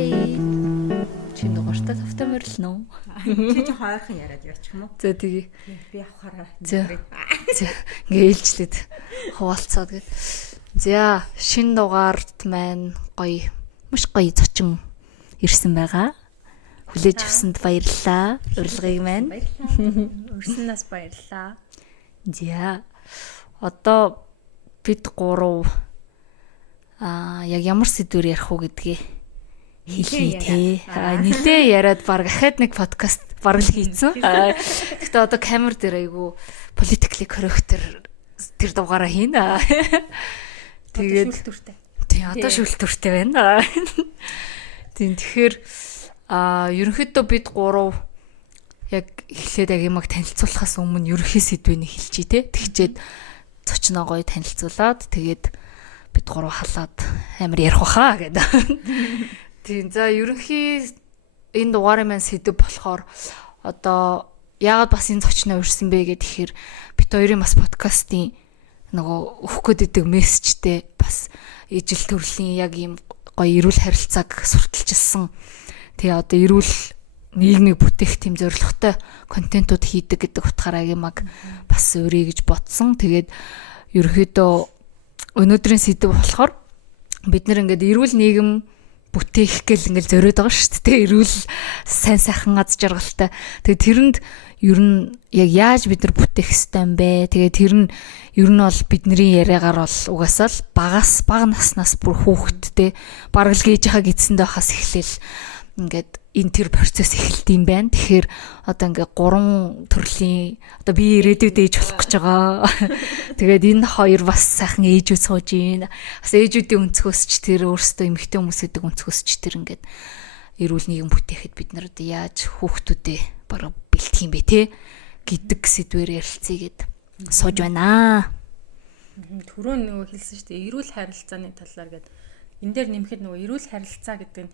Хай. Чиний дугаартай тавтай морилно. Чи жоохон ойрхон яриад явчих юм уу? За тэгье. Би авахаараа. За. Ингээ ээлжлээд хуваалцаад гээд. За, шинэ дугаарт маань гоё маш гоё зочин ирсэн байгаа. Хүлээж авсанд баярлалаа. Урилгыг маань. Баярлалаа. Өрснөөс баярлалаа. За. Одоо бид гурав яг ямар сэдвээр ярих уу гэдгээ хэлье тий. Нилээ яриад баг ахаад нэг подкаст баг л хийцэн. Гэхдээ одоо камер дээр айгу politically correct тэр дугаараа хийнэ. Тэгээд шүүлтүртэй. тий одоо шүүлтүртэй байна. Тийм тэгэхээр ерөнхийдөө бид гурав яг эхлээд яг юмаг танилцуулахаас өмнө ерөнхий сэдвийг хэлчихье тий. Тэгчээд зочноо гоё танилцуулаад тэгээд бид гурав халаад амар ярих баха гэдэг. Тийм за ерөнхий энэ дугаарыг маань сэдв болохоор одоо яагаад бас энэ зочноо урьсан бэ гэхээр бид хоёрын бас подкастын нөгөө өгөх гээд идэг мессежтэй бас ижил төрлийн яг ийм гоё эрүүл харилцааг сурталчилсан. Тэгээ одоо эрүүл нийгмийг бүтээх тийм зорилготой контентууд хийдэг гэдэг утгаараа юмаг бас өрий гэж бодсон. Тэгээд ерөөхдөө өнөөдрийн сэдв болохоор бид нэр ингээд эрүүл нийгэм бүтээх гэл ингээд зориод байгаа шүү дээ. Эрүүл сайн сайхан аз жаргалтай. Тэгээд тэрэнд ер нь яг яаж бид нар бүтээх ёстой юм бэ? Тэгээд тэр нь ер нь бол бидний яриагаар бол угаасаа л бага наснаас бүр хүүхэдтэй бараг л гээж хаа гидсэндээ хас эхлээл ингээд энэ тэр процесс эхэлт юм байна. Тэгэхээр одоо ингээд 3 төрлийн одоо би ирээдүйд ээж болох гэж байгаа. Тэгээд энэ хоёр бас сайхан ээжүүд сууж ийн. Бас ээжүүдийн өнцгөөс ч тэр өөрсдөө эмэгтэй хүмүүс гэдэг өнцгөөс ч тэр ингээд эрүүл нийгэм бүтээхэд бид нар одоо яаж хүүхдүүдээ бараг бэлтэх юм бэ те гэдэг сэдвээр ярилцъя гэд сууж байна. Түрүү нөгөө хэлсэн шүү дээ. Эрүүл харилцааны талаар гээд энэ дээр нэмэхэд нөгөө эрүүл харилцаа гэдэг нь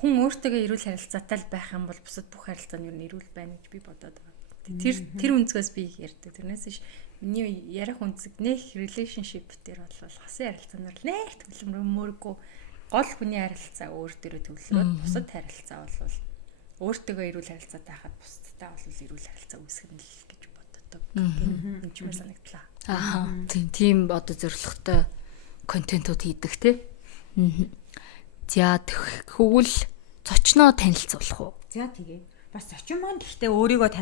хүн өөртөө эрүүл харилцаатай л байх юм бол бусад бүх харилцаа нь ер нь эрүүл байна гэж би бодоод байгаа. Тэр өнцгөөс би их ярьдаг. Тэрнээс ш миний ярих өнцөг нэх relationship дээр бол хасан харилцаанаар нэх төвлөрмөөргүй гол хүний харилцаа өөр дээрээ төвлөрөөд бусад харилцаа бол өөртөө эрүүл харилцаатай хахад бусдтай бол эрүүл харилцаа үүсгэх нь л гэж боддог. Энэ ч юм санагдлаа. Аа. Тийм одоо зорилготой контентууд хийдэг те. За тэгвэл зочноо танилцуулах уу? За тэгээ. Бас зочин маань гэхдээ өөрийгөө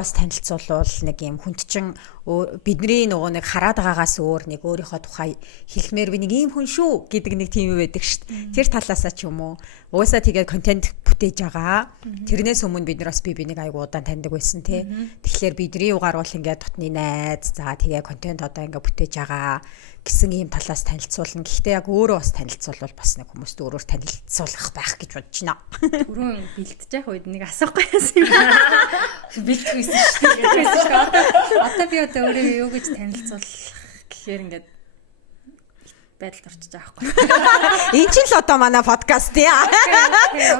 бас танилцуулвал нэг юм хүндчин бидний нөгөө нэг хараад байгаагаас өөр нэг өөрийнхөө тухай хэлмээр би нэг ийм хүн шүү гэдэг нэг тийм байдаг шүү дээ. Тэр талаасаа ч юм уу. Угаасаа тэгээд контент бүтээж байгаа. Тэрнээс өмнө бид нар бас би нэг айгуу удаан таньдаг байсан тий. Тэгэхээр бидний угаар бол ингээд дотны найз. За тэгээ контент одоо ингээд бүтээж байгаа гэсэн ийм талаас танилцуулна. Гэхдээ яг өөрөө бас танилцуулбал бас нэг хүмүүст өөрөөр танилцуулах байх гэж бодож байна. Түрүүн бэлтэж явах үед нэг асуухгүй байсан юм. Бэлтгэсэн шүү дээ. Одоо би одоо өөрөө юу гэж танилцуулах гэхээр ингээд байдалд орчиж байгаа байхгүй. Энэ ч л одоо манай подкаст тий.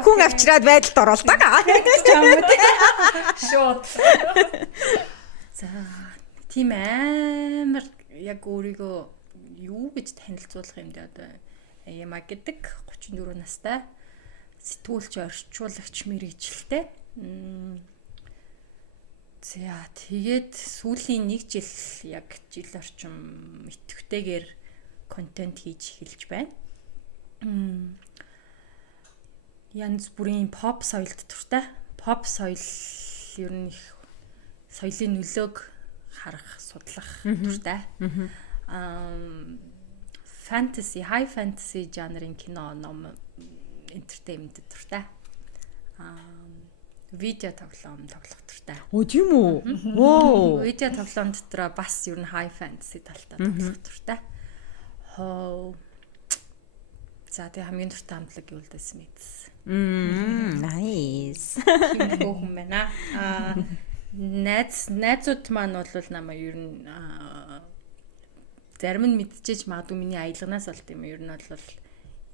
Хүн авчираад байдалд оруулдаг. Шот. За тийм амар яг өөрийгөө юу гэж танилцуулах юм бэ одоо яма гэдэг 34 настай сэтгүүлч орчуулагч мэрэгчлээ. За тэгээд сүүлийн 1 жил яг жил орчим идэвхтэйгээр контент хийж эхэлж байна. Янз бүрийн pop соёлд дуртай. Pop соёл ер нь их соёлын нөлөөг харах, судлах дуртай. Fantasy, high fantasy жанрын кино, ном, entertainment дуртай. Видео тоглоом тоглох дуртай. Оо тийм үү? Воо. Видео тоглоом дотор бас ер нь high fantasy талтай тоглох дуртай. За тэг хамгийн дуртай хамтлаг гэвэл The Smiths. Nice. Хүн байна. Найзууд маань бол намайг ер нь зарим нь мэдчихэж магадгүй миний аялганаас болт юм. Ер нь бол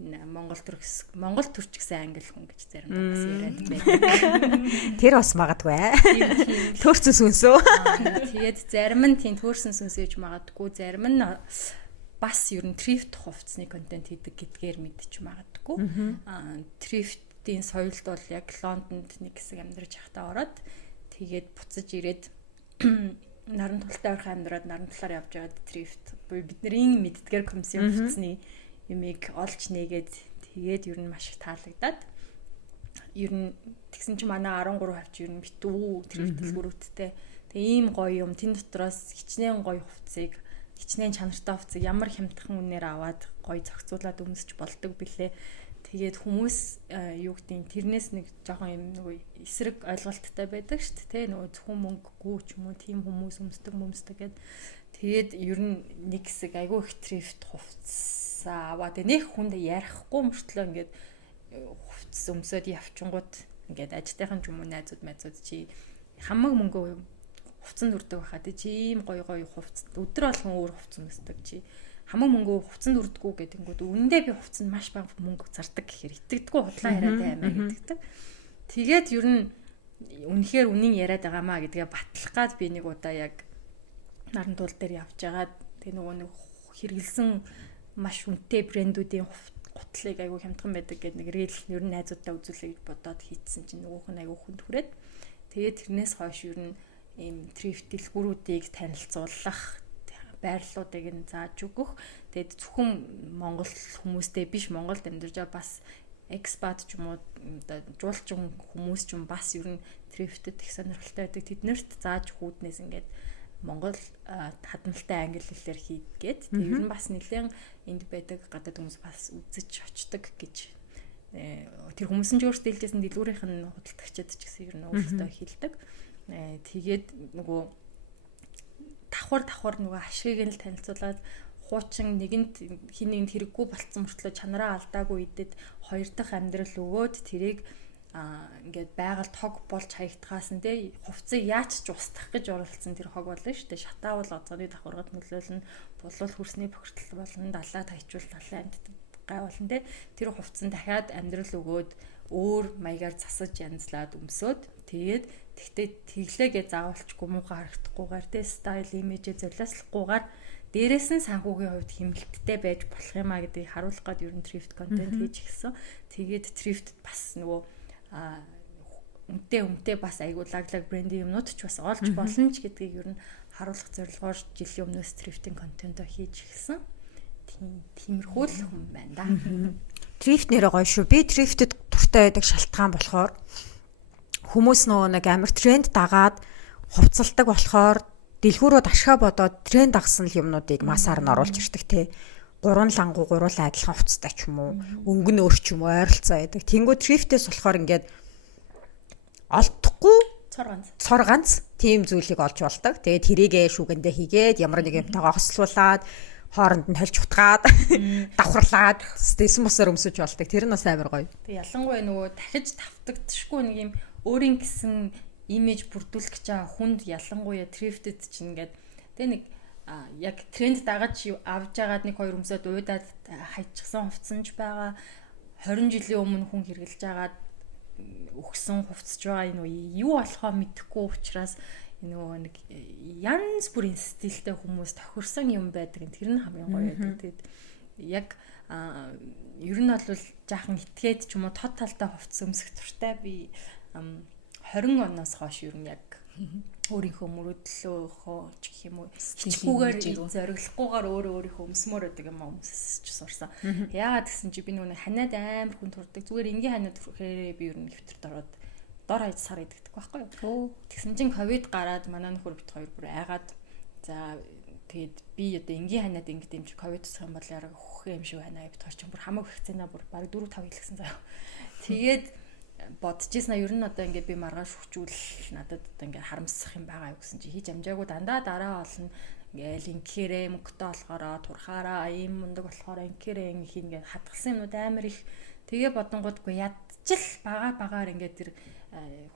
энэ Монгол төрч гэсэн англи хүн гэж заримдаа бас яриад байдаг. Тэр бас магадгүй ээ. Төрсөн сүнсөө. Тэгээд зарим нь тийм төрсөн сүнс гэж магадгүй, зарим нь бас ер нь thrift хувцсны контент хийдэг гэдгээр мэдчих магадгүй. Thrift-ийн соёлд бол яг Лондонд нэг хэсэг амьдарч байхдаа ороод тэгээд буцаж ирээд наран тултай орхон амьдраад наран талаар явж байгаад thrift бидний мэддгээр комиссийн хувцсны юмыг олж нээгээд тэгээд ер нь маш их таалагдаад ер нь тэгсэн чинь манай 13% ер нь битүү thrift дэлгүүрүүдтэй. Тэгээ ийм гоё юм тэн дотроос хичнээн гоё хувцсыг хичнээн чанартай хувцсыг ямар хямдхан үнээр аваад гоё зохицуулаад өмсөж болдог билээ. Тэгээд хүмүүс юу гэдэг тэрнээс нэг жоохон юм нөгөө эсрэг ойлголттой байдаг шүү дээ. Тэ нөгөө зөвхөн мөнгөгүй ч юм уу тийм хүмүүс өмсдөг гэд. Тэгээд ер нь нэг хэсэг айгүй их thrift хувцс аваад нэг хүнд ярихгүй мөртлөө ингээд хувцс өмсөд явчингууд ингээд ажтайхан ч юм уу найзууд чи хамаг мөнгөө хувцанд үрдэг байхад чи ийм гоё хувцс өдөр болгон өөр хувцс өмсдөг чи хамаг мөнгөө хувцанд үрдэггүй гэдэнгүүт үнэндээ би хувцанд маш бага мөнгө зардаг гэхээр итгэдэггүй худлаа яриад аймаа гэдэгтэй. Тэгээд ер нь үнэхээр үнийн яриад байгаамаа гэдгээ батлах гад би нэг удаа яг наран туул дээр явж байгаад тэг нөгөө нэг хэрэгэлсэн маш үнэтэй брэндүүдийн гутлыг айгүй хямдхан байдаг гэдэг нэг рeel ер нь найзуудтай үзүүлэх гэж бодоод хийцсэн чинь нөгөөх нь айгүй хүнд хүрээд тэгээд тэрнээс хойш ер нь ийм thrift дэлгүүрүүдийг танилцуулах байрлалуудыг нь зааж өгөх. Тэгээд зөвхөн Монгол хүмүүстэй биш Монголд амьдарч байгаа бас экспат ч юм уу жуулчин хүмүүс ч юм бас ер нь thrift-д их сонирхолтой байдаг. Тэднэрт зааж хүүднээс ингээд Монгол хадналтай англи хэлээр хийгээд тэг ер нь бас нэлээд энд байдаг гадаад хүмүүс бас үзэж очдог гэж тэр хүмүүс нь ч өөрсдөө хэлжсэн дэлгүүрийнх нь худалдагчид ч гэсэн ер нь өөрсдөө хэлдэг. Тэгээд нөгөө давхар нөгөө ашгийг нь л танилцуулаад хуучин нэгэнт хин нэгэнд хэрэггүй болцсон мөртлөө чанараа алдаагүй идэд хоёр дахь амьдрал өгөөд тэрийг ингээд байгаль хог болж хаягдхаас нь те хувцсыг яаж ч устгах гэж оролцсон тэр хог болно шүү дээ. Шатаавал оцооны давхаргад нөлөөлнө, булуул хүрсний бохирдол болно, далаад хайчвал далайн гай болно те. Тэр хувцсан дахиад амьдрал өгөөд өөр маягаар засаж янзлаад өмсөөд тэгээд тэгтээ тэглээгээ заавалчгүй муухай харагдахгүйгээр те стайл имижээ золиослохгүйгээр дээрээс нь санхүүгийн хувьд хэмнэлттэй байж болох юмаа гэдгийг харуулах гээд ер нь thrift контент хийж эхэлсэн. Тэгээд thrift бас нөгөө үнэтэй бас айгуу лаглаг брендийн юмнууд ч бас олж болно ч гэдгийг ер нь харуулах зорилгоор жилийн өмнөөс thrift-ийн контентоо хийж эхэлсэн. Тиймэрхүү л хүн байна да. Thrift нэрээ гоё шүү. Би thrift-д дуртай байдаг шалтгаан болохоор хүмүүс нөгөө нэг амар тренд дагаад хувцалдаг болохоор дэлгүүрүүд ашгаа бодоод тренд дагсан юмнуудыг масаар нь оруулж ирдэг те. 3 лангу 3 адилхан хувцастай ч юм уу, өнгө нь өөр ч юм уу ойролцоо байдаг. Тэнгүү thrift-ээс болохоор ингээд олдохгүй цор ганц тийм зүйлийг олж болдог. Тэгээд тэрийгээ шүүгэндээ хийгээд ямар нэг юмтайгаа хослуулаад хооронд нь хольж утгаад давхарлаад стэйсэн босоор өмсөж болдог. Тэр нь бас амар гоё. Тэг ялангуяа нөгөө дахиж тавтагдчихгүй нэг юм өөрийн гэсэн имиж бүрдүүлэх гэж байгаа хүнд ялангуяа thrift-д чинь ингээд тэг нэг яг тренд дагаж авж агаад нэг хоёр өмсөд уйдаад хайчихсан хувцсанж байгаа 20 жилийн өмнө хүн хэрглэж агаад өгсөн хувцсж байгаа энэ юу болохоо мэдэхгүй учраас нөгөө нэг янз бүрийн стилтэй хүмүүс тохирсон юм байдаг. Тэр нь хамгийн гоё байдаг. Тэгээд яг ер нь бол жаахан итгээд ч юм уу тод талтай хувцс өмсөх туртай би 20 оноос хойш ер нь яг өөрийнхөө мөрөдлөөхөө ч гэх юм уу хичгүүгээр зориглохгүйгээр өөрийнхөө өмсмөр байдаг юм өмсөж сурсан. Яагаад гэсэн чи би нөгөө ханиад амар хүн турдаг. Зүгээр энгийн ханиад төрөхээрээ би ер нь хэвтэрд ороод дор хаяж сар идэгдэх байхгүй юу. Тэгсэн чинь ковид гараад манай нөхөр бит хоёр бүр айгаад за тэгээд би одоо энгийн ханиад ингэдэм чи ковид усах юм бол яраг өөх юм шиг байна бит хоёр чинь бүр хамаг вакцина бүр баг 4 5 хэлсэн заяа. Тэгээд бодчихснаа ер нь одоо ингээд би маргааш хүчүүл надад одоо ингээд харамсах юм байгаа юу гэсэн чи хийж амжаагүй дандаа дараа олно ингээл инкээрээ мөнгөтэй болохоороо турхаараа ийм мундаг болохоороо инкээрээ ингээд хатгалсан юмнууд амар их тэгээ бодонгуудгүй ядчил багаар ингээд тэр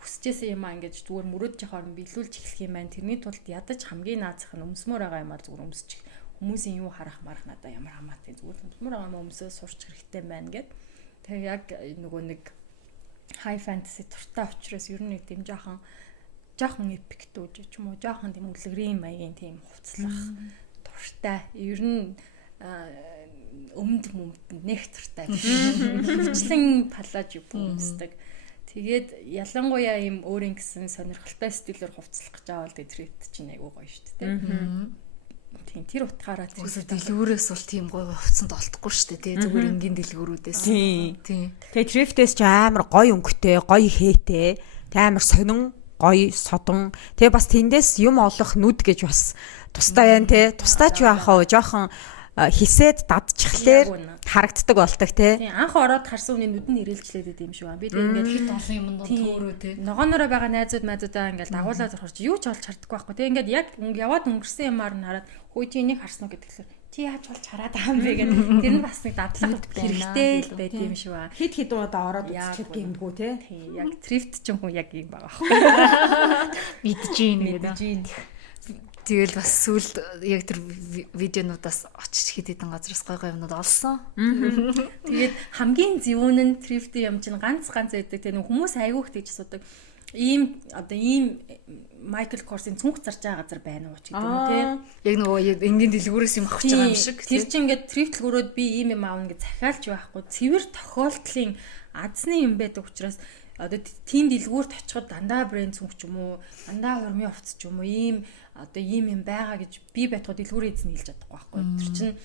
хүсэжсэн юмаа ингээд зүгээр мөрөдж явахаар биелүүлж эхлэх юм байна. Тэрний тулд ядаж хамгийн наазах нь өмсмөр байгаа юмар зүгээр өмсчих. Хүмүүсийн юу харах марах надаа ямар хамаатай зүгээр өмсмөр байгаа юм өмсөө сурч хэрэгтэй байна гэд. Тэгээ яг нөгөө нэг high fantasy туртай учраас ер нь тийм жоохон epic дүүж ч юм уу жоохон тийм үлгэрийн маягийн тийм хувцлах туртай. Ер нь өмд нэг туртай биш. Хөвчлэн палаж өмсдөг. Тэгээд ялангуяа ийм өөрийн гэсэн сонирхолтой стилээр хувцлах гэж байгаа бол тэгээд трифт чинь айгүй гоё шүү дээ. Тийм тэр утгаараа Өсө дэлгүүрээс бол тийм гоё хувцсанд олдохгүй шүү дээ. Тэ зүгээр энгийн дэлгүүрүүдээс. Тийм. Тэгээ трифтээс ч амар гоё өнгөтэй, гоё хээтэй, тэг амар сонин, гоё содон. Тэгээ бас тэндээс юм олох нүд гэж бас тустай байна те. Тустай ч яах вэ? Жохон хисээд дадчихлаар харагддаг болдог те. Тийм анх ороод харсан үний нүд нь ирэлжлээд идэм шүү. Би тэг ингээд Хит олон юм доо төөрөө те. ногоонороо байгаа найзуудаа ингээд дагуулаад орохч юу ч олж харддаггүй байхгүй. Тэг ингээд яг яваад өнгөрсөн юмар нь хараад хөөе чи энийг харсан уу гэдгээр чи яаж болж хараад байгаа юм бэ гэдэг. Тэр нь бас нэг дадлага хэрэгтэй л байд юм шүү. Хит удаа ороод үзчих гэмдгүү те. Тийм яг трифт ч юм уу яг юм байгаа байхгүй. Мэджийн гэдэг. Тэгэл бас сүүлд яг тэр видеонуудаас очиж хэд хэдэн газраас гой юмнууд олсон. Тэгээд хамгийн зөвүүн нь трифти юм чинь ганц байдаг. Тэгээ хүмүүс айгүйх гэж асуудаг. Ийм Майкл Корсын цүнх зарж байгаа газар байна уу ч гэдэг юм тий. Яг нөгөө энгийн дэлгүүрээс юм авах байгаа юм шиг. Тэр чинь ингээд трифт лгөрөөд би ийм юм аавна гэж захиалж байхгүй. Цэвэр тохиолдлын азны юм байдаг учраас одоо тийм дэлгүүрт очиход дандаа брэнд цүнх ч юм уу, дандаа хормын хувцс ч юм уу ийм юм байгаа гэж би байтугай дэлгүүрийн эзэн хэлж чадахгүй байхгүй. Тэр чинь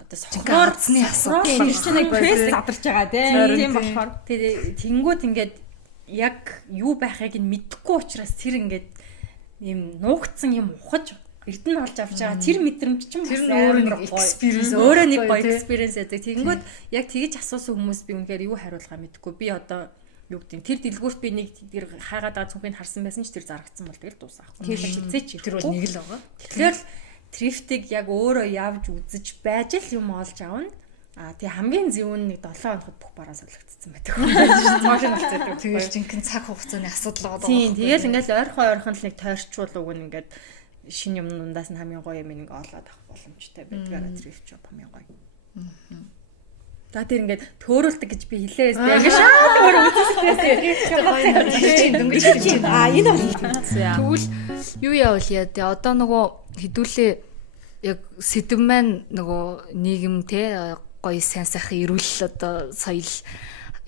одоо сохоор азны асуудал. Тэр чинь нэг Пресс задарч байгаа тийм болохоор тэнгууд ингээд яг юу байхыг нь мэдэхгүй учраас тэр ингээд ийм нуугдсан юм ухаж эрдэнэ болж авч байгаа тэр мэдрэмж чинь Тэр нь өөрөө нэг experience, өөрөө нэг гоё experience байдаг. Тэнгууд яг тэгэж асуусан хүмүүс би үнэхээр юу хариулахаа мэдэхгүй. Би одоо юу гэдэг тэр дэлгүүрт би нэг тэр хайгаад байгаа цүнхийг харсан байсан ч тэр зарагдсан бол тэгэл дуусахгүй. Тэр хизээч Тэр бол нэг л байгаа. Тэгэхээр трифтиг яг өөрөө явж үзэж байж л юм олж авна. Тэгээ хамгийн зөвүүн нэг 7 хоногт бүх бараа солигдсон байдаг. Цаашаа болцоод. Тэгэл жинхэнэ цаг хугацааны асуудал байгаа. Тийм, тэгэл ингээл ойрхон л нэг тойрчуул уг нь ингээд шинэ юмнуудаас нь хамгийн гоё юм нэг олоод авах боломжтой байдгаар трифт job хамгийн гоё. За тэр ингээд төөрөлтөг гэж би хэлээс тэг ингээд шууд өөрөө үзсэн. энэ бол Тэгвэл юу яавал яа тэ одоо нөгөө хэдүүлээ яг сэдв маань нөгөө нийгэм те гоё сайн сайхан эрүүл одоо соёл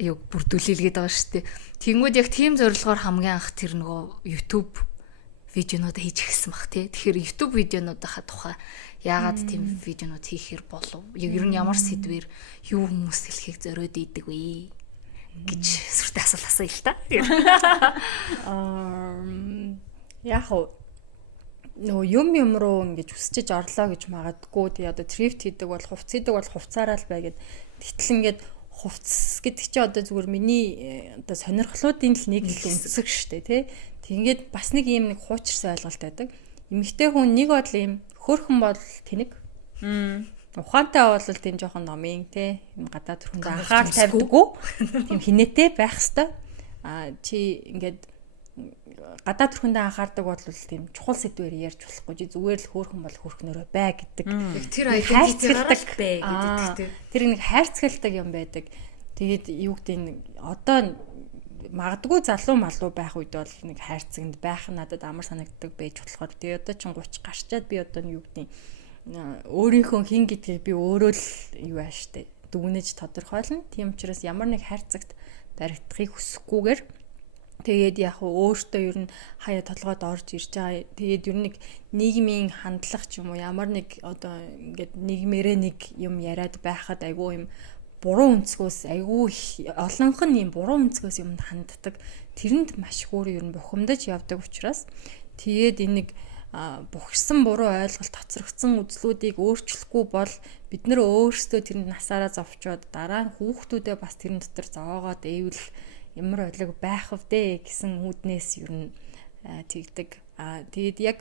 юу бүрдүүлэлгээд байгаа шүү дээ. Тэнгүүд яг тийм зорилгоор хамгийн анх тэр нөгөө YouTube видеонууд хийж эхэлсэн баг тий. Тэгэхээр YouTube видеонуудынхаа тухай яагаад тийм видеонууд хийхээр болов? Яг ер нь ямар сэдвэр юу хүмүүс хэлхийг зориод идэг вэ гэж сүртэй асуулт асууя л та. Яг нөгөө юм руу ингэж өсчиж орлоо гэж магадгүй. Тэгээ одоо трифт хийдэг бол хувц хийдэг бол хувцаараа л байгээд тэгтэл ингээд хувцс гэдэг чи одоо зүгээр миний одоо сонирхлуудын л нэг л өнцөг штэ тий. Тэгээд бас нэг ийм нэг хуучирсан ойлголт байдаг. Эмэгтэй хүн нэг бол ийм хөөрхөн бол тэнэг. Ухаантай бол тийм жоохон номын тий. Ийм гадаад төрхөнд анхаарал тавьдаггүй. Тийм хинээтэй байх хэвээр. Чи ингээд гадаад төрхөнд анхаардаг бол тийм чухал сэдвээр ярьж болохгүй. Чи зүгээр л хөөрхөн бол хөөрхнөрөө бай гэдэг. Тэр хайрцагтай бай гэдэг тий. Тэр нэг хайрцагтай юм байдаг. Тэгээд юу гэдэг одоо магадгүй залуу малуу байх үед бол нэг хайрцагт байх надад амар санагддаг байж болохоор тэгээ одоо ч 30 гарчаад би одоо юу гэдэг өөрийнхөө хин гэдгийг би өөрөө л юу ааштай дүгнэж тодорхойлно. Тийм учраас ямар нэг хайрцагт баригдахыг хүсэхгүйгээр тэгээд яг өөртөө ер нь хаяа толгойд орж ирж байгаа. Тэгээд ер нь нэг нийгмийн хандлага ч юм уу ямар нэг одоо ингээд нийгмээрээ нэг юм яриад байхад айгүй юм буруу өнцгөөс айгүй олонх нь юм буруу өнцгөөс юмд ханддаг. Тэрэнд маш хөөр ер нь бухимдаж явдаг учраас тэгээд энэ нэг бухарсан буруу ойлголт тоцрогдсон үзлүүдийг өөрчлөхгүй бол бид нөр өөрсдөө тэрэнд насаараа зовчоод дараа нь хүүхдүүдээ бас тэрэн дотор зоогоод эйвэл ямар ойлог байх вдэ гэсэн үүднээс ер нь тэгдэг. Тэгээд яг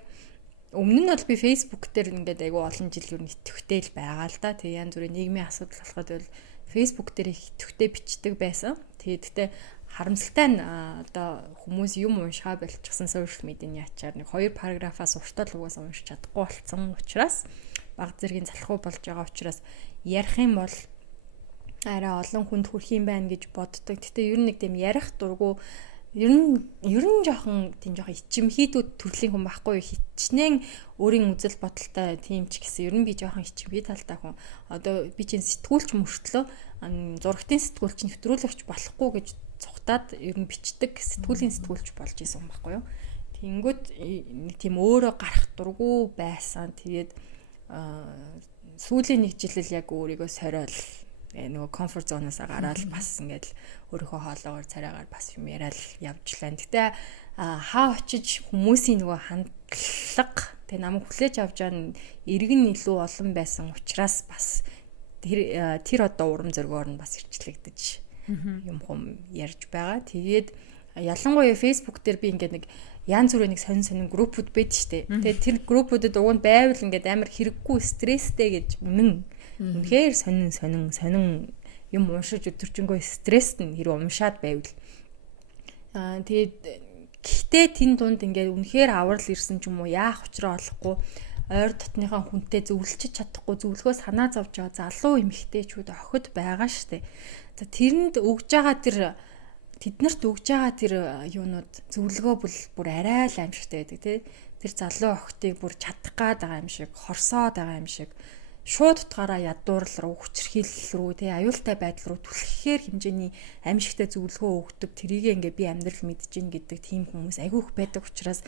өмнө нь бол би Facebook дээр ингээд айгүй олон жил ер нь итгэвтэй л байгаа л да. Тэгээ янз бүрийн нийгмийн асуудал болоход бол Facebook дээр их итгэвтэй бичдэг байсан. Тэгээд харамсалтай нь одоо хүмүүс юм уншаа болчихсон сошиал медианы ачаар нэг 2 параграфаас уртал угаасаа уншиж чадахгүй болсон учраас баг зэргийн залхуу болж байгаа учраас ярих юм бол арай олон хүнд хүрэх юм байна гэж боддог. Гэтэ ер нь нэг тийм ярих дургу ер нь жоохон тийм жоохон ичимхийдүүд төрлийн хүн байхгүй хичнээн өөрийн үзэл бодолтой тийм ч гэсэн ер нь би жоохон ичимхий талтай хүн. Одоо би чинь сэтгүүлч мөртлөө зурагтын сэтгүүлч нэвтрүүлэгч болохгүй гэж цухтаад ер нь бичдэг сэтгүүлийн сэтгүүлч болж исэн хүн байхгүй юу. Тэнгүүт нэг тийм өөрөө гарах дурггүй байсан. Тэгээд сүүлийн нэг жилэл яг өөрийгөө сориол нөгөө комфорт зоноосаа гараад бас ингээд өөрийнхөө хоолоогоор царайгаар бас юм яриад явжлаа. Гэтэ хаа очиж хүмүүсийн нөгөө хандлага тэг намайг хүлээж авч байгаа нь иргэн илүү олон байсан учраас бас тэр одоо урам зоригоор нь бас ирчлэгдэж юм ярьж байгаа. Тэгээд ялангуяа Facebook дээр би ингээд нэг янз бүрийн нэг сонин группүүд байд штэ. Тэгээд тэр группүүдэд уг нь байвал ингээд амар хэрэггүй стресстэй гэж үнэхээр сонин юм уншиж өдөржингөө стресст нь хэрэг уншаад байвал тэгээд гэхдээ тэн дунд ингээд үнэхээр аврал ирсэн ч юм уу яах учраа олохгүй ойр дотныхаа хүнтэй зөвлөж чадахгүй зөвлөгөө санаа зовж байгаа залуу эмэгтэйчүүд охид байгаа штэ. За тэрэнд өгж байгаа тэднэрт өгж байгаа тэр юунууд зөвлөгөө бүр арай л аимшигтай байдаг тий. Тэр залуу охтыг бүр чадах гад байгаа юм шиг хорсоод байгаа юм шиг шууд утгаараа ядуурл руу хүчрхийлэл рүү тий аюултай байдал руу түлхэхээр хэмжээний аимшигтай зөвлөгөө өгдөг тэрийг ингээ би амьдрал мэдэж гин гэдэг тийм хүмүүс айгүйх байдаг учраас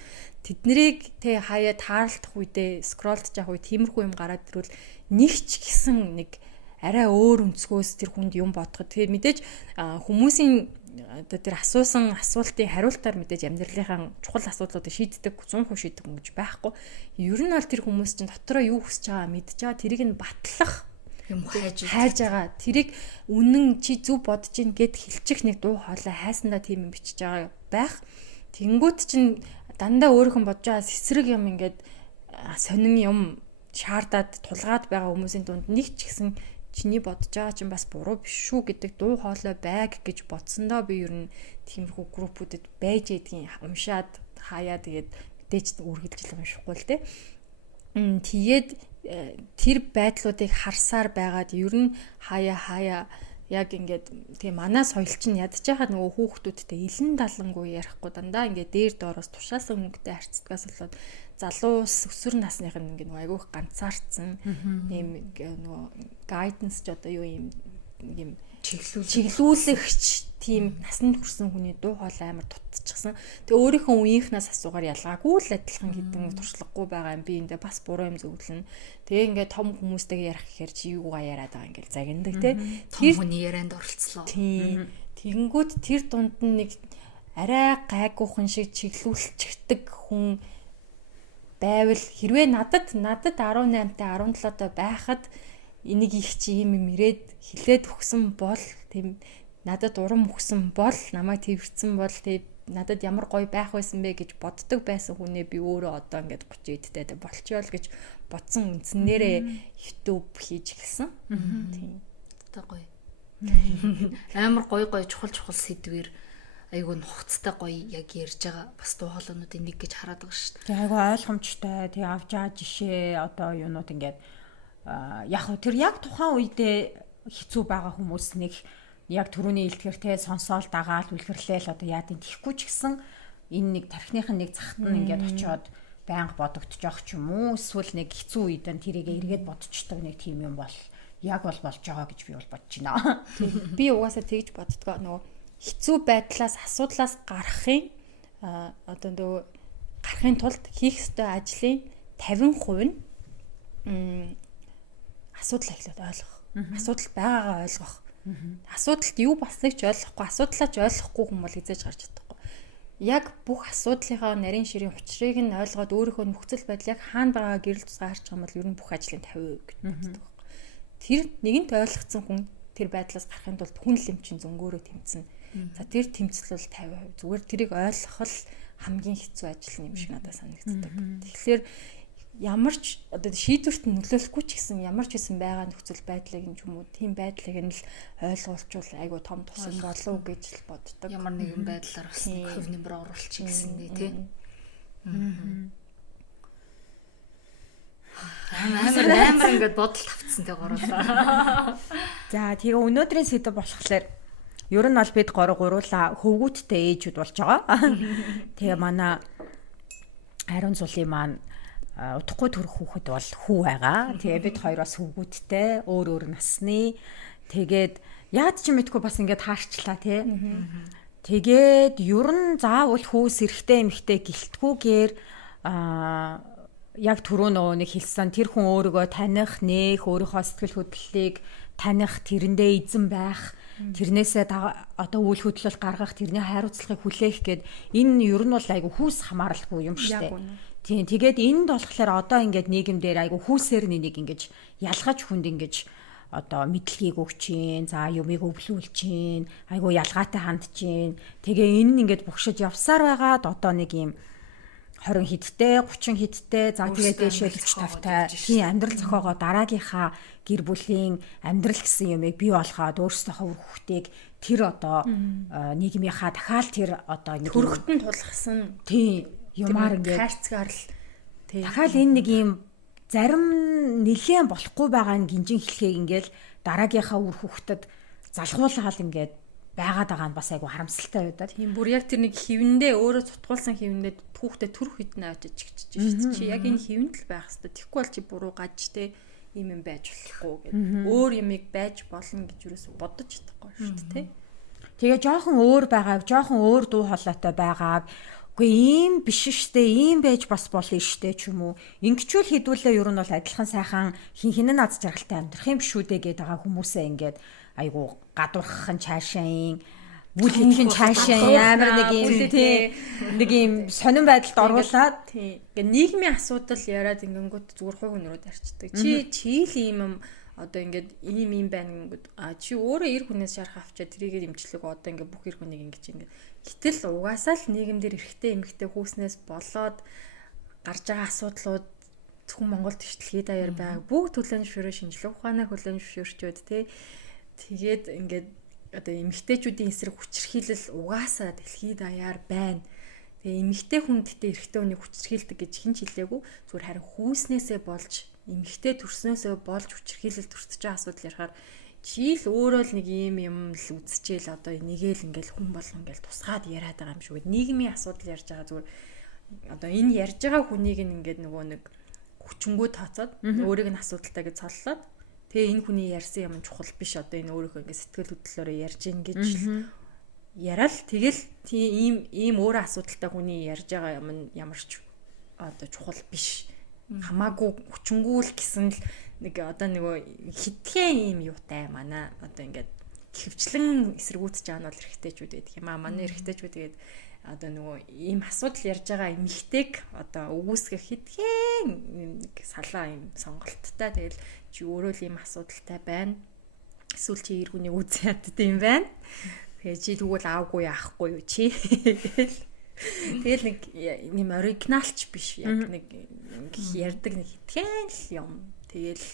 тэднийг тий хаяа таарлах үедээ скролдж явах үе тиймэрхүү юм гараад ирвэл нэг ч гэсэн нэг арай өөр өнцгөөс тэр хүнд юм бодоход тэгэхээр мэдээж хүмүүсийн одоо тэр асуусан асуултын хариултаар мэдээж амьдралынхаа чухал асуудлуудыг шийддэг 100% шийддэг юм гэж байхгүй. Ер нь бол тэр хүмүүс чинь дотроо юу хүсэж байгаа мэдж байгаа тэрийг нь батлах юм хайж байгаа. Тэрийг үнэн чи зөв бодож ийн гэд хэлчих нэг дуу хоолой хайсандаа тийм юм бичиж байгаа байх. Тэнгүүт чинь дандаа өөрөөхөн бодож байгаа сэсрэг юм ингээд сонин юм шаардаад тулгаад байгаа хүмүүсийн дунд нэг ч гэсэн чиний бодож байгаа чинь бас буруу биш шүү гэдэг дуу хоолой байг гэж бодсондоо би ер нь тиймэрхүү группүүдэд байж идгийн уншаад хаяа тэгээд мэдээж үргэлжлэл уншихгүй л дээ. Тэгээд тэр байдлуудыг харсаар байгаад ер нь хаяа яг ингээд тийм манай соёл чинь ядж байгаа нөгөө хүүхдүүдтэй илэн далангуй ярихгүй дандаа ингээд дээр доороос тушаасан хөнгөтэй харьцдагаас болоод залуус өсвөр насных нь ингээд нөгөө айгүйх ганцаардсан ийм нөгөө гайденс ч одоо юу юм чиглүүлэгч тийм насанд хүрсэн хүний дуу хоолой амар дутчихсан. Тэгээ өөрийнхөө үеийнхнээс асуугаар ялгаагүй л адилхан гэдэг туршлагагүй байгаа юм би эндээ бас буруу юм зөвлөнө. Тэгээ ингээд том хүмүүстэйгээ ярих гэхээр чи юугаа яриад байгаа ингээд загиндаг те. Тэр хүний ярианд оролцлоо. Тийм. Тэгэнгүүт тэр дунд нь нэг арай гайгүйхан шиг чиглүүлчихдэг хүн байвал хэрвээ надад 18-тай 17-тай байхад энийг их чи юм ирээд хилээд өгсөн бол тийм надад урам өгсөн бол намайг твэрсэн бол тийм надад ямар гоё байх байсан бэ гэж боддог байсан хүнээ би өөрөө одоо ингээд 30 эдтэй болчихвол гэж бодсон үндснээрээ YouTube хийж эхэлсэн. Тийм. Одоо гоё. Амар гоё чухал сэдвэр айгүй нухацтай гоё яг ярьж байгаа бас дуу хоолойнуудын нэг гэж хараад байгаа шүү дээ. Тэгээ айгүй ойлгомжтой. Тэгээ авч байгаа жишээ одоо юунууд ингээд яг тэр яг тухайн үедээ хэцүү байгаа хүмүүс нэг яг түрүүний илтгэр те сонсоол дагаал үлгэрлээл одоо яадын тихгүй ч гэсэн энэ нэг тархиныхын нэг захт нь ингээд очиод байнга бодогдож явах ч юм уу эсвэл нэг хэцүү үед нь тэрийг эргээд бодчихдог нэг тийм юм бол яг болж байгаа гэж би бол бодож байна. Би угаасаа тэгж боддгоо нөгөө хэцүү байдлаас асуудлаас гарахын одоо нөгөө гарахын тулд хийх ёстой ажлын 50% нь асуудал эхлээд ойлгох. Асуудал байгаагаа ойлгох. Асуудалд юу болсныг ч ойлгохгүй, асуудлаа ч ойлгохгүй хүн бол хизээж гарч чадахгүй. Яг бүх асуудлынхаа нарийн ширийн учрыг нь ойлгоод өөрийнхөө нөхцөл байдал яг хаана байгаа гэрэл тусгаа харж байгаа юм бол ер нь бүх ажлын 50% гэж боддог. Тэр нэгэнт ойлгоцсон хүн тэр байдлаас гарахын тулд хүн л юм чин зөнгөөрөө тэмцэнэ. За тэр тэмцэл бол 50%. Зүгээр тэрийг ойлгох л хамгийн хэцүү ажил юм шиг надад санагддаг. Тэгэхээр ямар ч одоо шийдвэрт нөлөөлөхгүй ч гэсэн ямар ч хэсэн байгаа нөхцөл байдлыг нь ч юм уу тийм байдлыг нь л ойлгуулчвал айгу том тусам болов гэж л боддог. Ямар нэгэн байдлаар бас нэг хөв нэмэр оруулчих гэсэн дээ тий. Амар ингээд бодол тавцсан тэг гороолаа. За тэгээ өнөөдрийн сэдв болохоор Ер нь бол бид гуруула хөвгүүдтэй ээжүүд болж байгаа. Тэгээ манай Ариун Зулын маань удахгүй төрөх хүүхэд бол хүү байгаа. Тэгээ бид хоёр бас хөвгүүдтэй өөр насны. Тэгээд яад ч мэдгүй бас ингээд хаарчлаа тий. Тэгээд ер нь заавал хүүс эрэхтэй эмхтэй гэлтгүүгээр яг түрүү нөгөө нэг хэлсэн тэр хүн өөрийгөө таних, нээх, өөрийнхөө сэтгэл хөдлөлийг таних, тэрэндээ эзэн байх, тэрнээсээ одоо үйл хөдлөл гаргах, тэрний хайрцагыг хүлээх гэд энэ ер нь бол айгу хүүс хамааралгүй юм шүү дээ. Тийм тэгээд энд болохоор одоо ингээд нийгэмдэр айгу хүүсээр нэг ингэж ялгаж хүнд ингэж одоо мэдлэгийг өгч чинь, за юмыг өвлүүлж чинь, айгу ялгаатай хандж чинь. Тэгээ энэ нь ингээд бухшиж явсаар байгаад одоо нэг юм 20 хэдтэй, 30 хэдтэй, за тэгээд дэшээ 40 50-тай тийм амьдрал зохиогоо дараагийнхаа гэр бүлийн амьдрал гэсэн юмыг бий болгоод өөрсдийнхөө хүүхдийг тэр одоо нийгмийнхаа дахиад тэр одоо нэг төрөхтөн тулгсан тийм юмар ингээд хайрцгаар л дахиад энэ нэг юм зарим нэлээд болохгүй байгаа нь гинжин хэлхийг ингээл дараагийнхаа үр хүүхдэд залгуулаад ингээд байгаад байгаа нь бас айгу харамсалтай байдаг. Тийм бүр яг тэр нэг хивэндээ өөрөө цутгуулсан хивэндээ түүхтэй төрөх үед нь очиж чигчж шүү дээ. Чи яг энэ хивэнд л байх хэвээр. Тэгэхгүй бол чи буруу гаж те ийм юм байж болохгүй гэдэг. Өөр юмыг байж болно гэж юусэн бодож чадахгүй шүү дээ те. Тэгээ жоохон өөр байгааг, жоохон өөр дуу хоолойтой байгааг үгүй ийм биш штэ, ийм байж бас болно штэ ч юм уу. Ингэчүүл хідүүлээ ер нь бол адилхан сайхан хинхэнэн наз жаргалтай амьдрах юм шүү дээ гэдэг байгаа хүмүүсээ ингээд айгу гадуурхан цаашаан бүл итгэн цаашаа амар нэг юм тий нэг юм сонирн байдалд оруулаад тий ингээ нийгмийн асуудал яриад ингэнгүүт зүгээр хувь хүнрүүд арчдаг. Чи л ийм одоо ингээд ийм байна гингүүд чи өөрөө эр хүнээс шарах авчаа тэрийгээ дэмжлэг одоо ингээ бүх эр хүнийг ингэж ингээ гэтэл угаасаа л нийгэмдэр эрэгтэй эмэгтэй хүүснээс болоод гарч байгаа асуудлууд зөвхөн Монголд биш дэлхийд даяар байгаа бүгд төлөөлөн зөвшөөрөө шинжилгээ ухаанаа төлөөлөн зөвшөөрчөөд тий тэгээд ингээд одоо эмэгтэйчүүдийн эсрэг хүчирхийлэл угаасаа дэлхийд даяар байна. Тэгээ эмэгтэй хүндтэй эрэгтэй хүнийг хүчирхийлдэг гэж хэн ч хэлээгүй. Зүгээр харин хүүснээсээ болж эмэгтэй төрснөөсөө болж хүчирхийлэл төртөж байгаа асуудал ярихаар чи л өөрөө л нэг юм л үзчихээл одоо нэгээл ингээл хүн болгон ингээл тусгаад яриад байгаа юм шиг үү. Нийгмийн асуудал ярьж байгаа зүгээр одоо энэ ярьж байгаа хүнийг ингээд нөгөө нэг хүчингүү тооцоод өөрийг нь асуудалтай гэж цоллоод тэгээ энэ хүний ярьсан юм чухал биш одоо энэ өөрийнхөө ингээд сэтгэл хөдлөлөөрөө ярьж ингэж яриад тэгэл ийм өөр асуудалтай хүний ярьж байгаа юм ямар ч одоо чухал биш хамаагүй хүчингүү л гэсэн л нэг одоо нөгөө хитгэн ийм юутай манай одоо ингээд хөвчлэн эсэргүүцэж байгаа нь бол эрэгтэйчүүд байдаг юм аа. Манай эрэгтэйчүүд тэгээд одоо нөгөө ийм асуудал ярьж байгаа эмэгтэйг одоо өгөөсгөх хитгэн нэг салаа ийм сонголттой тэгэл чи өөрөө л ийм асуудалтай байна. Эсвэл чи эргүүний үзэн ядтай юм байна. Тэгээ чи тэгвэл аавгүй яахгүй юу чи тэгэл нэг юм оригиналч биш яг нэг ярьдаг нэг хитгэн л юм. Тэгэл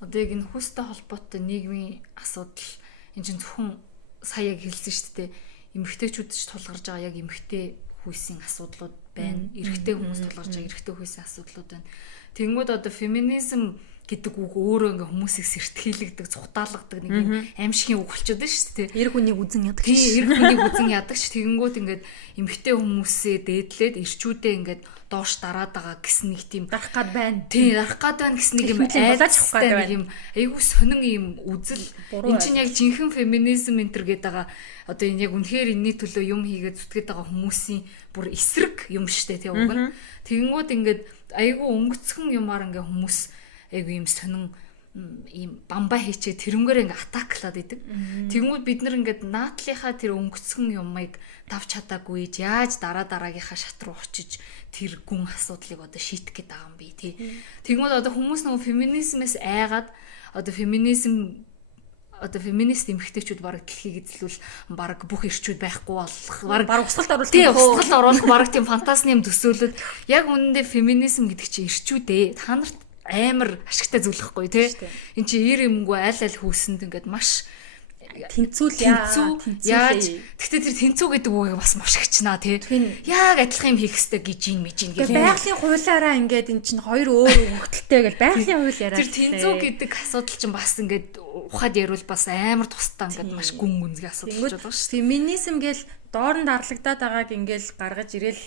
одоо яг энэ хүүстэй холбоотой нийгмийн асуудал энэ чинь зөвхөн сая яг хэлсэн шүү дээ. Эмэгтэйчүүд ч тулгарж байгаа яг эмэгтэй хүйсийн асуудлууд байна. Эрэгтэй хүмүүс тулгарж байгаа эрэгтэй хүйсийн асуудлууд байна. Тэнгүүд одоо феминизм гэдэг үг өөрөө ингээ хүмүүсийг сэртгийлэгдэг, цухтаалгадаг нэг юм аимшигын үг болчиход байна шүү дээ. Эр хүнийг үзэн ядаг. Тийм, эр хүнийг үзэн ядагч. Тэгэнгүүт ингээд эмэгтэй хүмүүсээ дээдлээд ирчүүдээ ингээд доош дараад байгаа гэсэн нэг тийм дарах гад байна. Тийм, дарах гад байна гэсэн нэг юм айлцтай нэг юм айгүй сонин юм үзэл. Энд чинь яг жинхэнэ феминизм энтер гэдэг байгаа. Одоо энэ яг үнэхээр энэний төлөө юм хийгээд зүтгээд байгаа хүмүүсийн бүр эсрэг юм штэ тийм үг нь. Тэгэнгүүт ингээд айгүй өнгөцхөн юмар ингээ хүмүүс айгүй юм сонин ийм бамбаа хийчээ тэрнгээр ингээ атаклаад идэг. Тэгмүүд бид нар ингээд наатлынхаа тэр өнгөцгөн юмыг давч чадаагүй яаж дараагийнхаа шат руу очиж тэр гүн асуудлыг одоо шийдэх гээд байгаа юм би тий. Тэгмүүд одоо хүмүүс нөгөө феминизмээс айгаад одоо феминист эмэгтэйчүүд бараг дэлхийг эзлүүл бараг бүх ирчүүд байхгүй болох бараг усгалд оруулах тийм усгалд оруулах бараг тийм фантазны юм төсөөлөд яг үнэндээ феминизм гэдэг чинь ирчүүдээ та нарт амар ашигтай зүйлэхгүй тий. Энд чи ир юмгүй аль хүүсэнд ингээд маш яаж гэхдээ тэр тэнцүү гэдэг үгийг бас маш хичнээн тий. Яг адилхан юм хийх хэрэгтэй гэж юм гэж ингээд байгалийн хуулиараа ингээд эн чинь хоёр өөр хөвгөлтэй гэж байгалийн хууль яриад. Тэр тэнцүү гэдэг асуудал чинь бас ингээд ухаад ярил бас амар тустай ингээд маш гүн гүнзгий асуудал болж байгаа шүү. Феминизм гээл доор нь дарлагдаад байгааг ингээл гаргаж ирээл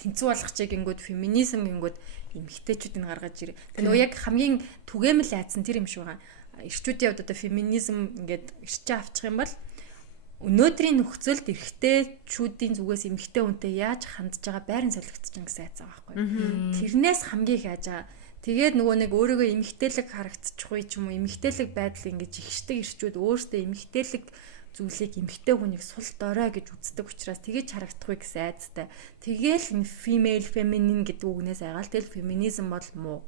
тэнцүү болгох чиг гингүүд феминизм гингүүд эмэгтэйчүүдийг гаргаж ирээ. Тэгээ нөгөө яг хамгийн түгээмэл айдсан тэр юм шиг байгаа. Эрчүүдийн хувьд одоо феминизм ингээд ирчээ авчих юм бол өнөөдрийн нөхцөлд эрэгтэйчүүдийн зүгээс эмэгтэй хүнтэй яаж хандж байгаа байран солигдож байгаа гэсэн айц байгаа байхгүй. Тэрнээс хамгийн их яаж байгаа. Тэгээд нөгөө нэг өөрийгөө эмэгтэйлэг харагдчихгүй ч юм уу эмэгтэйлэг байдал ингэж ихшдэг эрчүүд өөртөө эмэгтэйлэг зүйлийг эмэгтэй хүнийг сул дорой гэж үздэг учраас тэгэж харагдахгүй гэсэн айцтай. Тэгээл female feminine гэдэг үгнээс айгаал тэгэл феминизм бол муу.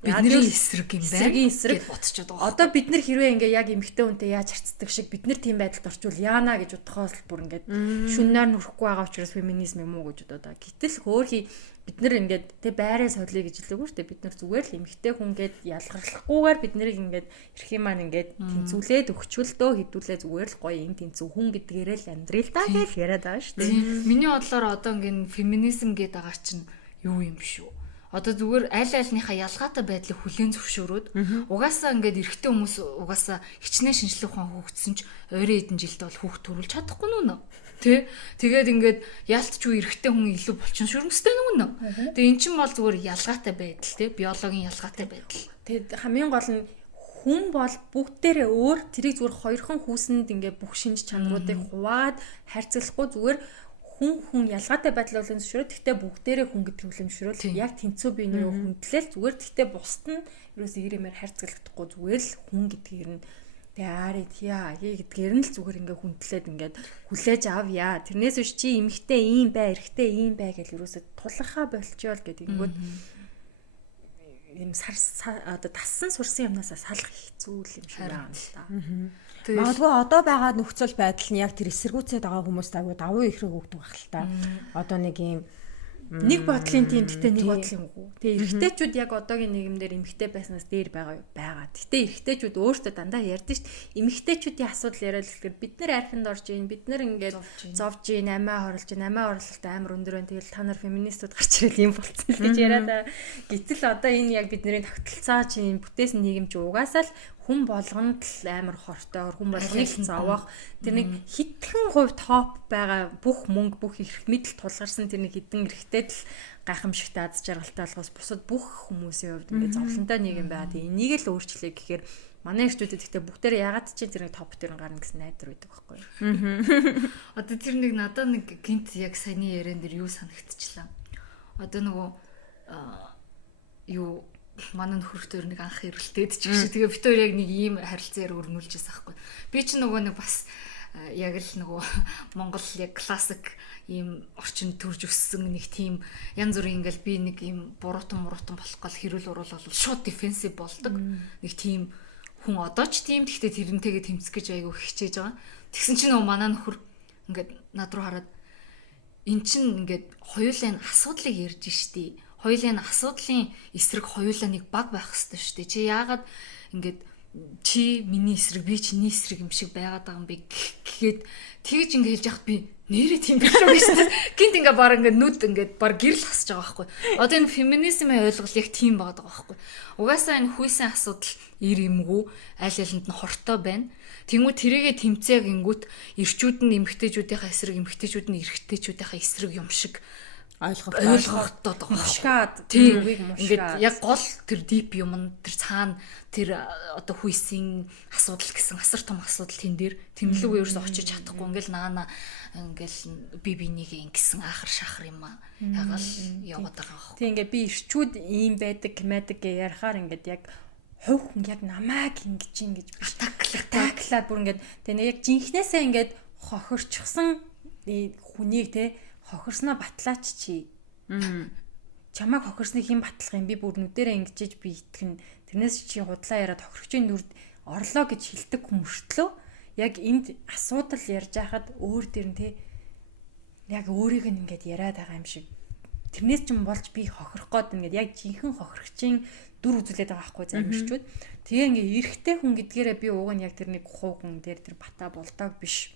Бидний эсрэг юм байна. Эсрэг бодчиход байгаа. Одоо бид нар хэрвээ ингээ яг эмэгтэй хүнтэй яаж харцдаг шиг бид нар тийм байдалд орчвол яана гэж бодохоос бүр ингээд шүнээр нүрэхгүй байгаа учраас феминизм юм уу гэж бодоо. Гэтэл хөөхий бид нар ингээд тэ байраа солиё гэж хэлээгүй шүү дээ. Бид нар зүгээр л эмэгтэй хүнгээд ялгархахгүйгээр бид нарыг ингээд эрхийн маань ингээд тэнцүүлээд өгчвөлдөө хідүүлээ зүгээр л гоё юм тэнцүү хүн гэдгээрээ л амьдрий л даа гэж яриад байгаа шүү дээ. Миний бодлоор одоо ингээд феминизм гэдэг байгаа чинь юу юм шүү. Одоо зүгээр аль альныхаа ялгаатай байдлыг хүлээн зөвшөөрөөд угаасаа ингээд эрэгтэй хүмүүс угаасаа хичнээн шинжлэх ухаан хөгжсөн ч ойрын хэдэн жилд бол хүүхд төрүүлж чадахгүй нүнэ. Тэ? Тэгээд ингээд яалтчгүй эрэгтэй хүн илүү болчин шүрмстэй нүнэ. Тэгээ эн чинь бол зүгээр ялгаатай байдал тэ биологийн ялгаатай байдал. Тэгээд хамгийн гол нь хүн бол бүгдээрээ өөр тэрийг зүгээр хоёрхан хүүсэнд ингээд бүх шинж чанаруудыг хуваад харьцуулахгүй зүгээр хүн ялгаатай байдал бол зөвшөөрөө. Гэхдээ бүгдээрээ хүн гэдэг хүлэмжшөөрөл яг тэнцүү биений хүндлэл зүгээр. Гэхдээ бусд нь ерөөсөө ирэмээр харьцуулагдахгүй зүгээр л хүн гэдгээр нь яарэ тиа гэдгээр нь л зүгээр ингээ хүндлээд ингээд хүлээж авъя. Тэрнээс биш чи эмэгтэй ийм бай, эрэгтэй ийм бай гэж ерөөсөө тулгархаа болчихвол гэдэг ингээд юм одоо тассан сурсан юмнасаа салах хэцүү юм шиг байна л да. Магадгүй одоо байгаа нөхцөл байдал нь яг тэр эсэргүүцээд байгаа хүмүүст агуу давуу ихрэг өгдөг байх л та. Одоо нэг юм нэг бодлын тийм гэхдээ нэг бодлын үгүй. Тэгээ эрэгтэйчүүд яг одоогийн нийгэмдэр эмэгтэй байснаас дээр байгаа. Гэхдээ эрэгтэйчүүд өөртөө дандаа ярьдэн шүү дээ. Эмэгтэйчүүдийн асуудал яриад л гэхээр бид нар архинд орж ийн, бид нар ингээд зовж ийн, амиа хорлж ийн, амиа орлолт амар өндөр байна. Тэгэл та нар феминистүүд гарч ирэл юм болцсон л гэж яриад. Гэтэл одоо энэ яг бидний тогтолцоо чинь бүтээсэн нийгэм чи угаасаа л хүн болгонд л амар хортойгоор хүн болгоныг зовоох тэр нэг хитгэн хувь топ байгаа бүх мөнгө бүх эрх мэдэл тулгарсан тэр нэг хідэн эрхтэй л гайхамшигтай аз жаргалтай болохоос бусад бүх хүмүүсийн хувьд ингээд зовлонтой нийгэм байгаа. Тэг энийг л өөрчлөе гэхээр манай эрчүүдэд гэхдээ бүгдээр ягаад ч тэр нэг топ дээр гарна гэсэн найдар байдаг байхгүй юу. Одоо тэр нэг надад нэг гинт яг саяны яриан дээр юу санагдчихлаа. Одоо нөгөө юу манай нөхөртөө нэг анх хэрэлтээд ч гэж тэгээ битүүр яг нэг ийм харилцаар өрнүүлж байсан байхгүй. Би ч нөгөө нэг бас яг л нөгөө Монгол яг классик ийм орчинд төрж өссөн нэг тийм янз бүрийн ингээл би нэг ийм буруутан болох гол хэрүүл урал бол шууд дефенсив болдог. Нэг тийм хүн одоо ч тийм гэхдээ тэрнтэйгээ тэмцэх гэж айгүй хичээж байгаа. Тэгсэн чинь нөгөө манай нөхөр ингээд над руу хараад эн чин ингээд хоёулаа асуудлыг ярьж штий. Хоёулын асуудлын эсрэг хоёулаа нэг баг байх хэрэгтэй шүү дээ. Чи яагаад ингээд чи миний эсрэг би чиний эсрэг юм шиг байгаад байгаа юм бэ гэхэд тэгж ингээд хэлж яхад би нэрээ тийм биш үү шүү дээ. Гинт ингээд баг ингээд нүд ингээд баг гэрэл хасж байгаа байхгүй. Одоо энэ феминизмын ойлголт яг тийм байгаа байхгүй. Угаасаа энэ хүйсийн асуудал ир юмгүй аль алинд нь хортой байна. Тэнгүү тэрийгэ тэмцээг ингүүт эрчүүд нь эмэгтэйчүүдийнхээ эсрэг эмэгтэйчүүд нь эрэгтэйчүүдийнхээ эсрэг юм шиг ойлгохтой мушгаад үгийг ингээд мушгаад яг гол тэр дип юм нь тэр цаана тэр одоо хүйсийн асуудал гэсэн асар том асуудал тэн дээр тэмлэг ерөөс очиж чадахгүй ингээл наана ингээл би бинийг ингэсэн ахар шахар юм аа ягаал яваад байгаа. Тийм ингээд би ирчүүд ийм байдаг гэмэдэг гэж ярихаар ингээд яг хувь хүн яг намайг ингэж ингэж биш таклаад бүр ингээд тэгээ яг жинхнээсээ ингээд хохирчсан хүнийг те хохирсноо батлаач чи. Чамайг хохирсныг хэн батлах юм би бүр нүдэрээ ингэжэж би итгэн. Тэрнээс чи худлаа яриад хохирчийн нүрд орлоо гэж хэлдэг хүмүүртлөө яг энд асуудал ярьж байхад өөр дээр нь те яг өөрийг нь ингээд яриад байгаа юм шиг. Тэрнээс ч юм болж би хохирох гээд ингээд яг жинхэнэ хохирогчийн дүр үзүүлээд байгаа байхгүй замирчуд. Тэгээ ингээ эрэгтэй хүн гэдгээрээ би уг нь яг тэрний хувь хүн дээр тэр бата болдог биш.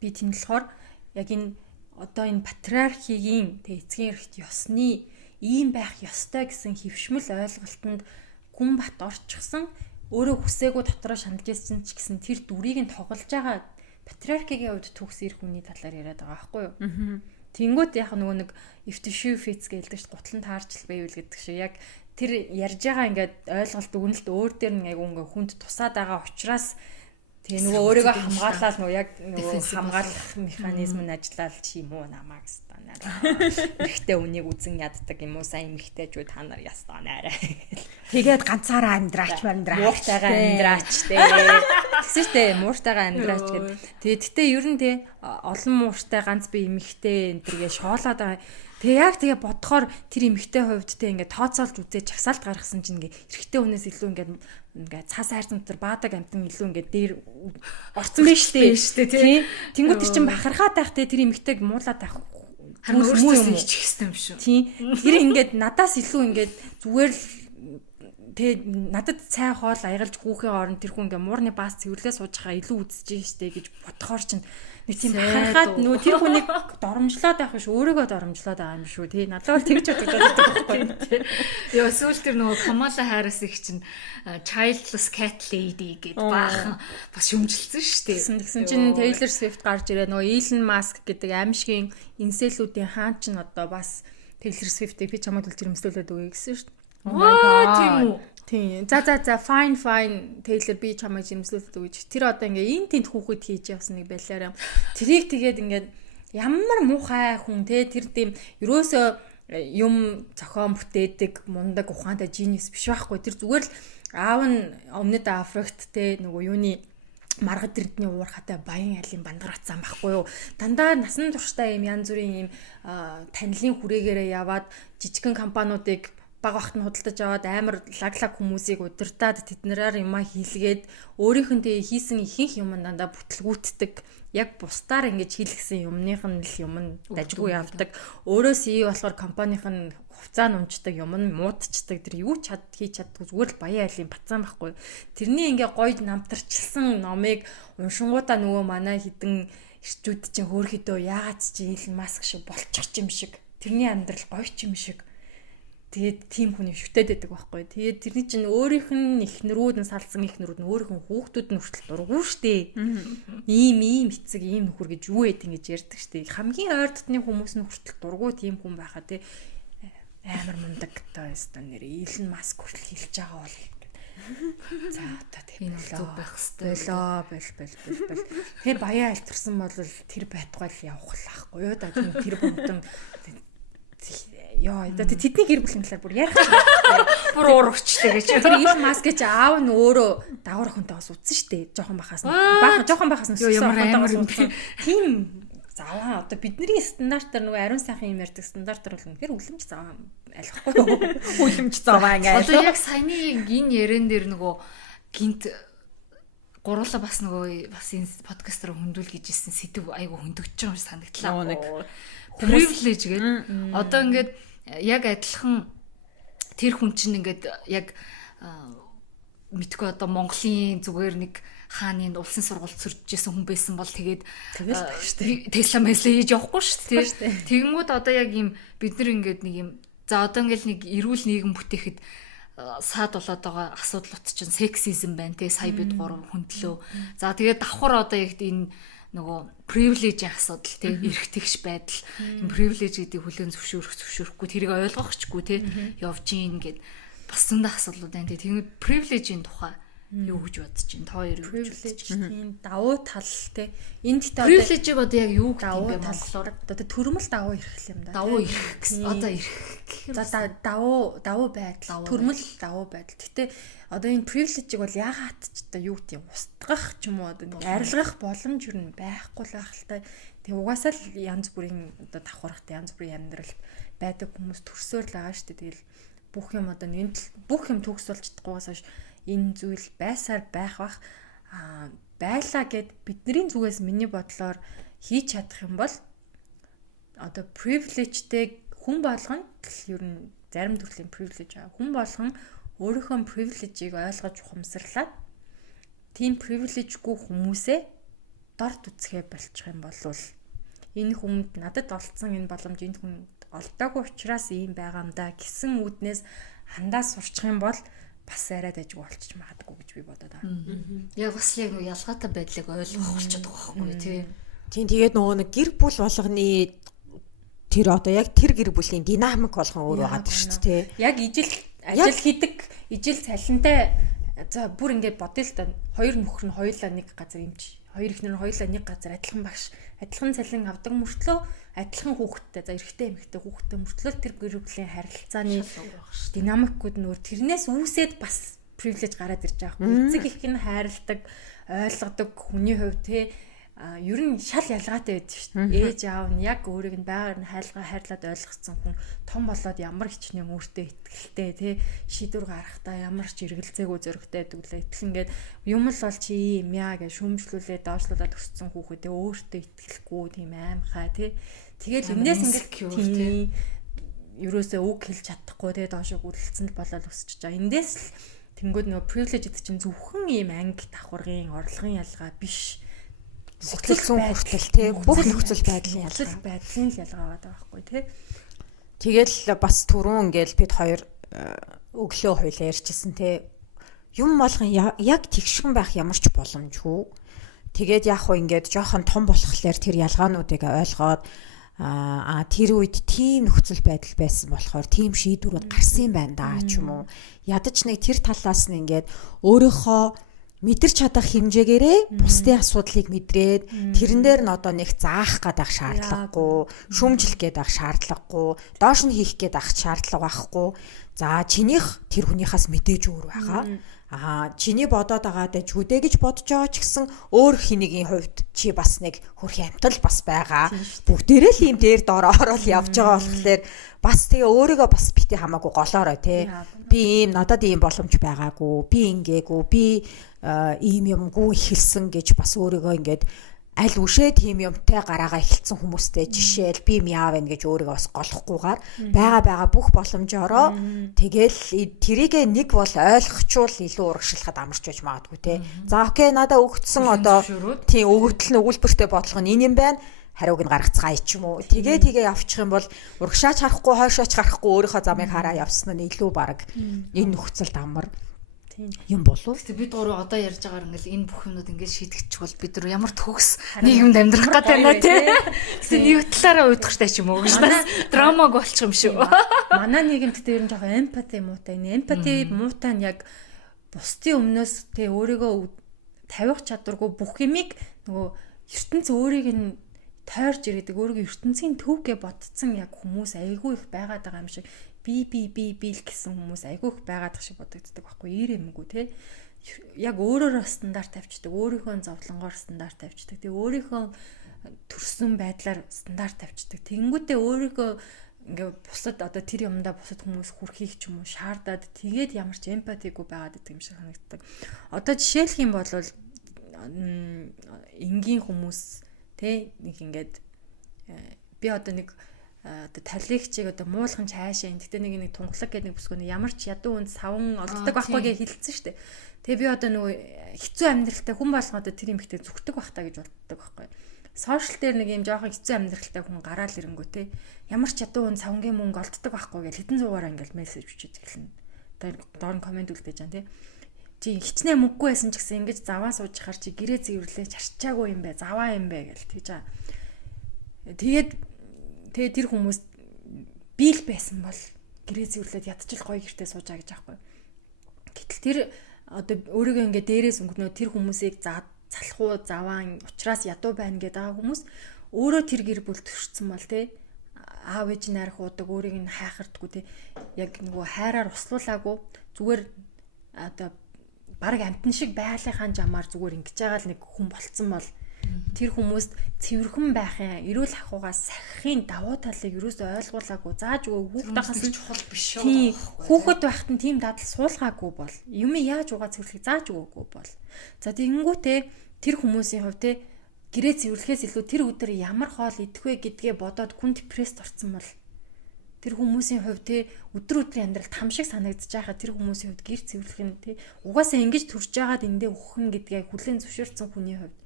Би тийм болохоор яг энэ одоо энэ патриархигийн тэг эцгийн эрхт ёсны ийм байх ёстой гэсэн хөвшмөл ойлголтод гүн бат орчихсон өөрөө хүсээгүй дотроо шаналж ирсэн ч гэсэн тэр дүрийг нь тоглож байгаа патриархигийн хувьд төгс ирэх хүний талаар яриад байгаа байхгүй юу? Тэнгүүд яг нөгөө нэг if the shoe fits гэлдэг ш гутлан таарч л байвал гэдэг шиг яг тэр ярьж байгаа ингээд ойлголт өгнөлт өөр дээр нэг ингээ хүнд тусаад байгаа учраас тэгээ нөгөө өөрийгөө хамгаалаад нөгөө яг нөгөө хамгаалах механизм нь ажиллаад чи юм уу намаа гэсэн эрэгтэй үнийг үзэн яддаг юм уу сайн эмэгтэйчүүд та нар ястаа наарай. Тэгээд ганцаараа амьдраач мууртайгаа амьдраач те. Тэгсэн штэ мууртайгаа амьдраач гэдэг. Тэгээд гэтээ ер нь те олон мууртай ганц би эмэгтэй энэ төргээ шоолоод байгаа. Тэгээ бодохоор тэр эмэгтэй хувьд те ингээд тооцоолж үзээ чагсаалт гаргасан чинь ингээ эрэгтэй хүнээс илүү ингээд цаас хайрсан дотор баадаг амтан илүү ингээд дээр орцсон байж штэ тий. Тэнгүүд тэр чинь бахархаад байх те тэр эмэгтэйг муулаад байх. Харин өөрөөсөө ичих хэстэй юм шүү. Тийм. Тэр ингээд надаас илүү ингээд зүгээр л тэгээ надад цай хоол аягалж хүүхийн оронд тэр хүн ингээ муурны баас цэвэрлээ сууж байгаа илүү үзэж штэ гэж бодохоор чинь нэг тийм харахад нөө тэр хүнийг доромжлоод байх биш өөрийгөө доромжлоод байгаа юм шүү тий надад бол тэгж боддог байхгүй. Яа сүүл тэр нөгөө Камала Харрис их чинь childless cat lady гэд баахан бас шүмжилсэн штэ. Тэгсэн чинь Taylor Swift гарч ирээ нөгөө Elon Musk гэдэг аимшигын инсэлүүдийн хаан чинь одоо бас Taylor Swift-ийг би чамд үлж ирэмслүүлээд өгье гэсэн штэ. Тийм үү. Тийм. За fine Taylor би чамайг жимслүүлээд өгч. Тэр одоо ингээ энэ тент хүүхэд хийж явсан нэг байлаар юм. Тэрийг тэгээд ингээд ямар муухай хүн те тэр тийм ерөөсөө юм зохион бүтээдэг мундаг ухаантай genius биш байхгүй. Тэр зүгээр л аав нь өмнөд Африкт те нөгөө юуны маргад эрдний уурхатай баян айлын бандар атсан байхгүй юу. Дандаа насан турштай юм янз бүрийн юм танилын хүрээлээрээ яваад жижигхэн компаниудыг баг багт нь худалдаж аваад амар лаглаг хүмүүсийг удирдаад тэднэрээр юмаа хийлгээд өөрийнхөнтэй хийсэн ихэнх юм дандаа бүтлгүүтдэг. Яг бусдаар ингэж хийлгсэн юмных нь л юм нь дажгүй явдаг. Өөрөө CEO болохоор компанийн нь хувцаа нунчдаг, юм нь муудчихдаг. Тэр юу хийж чаддгүй зүгээр л баян айлын бацаан байхгүй. Тэрний ингээ гоё намтарчилсан номыг уншингуудаа нөгөө манай хідэн ирчүүд чинь хөөрхөдөө яагаад ч Elon Musk шиг болчих юм шиг. Тэрний амьдрал гоё ч юм шиг. Тэгээд тийм хүний шүтээд байдаг байхгүй. Тэгээд тэрний чинь өөрийнх нь эхнэрүүд нь салсан эхнэрүүд нь өөрийнх нь хүүхдүүд нь хүртэл дурггүй штэ. Ийм эцэг ийм нөхөр гэж юу ээд ингэж ярьдаг штэ. Хамгийн ойр дотны хүмүүс нь хүртэл дурггүй тийм хүн байхаа те амар мундаг тоёстой нэр Elon Musk хүртэл хэлж байгаа бол. За одоо тийм зүг байх хэвээр. Бэл. Тэгээ баяа альтарсан бол тэр байтугай л явах л ахгүй юу да. Тэр бомтон яа, тэдний гэр бүлийн талаар бүр ярих. Бүр уурчтэй гэж. Тэр Elon Musk гэж аав нь өөрөө дагвар охинтой бас үзсэн шүү дээ. Жохон бахаас нь. Ямар юм тийм заваа одоо бидний стандартаар нөгөө ариун сайхан юм ярьдаг стандартаар бол үнэхээр үлэмж заваа айлахгүй юу? Үлэмж заваа ингээ. Одоо яг саяны энэ ярен дээр нөгөө гинт гурлаа бас нөгөө бас энэ подкастаар хөндүүл гэж ирсэн сэдв айгу хөндөгч байгаа юм санагдлаа. Privilege гэдэг. Одоо ингээд яг адилхан тэр хүн чинь ингээд яг мэдгүй одоо Монголын зүгээр нэг хааны улсын сургуульд сурчижсэн хүн байсан бол тэгээд Tesla хийж явахгүй шүү дээ. Тэгэнгүүт одоо яг юм бид нар ингээд нэг юм за одоо ингээд нэг эрүүл нийгэм бүтээхэд саад болоод байгаа асуудлууд чинь сексизм байна те сая бид гурав хүндлөө. За тэгээд давхар одоо яг энэ нөгөө privilege-ийн асуудал те эрх тэгш байдал энэ privilege гэдгийг хүлээн зөвшөөрөхгүй тэрийг ойлгохчгүй те явж гин гэд бас зөндөө асуудлууд байна те тэгээд privilege-ийн тухай юу гэж бодож чинь та хоёр юу гэж бодож чинь тийм давуу тал те энд тэ privilege-ийг одоо яг юу гэх юм бэ монголоор одоо төрмөл давуу эрх юм да давуу эрх гэсэн одоо эрх за давуу байдал төрмөл давуу байдал гэтээ одоо энэ privilege-ийг бол яагаад ч одоо юу гэдэг устгах ч юм уу одоо арилгах боломж юу байхгүй л байх л та тэг угаасаа л янз бүрийн одоо давхархтай янз бүрийн амьдралд байдаг хүмүүс төрсөөр л байгаа шүү дээ тэгэл бүх юм одоо бүх юм төгс болж чадахгүйгаас хойш энэ зүйл байсаар байх бах байлаа гэд бидний зүгээс миний бодлоор хийж чадах юм бол одоо privilegeтэй хүн болгонд л ер нь зарим төрлийн privilege байгаа. Хүн болгон өөрийнхөө privilege-ийг ойлгож ухамсарлаад тийм privilege-гүй хүмүүсээ дорд үзэхэ болчих юм бол энэ хүнд надад олцсон энэ боломж энэ хүнд олдоогүй учраас ийм байгаа юм да гэсэн үднээс хандаа сурчих юм бол бас арай дайггүй болчих магадгүй гэж би бодоод байна. Яг бас яг ялгаатай байдлыг ойлгох болчиход байгаа байхгүй тий. Тийм тэгээд нөгөө нэг гэр бүл болгоны тэр одоо яг тэр гэр бүлийн динамик болгон өөр байгаа шүү дээ. Яг ажил хийдэг, ижил цалинтай за бүр ингээд бодъё л да. Хоёр нөхөр нь хоёулаа нэг газар имж. Хоёр ихнэр нь хоёулаа нэг газар адилхан багш. Адилхан цалин авдаг мөртлөө адилхан хүүхэдтэй, за эрэгтэй эмэгтэй хүүхэдтэй мөртлөө тэр гэр бүлийн харилцааны динамикууд нөр тэрнээс үүсээд бас privilege гараад ирж байгаа юм. Эцэг их нь хайрладаг, ойлгодог хүний хувьд те ер нь шал ялгаатай байдаг шүү дээ. Ээж аав нь яг өөрийг нь байгаар нь хайрлаад ойлгоцсон хүн том болоод ямар хичнээн өөртөө итгэлтэй тий шийдвэр гаргахтаа ямар ч эргэлзээгүй зөрөгтэй байдаг лээ. Итгэл ингээд юм л бол чи юм яа гэж шүүмжлүүлээд доошлуулаад өссөн хүүхдээ өөртөө итгэлгүй тийм аимхай тий. Тэгэл энэс ингээд ерөөсөө үг хэлж чадахгүй тий доошоо гүрэлцэнд болоод өсөж байгаа. Эндээс л тэнгууд нөгөө privilege гэдэг чинь зөвхөн ийм анги давхаргын орлогын ялгаа биш. Сэтгэл зүйн хүртэл тий бүх нөхцөл байдлын ялгаа байгаа байхгүй тий. Тэгэл бас түрүүн ингээл бид хоёр өглөө хоёлаа ярьчихсан тий. Юм болгон яг тэгшхэн байх ямар ч боломжгүй. Тэгээд яг хөө ингээд жоохон том болохлээр тэр ялгаануудыг ойлгоод тэр үед тийм нөхцөл байдал байсан болохоор тийм шийдвэрүүд гарсан байна даа ч юм уу. Ядаж нэг тэр талаас нь ингээд өөрийнхөө мэдэрч чадах хэмжээгээрээ бусдын асуудлыг мэдрээд тэрэн дээр нь одоо нэг заах гэдэг шаардлагагүй, шүүмжлэх гэдэг шаардлагагүй, доош нь хийх гэдэг шаардлага байхгүй. За чинийх тэр хүнийхээс мэдээж өөр байгаа. Чиний бодоод байгаа дэжгүдэ гэж бодож байгаа ч гэсэн өөр хэнигийн хувьд чи бас нэг хөрх амтал бас байгаа. Бүгдээрээ л юм дээр доор ороод явж байгаа болохоор бас тэгээ өөрийгөө бас бити хамаагүй голоорой те. Би ийм надад ийм боломж байгаагүй, би ингээгүй, би ийм юмгүй ихэлсэн гэж бас өөрийгөө ингээд аль үшээ тийм юмтай гараагаа эхэлсэн хүмүүстэй жишээл би яав вэ гэж өөрийгөө бас голохгүйгээр байгаа бүх боломжоороо тэгэл тэрийг нэг бол ойлгочвол илүү урагшлахад амарч байж магадгүй те. За окей надаа өгдсөн одоо тийм өгөгдөл нь өгүүлбэртэй бодлого нь энэ юм байна. Хариуг нь гаргацгаая ч юм уу. Тэгээ явчих юм бол урагшаач харахгүй хойшооч гарахгүй өөрийнхөө замыг хараа явсан нь илүү баг энэ нөхцөлд амар юм болов. Гэтэ бид гурав одоо ярьж байгаагаар ингээл энэ бүх юмнууд ингээд шийдэгчих бол бид нар ямар төгс нэг юмд амьдрах гэдэг байна тий. Гэтэ нэг талаараа уйдахтай ч юм уу гэж бас драмаг болчих юм шүү. Манай нийгэмд тэр нь жоохон эмпати муутай. Энэ эмпати муутай нь яг бусдын өмнөөс тий өөрийгөө тавих чадваргүй бүх юмыг нөгөө ертөнц өөрийг нь тойрж ирээдэг өөрийгөө ертөнцийн төвгээ ботцсон яг хүмүүс айгүй их байгаад байгаа юм шиг би л гэсэн хүмүүс айгүй их байгаад байгаа шиг бодогддог байхгүй ирэмгүй те яг өөрөөрөө стандарт тавьчихдаг өөрийнхөө зовлонгоор стандарт тавьчихдаг тэгээ өөрийнхөө төрсөн байдлаар стандарт тавьчихдаг тэгэнгүүтээ өөрийгөө ингээ бусад одоо тэр юмдаа бусад хүмүүс хүрхийг ч юм уу шаардаад тэгээд ямар ч эмпатигүй байгаад байдаг юм шиг санагддаг одоо жишээлх юм бол энгийн хүмүүс тэ нэг ингээд би одоо нэг одоо талигчийг одоо муулхан цаашаа энэ тэгтээ нэг тунгалаг гэдэг нэг бүсгүй ямар ч ядуу үнд савн олддог байхгүй гэж хэлсэн шүү дээ. Тэгээ би одоо нөгөө хэцүү амьдралтай хүн болгоод тэр юм ихтэй зүгтдэг байх та гэж боддог байхгүй. Сошиал дээр нэг юм жоохон хэцүү амьдралтай хүн гараал ирэнгүү те ямар ч ядуу үнд савнгийн мөнгө олддог байхгүй гэж хэдэн зуугаар ингээл мессеж бичиж эхэлнэ. Доор нь комент үлдээж байгаа те. Чи хичнээн мөнгөгүй байсан ч гэсэн ингэж заваа сууж хаар чи гэрээ цэвэрлээ чарчаагүй юм бэ заваа юм бэ гэл тэгж байгаа. Тэгээд тэр хүмүүс би л байсан бол гэрээ цэвэрлээд ядчил гоё гэртээ суужаа гэж аахгүй. Гэтэл тэр одоо өөрийгөө ингээ дээрээс өнгөнөө тэр хүмүүсийг залах уу заваан ухраас ядуу байна гэдэг байгаа хүмүүс өөрөө тэр гэр бүл төрчихсөн бол те аав ээж найрах удаг өөрийг нь хайхардггүй те яг нөгөө хайраар услуулаагүй зүгээр одоо баг амтэн шиг байгалийнхаа жамаар зүгээр ингэж байгаа л нэг хүн болцсон бол тэр хүмүүст цэвэрхэн байхын эрүүл ахуйгаас сахихын давуу талыг юусоо ойлгуулаагүй зааж өгөө хүүхдээс чухал биш шүү. Хүүхэд байхад нь тийм дадал суулгаагүй бол юм яаж угаа цэвэрлэхийг зааж өгөөгүй бол за тэгэнгүүтээ тэр хүмүүсийн хувьд те гэрээ цэвэрлэхээс илүү тэр өдөр ямар хоол идэх вэ гэдгээ бодоод хүн депресд орсон бол тэр хүмүүсийн хувьд те өдөр өдрийн амьдрал там шиг санагдаж байгаа тэр хүмүүсийн хувьд гэр цэвэрлэх нь те угаасаа ингэж төрж байгаад эндээ ухах нь гэдгээ хүлээн зөвшөөрсөн хүний хувьд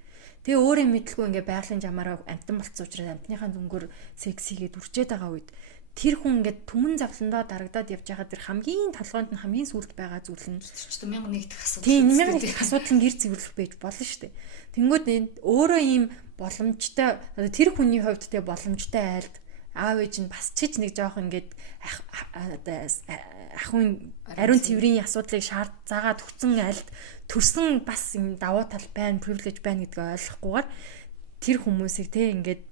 тэгээ өөрөө мэдлгүй ингээ байгалийн жамаараа амтан болцсон учраас амтныхаа дүнгээр сексигээд үржээд байгаа үед тэр хүн ингээд түмэн завландаа дарагдаад явж байгаа тэр хамгийн толгойд нь хамгийн сүүлд байгаа зүйл нь 1001 дэх асуудал. Тийм 1001 дэх асуудал нь гэр цэвэрлэх байж болно шүү дээ. Тэнгүүд өөрөө ийм боломжтой тэр хүний хувьд те боломжтой айлд аав ээж нь бас ч нэг жоох ингээд ахын ариун цэврийн асуудлыг заагаад өгсөн айлд төрсөн бас юм давуу тал байна, привилеж байна гэдгээ ойлгохгүйгээр тэр хүмүүсийг те ингээд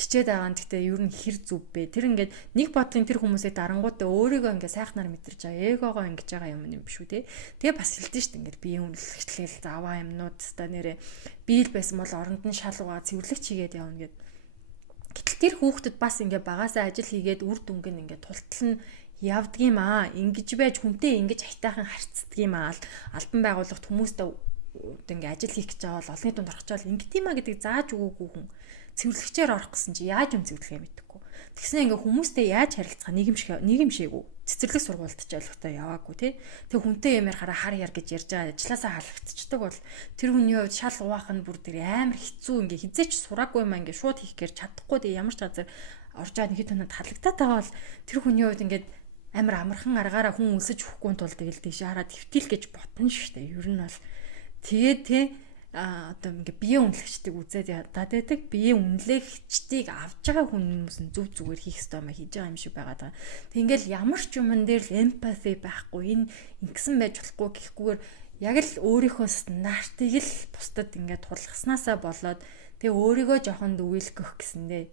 чичээд байгаа. Гэхдээ ер нь хэр зүв бэ? Тэр ингээд нэг бодлын тэр хүмүүсийг дарангуудаа өөрийгөө ингээд сайхнаар мэдэрч байгаа, эгоогоо ингэж байгаа юм биш үү те. Тэгээ бас хэлдэж шít ингээд биеийн үнэлэгчлэл заваа юмнууд та нэрэ биел байсан бол оронд нь шал угаа цэвэрлэгч хийгээд явна гэд. Гэтэл тэр хүүхдэд бас ингээд багаасаа ажил хийгээд үр дүнг нь ингээд тултал нь явдгийм аа. Ингэж байж хүнтэй ингэж хайтайхан харьцдгийм аа. Албан байгууллагт хүмүүстэй ингээд ажил хийх гэж байгаа бол олонний дунд орох чаал ингэдэм аа гэдгийг зааж өгөөгүй хүн. Цэвэрлэгчээр орох гэсэн чи яаж юм цэвэрлэхээ мэдэхгүй. Тэгснэ ингээ хүмүүстэй яаж харилцах нийгэмшээгүй. Цэцэрлэг сургуульд ч ойлгохтой яваагүй тий. Тэг хүнтэй юм ярахаараа хар яр гэж ярьж байгаа ажилласаа халагдчихдаг бол тэр хүний хувьд шал угаах нь бүр тэр амар хэцүү ингээ хизээч сураагүй юм ингээ шууд хийх гэж чадахгүй тий. Ямар ч газар орж байгаа нэг тонод халагдаад байгаа бол тэр хүний хувьд ингээ амар амархан аргаараа хүн өлсөж өгөхгүй тул тэгэл тийш хараад твтил гэж ботно шүү дээ. Ер нь бол тэгээд тий одоо ингээ биеийн үнэлэгчдийг үзээд ядаад байдаг. Биеийн үнэлэгчдийг авж байгаа хүмүүс нь зөв зүгээр хийх ёстой юм хийж байгаа юм шиг байгаа даа. Тэг ингээл ямар ч юмн дээр л эмпати байхгүй. Энэ ингэсэн байж болохгүй гэхгүйгээр яг л өөрийнхөө стандартыг л бусдад ингээ тулгаснасаа болоод тэг өөрийгөө жоохон дүгийлгэх гэсэндээ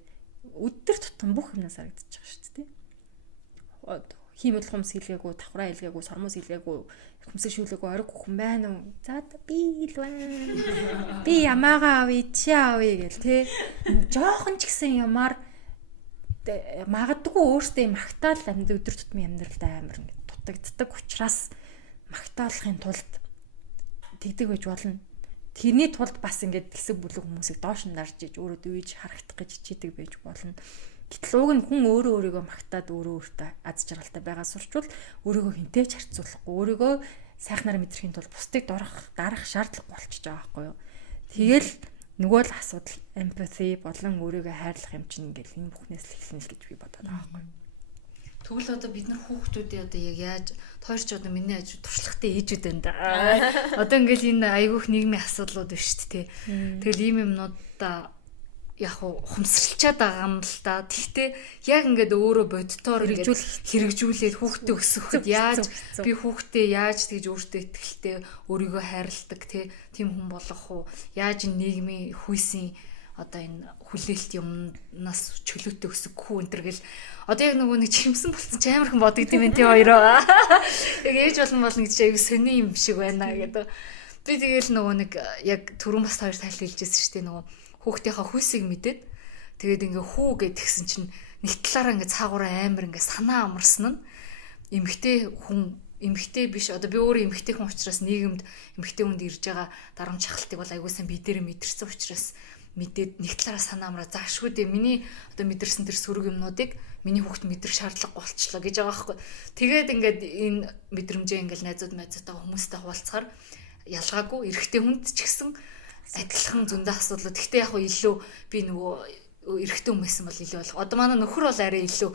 өдөр тутам бүх юмнаас харагдаж байгаа шүү дээ. Хиймэл хумс хийлгээгүй, давхраа хийлгээгүй, сормос хийлгээгүй, хүмсэг шүүлээгүй ориг хүн байна уу? За би л байна. Би ямаагаа авъя, чи авъя гэл те. Жохон ч гэсэн ямаар магадгүй өөртөө магтаал амьд өдөр тутмын амьдралдаа амар ингэ дутагддаг учраас магтаалахын тулд тэгдэг байж болно. Тэрний тулд бас ингэ хэсэг бүлэг хүмүүсийг доош нь дарж иж өөрөө дүйж харагдах гэж хичээдэг байж болно. Гэтэл уг нь хүн өөрийгөө магтаад өөртөө аз жаргалтай байгаа сурчвал өөрийгөө хинтээч харьцуулахгүй өөрийгөө сайхнаар мэдрэхийн тулд бусдыг дарах шаардлага болчихж байгаа байхгүй юу. Тэгэл нөгөө л асуудал empathy болон өөрийгөө хайрлах юм чинь ингээл энэ бүхнээс л эхэлнэ л гэж би бодоод байгаа байхгүй юу. Тэгвэл одоо бид нар хүүхдүүдээ одоо яг яаж тойрч одоо миний аж туршлагатай ээжүүд байна да. Одоо ингээл энэ айгүйх нийгмийн асуудлууд байна шүү дээ. Тэгэл ийм юмнуудаа яг хумсралчаад байгаа юм л да. Тэгтээ яг ингээд өөрөө бодтоор ингээд хэрэгжүүлээд хүүхдээ өсгөхөд яаж би хүүхдээ яаж тэгж өөртөө ихтэй өөрийгөө хайрладаг тийм хүн болох уу? Яаж нийгмийн хүйсийн одоо энэ хүлээлт юмнаас чөлөөтэй өсгөх үү энэ гэл одоо яг нөгөө нэг жимсэн болсон ч амархан бодогд юм тий хоёроо. Яг ээж болно гэж аяг сони юм шиг байна гэдэг. Би тэгэл нөгөө нэг яг түрүүн бас хоёр тал хэлжсэн шүү дээ нөгөө хүүхдийнхаа хүйсийг мэдээд тэгээд ингээ хүү гэдгсэн чинь нэг талаараа ингээ цаагаараа амар ингээ санаа амарсан нь эмэгтэй биш одоо би өөрөө эмэгтэй хүн учраас нийгэмд эмэгтэй хүнд ирж байгаа дарамт шахалтыг бол аягүй сайн би дээрээ мэдэрсэн учраас мэдээд нэг талаараа санаа амраа заашгүй дээ миний одоо мэдэрсэн тэр сөрөг юмнуудыг миний хүүхд мэдрэх шаардлага болчихлоо гэж байгаа байхгүй. Тэгээд ингээд энэ мэдрэмжээ ингээд найзуудтай хүмүүстэй хуваалцахаар ялгаагүй эрэгтэй хүнд ч гэсэн адилхан зөндөө асуудлууд. Гэхдээ яг илүү би нөгөө эрэгтэй хүн байсан бол илүү болох. Одоо манай нөхөр бол арай илүү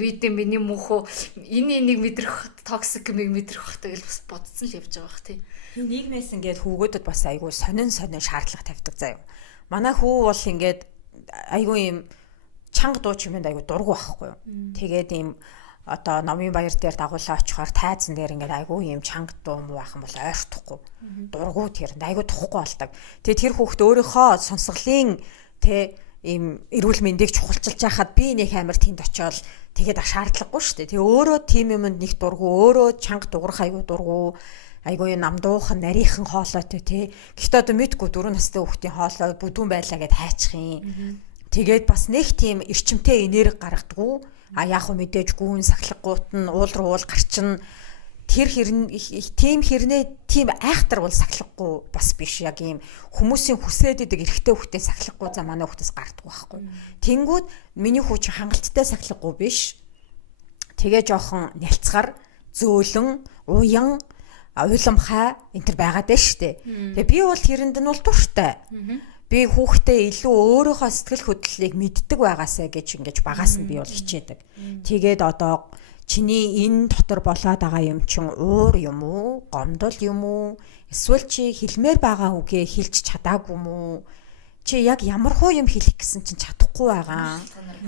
видэн миний мөнхөө энийг мэдрэх токсик юмыг мэдрэх бахтай гэж бас бодсон л явж байгаа бах тий. Нийгмээс ингээд хүүгүүдэд бас айгүй сонин шаардлага тавьдаг заяа. Манай хүү бол ингээд айгүй юм чанга дуу чимэнд айгүй дургу байхгүй юу. Тэгээд ийм одоо номын баяр дээр дагуулаа очихоор тайзан дээр ингээд айгүй юм чанга дуу муу байх юм бол ойртохгүй. Дургу тэр айгүй тухгүй болдог. Тэгээд тэр хүүхд өөрийнхөө сонсголын ийм эрүүл мэндийг чухалчилж яхад би нэг амар тэнд очиод тэгээд шаардлагагүй шүү дээ. Тэгээ өөрөө тим юмд нэг дургу өөрөө чанга дуурах айгүй дургу айгүй намдуухан нарийнхан хоолойтой тий. Гэхдээ одоо мэдгүй 4 настай хүүхдийн хоолой бүдүүн байлаа гэд хайчих юм. Тэгээд бас нэг тийм эрчимтэй энерги гаргадаггүй. А яг хөө мэдээж гүүн сахилгагуут нь уул руу уул гарчин тэр тийм айхтар бол сахилгагүй бас биш яг ийм хүмүүсийн хүсээд идэг эрэгтэй хүүхдээ сахилгагүй за манай хүүхдээс гарддаг байхгүй. Тэнгүүд миний хүү чи хангалттай сахилгагүй биш. Тэгээ жоохон нялцгар, зөөлөн, уян, уйламхай энэ төр байгаад байна шүү дээ. Тэгээ би бол тэрэнд нь бол дуртай. Би хүүхдээ илүү өөрийнхөө сэтгэл хөдлөлийг мэддэг байгаасаа гэж ингэж багаас нь би бол хичээдэг. Тэгээд одоо чиний энэ дотор болоод байгаа юм чин уур юм уу, гомдол юм уу, эсвэл чи хэлмээр байгаа үгээ хэлж чадаагүй юм уу? Чи яг ямар хуу юм хэлэх гэсэн чинь чадахгүй байгаа.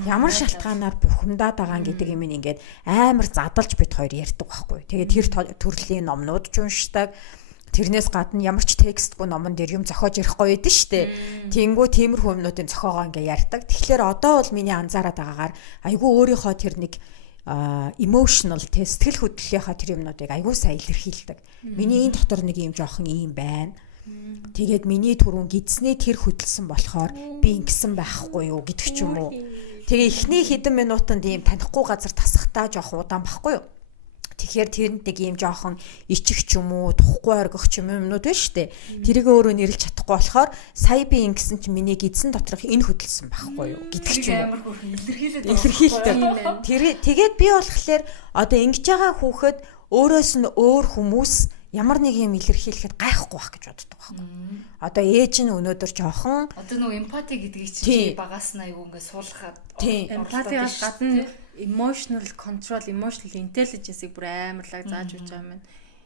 Ямар шалтгаанаар бухимдаад байгаа гэдэг юм ингээд амар задалж бит хоёр ярьдаг байхгүй. Тэгээд тэр төрлийн номнууд ч уншдаг. Тэрнээс гадна ямар ч текстгүй номон дээр юм зохиож ярихгүй байдэн штэ. Тэнгүү тиймэрхүү юмнуудын зохиогоо ингээ ярьдаг. Тэгэхээр одоо бол миний анзаараад байгаагаар айгүй өөрийнхөө тэр нэг emotional сэтгэл хөдлөлийнхаа тэр юмнуудыг айгүй сайн илэрхийлдэг. Миний энэ дотор нэг юм жоохон ийм байна. Тэгээд миний түрүүн гидсний тэр хөдөлсөн болохоор би ингэсэн байхгүй юу гэдэг ч юм уу. Тэгээ эхний хэдэн минутанд ийм танихгүй газар тасахтаа жоохон удаан байхгүй юу. Тэгэхээр тэрэнд нэг ийм жоохон ичих ч юм уу, тухгүй оргих ч юмнууд байна шүү дээ. Тэрийг өөрөө нэрлж чадахгүй болохоор сая би ингэсэн чинь миний гидсэн доторх энэ хөдөлсөн байхгүй юу гэдэг ч юм уу. Илэрхийлдэг. Тэгээд би болохоор одоо ингэж байгаа хүүхэд өөрөөс нь өөр хүмүүс ямар нэг юм илэрхийлэхэд гайхгүй байх гэж боддог байхгүй. Одоо ээж нь өнөөдөр жоохон одоо нөгөө эмпати гэдгийг чинь багаас нь айгүй ингээд суулгаад эмпатиас гадна emotional control, emotional intelligence-ийг бүр амарлаг зааж өгч байгаа юм.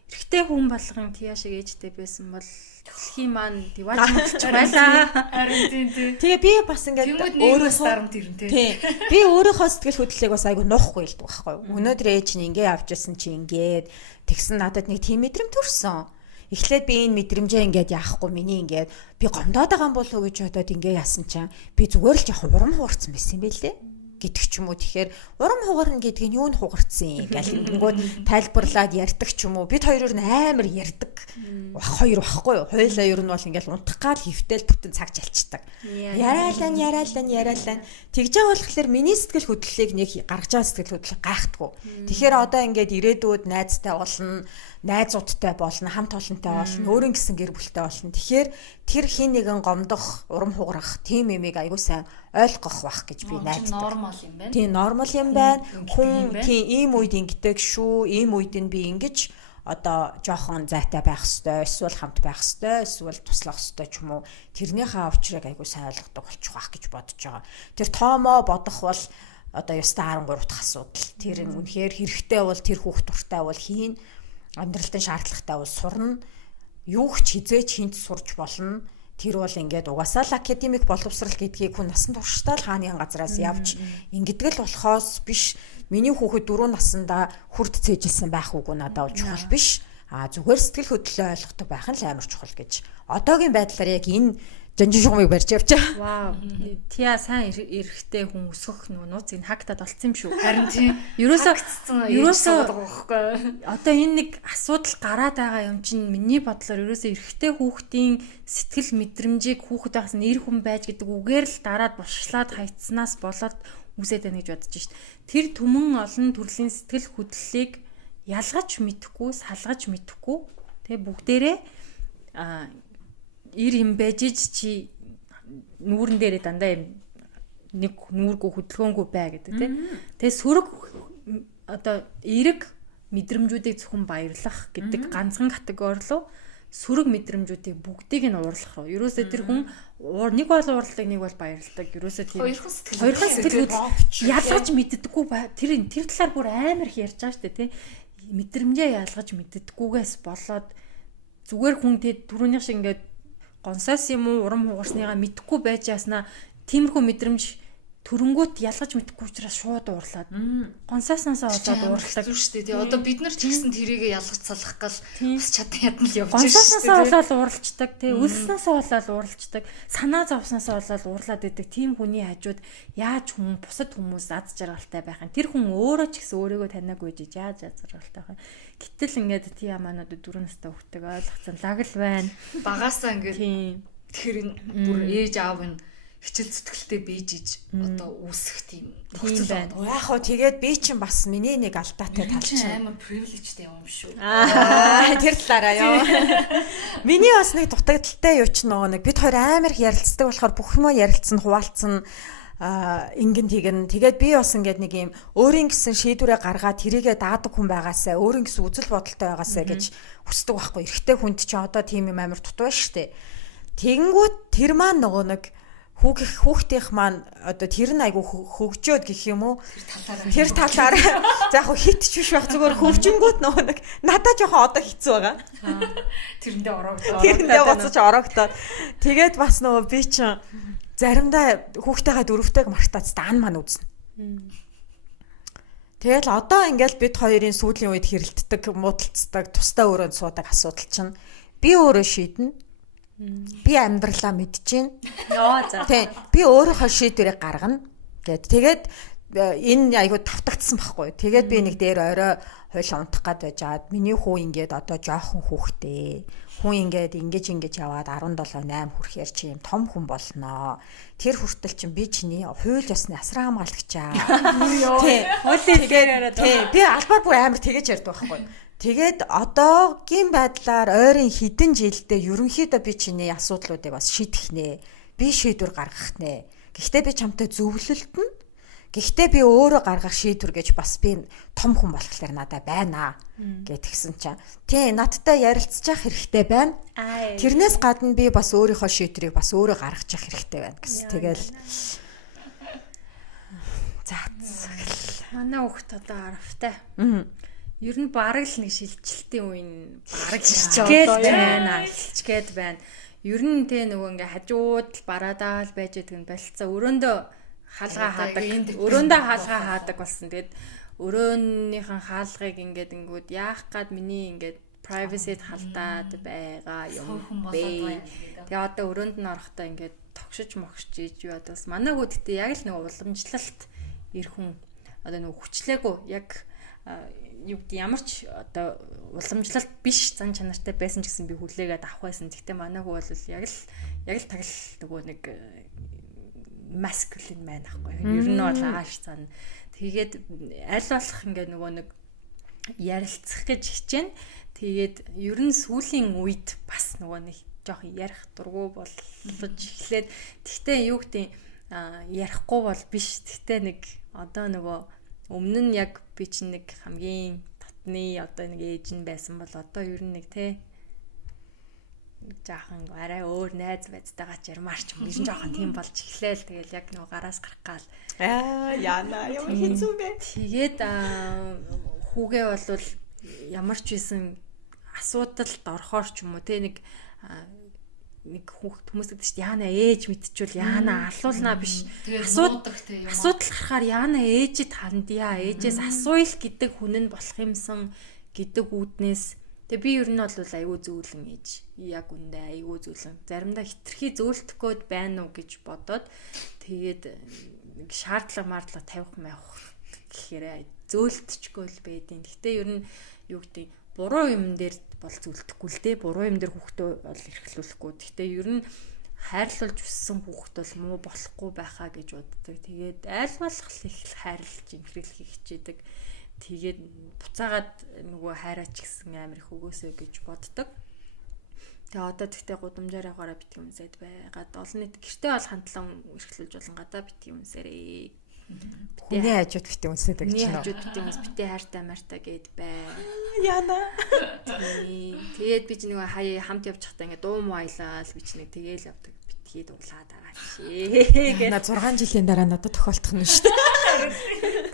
Эрэгтэй хүн болгон тия шиг ээжтэй байсан бол дэлхийн маань дивааж мөч байлаа. Харин тийм. Тэгээ би бас ингээд өөрөөс дарамт ирэн тий. Би өөрийнхөө сэтгэл хөдлөлийг бас айгу нуухгүй л байхгүй юу. Өнөөдөр ээж нь ингээ авч ирсэн чи ингээд тэгсэн надад нэг тийм мэдрэмт төрсөн. Эхлээд би энэ мэдрэмжээ ингээд яахгүй миний ингээд би гомдоод байгаа юм болов уу гэж бодоод ингээ яасан чинь би зүгээр л жоохон урам хугарсан байсан юм байлээ гэдэг ч юм уу. Тэгэхээр урам хугарна гэдэг нь юу н хугарсан юм гэл ингэнгүүт тайлбарлаад ярьдаг ч юм уу. Бид хоёроор нь амар ярьдаг. Хоёр байхгүй юу? Хойлоо ер нь бол ингээл унтах гал хөвтөл бүтэн цаг жалчдаг. Яриалан. Тэгж байгаа болохоор миний сэтгэл хөдлөлийг нэг гаргаж байгаа сэтгэл хөдлөл гайхдаггүй. Тэгэхээр одоо ингээд ирээдүйд найзтай болно, найзуудтай болно, хамт олонтой болно, өөрийн гэсэн гэр бүлтэй болно. Тэгэхээр тэр хин нэгэн гомдох, урам хугарах тийм юмыг аягүй сайн ойлгох байх гэж би найддаг. Нормал юм байна. Тийм нормал юм байна. Хүн тийм ийм үед ингэдэг шүү, ийм үед нь би ингэж одоо жоохон зайтай байх ёстой, эсвэл хамт байх ёстой, эсвэл туслах ёстой ч юм уу. Тэрнийхээ учрыг аягүй сайн ойлгодог болчих واخ гэж бодож байгаа. Тэр тоомоо бодох бол одоо ёстой 13 дахь асуудал. Тэр үнэхээр хэрэгтэй бол тэр хүүхд туртай бол хийн. Амьдралтын шаардлагатай бол сурна. Юу ч хизээч хинт сурч болно. Тэр бол ингээд угаасаа л академик боловсрал гэдгийг хүн насан туршдаа л хааны газраас явж ингэдэг л болохоос биш. Миний хүүхэд 4 наснда хүрд цээжилсэн байх үгүй надад чухал биш. Зүгээр сэтгэл хөдлөлөө ойлгохтой байх нь л амар чухал гэж. Одоогийн байдлаар яг энэ жанжин шугамыг барьж явж байгаа. Вау. Тиа сайн эрэхтэй хүн өсгөх нууцыг хактад олцсон юм шүү. Харин тийм. Ерөөсөө одоо энэ нэг асуудал гараад байгаа юм чинь миний бодлоор ерөөсөө эрэхтэй хүүхдийн сэтгэл мэдрэмжийг хүүхэд байгаас нэр хүн байж гэдэг үгээр л дараад бушглаад хайцснаас болоод үсээд байна гэж бодож шít. Тэр түмэн олон төрлийн сэтгэл хөдлөлийг ялгаж мэдэхгүй, салгаж мэдэхгүй. Тэгээ бүгдээрээ ир юм байж чи нүүрэн дээрээ дандаа юм нэг нүүргүй хөдөлгөөнгүй бай гэдэг тий. Тэгээ сөрөг одоо эерэг мэдрэмжүүдийг зөвхөн баярлах гэдэг ганцхан категори руу сөрөг мэдрэмжүүдийг бүгдийг нь уурлах руу. Ерөөсөө тэр хүн нэг бол уурладаг, нэг бол баярлдаг. Ерөөсөө тийм хоёрхан сэтгэлүүд ялгаж мэддэггүй тэр талаар бүр амар их ярьж байгаа шүү дээ тий. Мэдрэмжээ ялгаж мэддэггүйгээс болоод зүгээр хүн түрүүнийх шиг ингээд гонсоос юм уу урам хугарсныгаа мэдхгүй байж яснаа тиймэрхүү мэдрэмж төрөнгөт ялгаж мэдхгүй учраас шууд уурлаад гонсооснаасаа болоод уурладаг шүү дээ. Одоо бид нар ч гэсэн тэрийг ялгаж салах гал бас чадан ядна л явж байна шүү дээ. Гонсооснаасаа болоод ууралцдаг, тий үлснээсээ болоод ууралцдаг, санаа зовсноосаа болоод уурлаад идэг тийм хүний хажууд яаж хүн бусад хүмүүс аз жаргалтай байх юм. Тэр хүн өөрөө ч гэсэн өөрийгөө танаагүй жиж яаж аз жаргалтай байх юм. Гэтэл ингээд тий амаанууд 4 настай хүүхдтэй ойлгоцсон лаг л байна. Багаасаа ингээд тэр бүр ээж аав нь хичээл зүтгэлтэй бийжиж одоо үүсэх тийм нөхцөл байна. Яг хоо тэгээд би чинь бас миний нэг алдаатай тал чинь амар privileged юм шүү. Тэр талаараа ёо. Миний бас нэг дутагдaltaй юу ч нэг бид хоёр амар их ярилцдаг болохоор бүх юм ярилцсан, хуваалцсан Ингэн тэгэн тэгээд би бас ингээд нэг юм өөрийн гэсэн шийдвэрээ гаргаад тэрийгэ даадаг хүн байгаасаа өөрийн гэсэн үзэл бодолтой байгаасаа гэж хүсдэг байхгүй. Эрэгтэй хүнд ч одоо тийм юм амар дутуу шүү дээ. Тэгэнгүүт тэр маань нөгөө нэг хүүхдийнх маань одоо тэр нь айгу хөгжөөд гэх юм уу тэр талаар за яг хит ч биш байх зүгээр хөгжингүүт нөгөө нэг надад жоохон одоо хэцүү байгаа. Тэрэндээ буцаж ороогдоод тэгээд бас нөгөө би чинь заримдаа хүүхдтэйгээ дөрөвтэйг мартаад дан маань үзнэ. Тэгэл одоо ингээл бид хоёрын сүүлийн үед хэрэлддэг, муудалцдаг, тусдаа өрөөнд суудаг асуудал чинь би өөрөө шийднэ. Би амьдралаа мэдчихээн. Тий. Би өөрийнхөө шийдвэрийг гаргана гэд. Тэгээд энэ айгуу тавтагдсан байхгүй. Тэгээд би нэг дээр орой хойлоо унтах гээд байжгаад миний хүү ингээд одоо жоохон хүүхдээ. Хүн ингээд ингэж яваад 17 8 хүрэхээр чи юм том хүн болноо. Тэр хүртэл чинь би чиний хууль ёсны асран хамгаалагчаа. Тий. Хуулийн дээр яриад. Тий. Би албаар бүр амар тэгэж ярьдаг байхгүй. Тэгээд одоогийн байдлаар ойрын хэдэн жилдээ ерөнхийдөө би чиний асуудлуудыг бас шийдэх нэ. Би шийдвэр гаргах нэ. Гэхдээ би чамтай зөвлөлтөн. Гэхдээ би өөрөө гаргах шийдвэр гэж бас би том хүн болохоор надад байна гэтгсэн чинь. Тий, надтай ярилцчих хэрэгтэй байна. Тэрнээс гадна би бас өөрийнхөө шийдвэрийг бас өөрөө гаргаж явах хэрэгтэй байна гэсэн. Тэгэл за манай хүүхд одоо 10-тай. Ер нь бараг л нэг шилжилтийн үеийн бараг шилжгээд байна. Шилжгээд байна. Ер нь тэ нөгөө ингээ хажууд бараадаа л байж байгаа нь болцоо. Өрөөндөө хаалгаа хаадаг. Өрөөндөө хаалгаа хаадаг болсон. Тэгээд өрөөнийхэн хаалгыг ингээд ингүүд яах гад миний ингээд privacy-д халтаад байгаа юм бэ. Тэгээ одоо өрөөнд нь орохдоо ингээд тогшиж могшиж ийж юу адаас манай гүдгтээ яг л нөгөө уламжлалт ирэх хүн одоо нөгөө хүчлээгүй яг юу гэдэг ямар ч одоо уламжлалт биш зан чанартай байсан ч гэсэн би хүлээгээд авах байсан. Гэхдээ манай хүү бол яг л тагл нөгөө нэг masculine man ахгүй. Ер нь бол ааш цаана. Тэгээд аль болох ингээ нөгөө нэг ярилцах гэж хичээн. Тэгээд ер нь сүүлийн үед бас нөгөө нэг жоох ярих дургу болж эхлээд тэгтээ юу гэдэг ярихгүй бол биш. Тэгтээ нэг одоо нөгөө өмнө нь яг би чинь нэг хамгийн татны одоо нэг ээж нь байсан бол одоо ер нь нэг те жаахан арай өөр найз байцтайгаа ч ярмаарч юм. Ер нь жаахан тийм болж эхлээл тэгэл яг нөгөө гараас гарах гал. Яна ямар хэцүү бэ. Тэгээд хүүгээ бол ямар ч байсан асуудалд орохоор ч юм уу те нэг хүмүүс гэдэг чинь яана ээж мэдчихвэл яана алуулнаа биш. Асуудал гарахаар яана ээжэд хандъя. Ээжээс асууя гэдэг хүн нь болох юмсан гэдэг үүднээс тэгээ би ер нь бол аюу зөөлөн ээж. Яг үндэ аюу зөөлөн. Заримдаа хитрхи зөөлтөх гээд байна уу гэж бодоод тэгээд нэг шаардлага тавих маявах гэхээр зөөлтчгүй л байдیں۔ Гэхдээ ер нь юу гэдэг буруу юм дээр бол зүлдэхгүй л дээ. Буруу юм дээр хүүхдээ бол эрхлүүлэхгүй. Гэхдээ ер нь хайрлуулж өссөн хүүхд бол муу болохгүй байхаа гэж боддог. Тэгээд аль болох их хайрлж инхрийлэхийг хичээдэг. Тэгээд буцаагаад нөгөө хайраач гэсэн амар их өгөөсөө гэж боддог. Тэгээ одоо тэгтээ гудамжаар агаараа битгий юмсэд байгаад олон нийт гэртээ бол хандлан эрхлүүлж болон гадаа битгий юмсэрээ. Хүний хажууд битгий юмсэд гэж байна. Хажууд битгий юмс битээ хайртай мартай гээд бай. Яна. Тэгээд би ч нэг хаяа хамт явж байхдаа ингээ дуу муу аялал би ч нэг тэгээл явдаг битгий дуулаад байгаа шээ. На 6 жилийн дараа надад тохиолдох нь шүү дээ.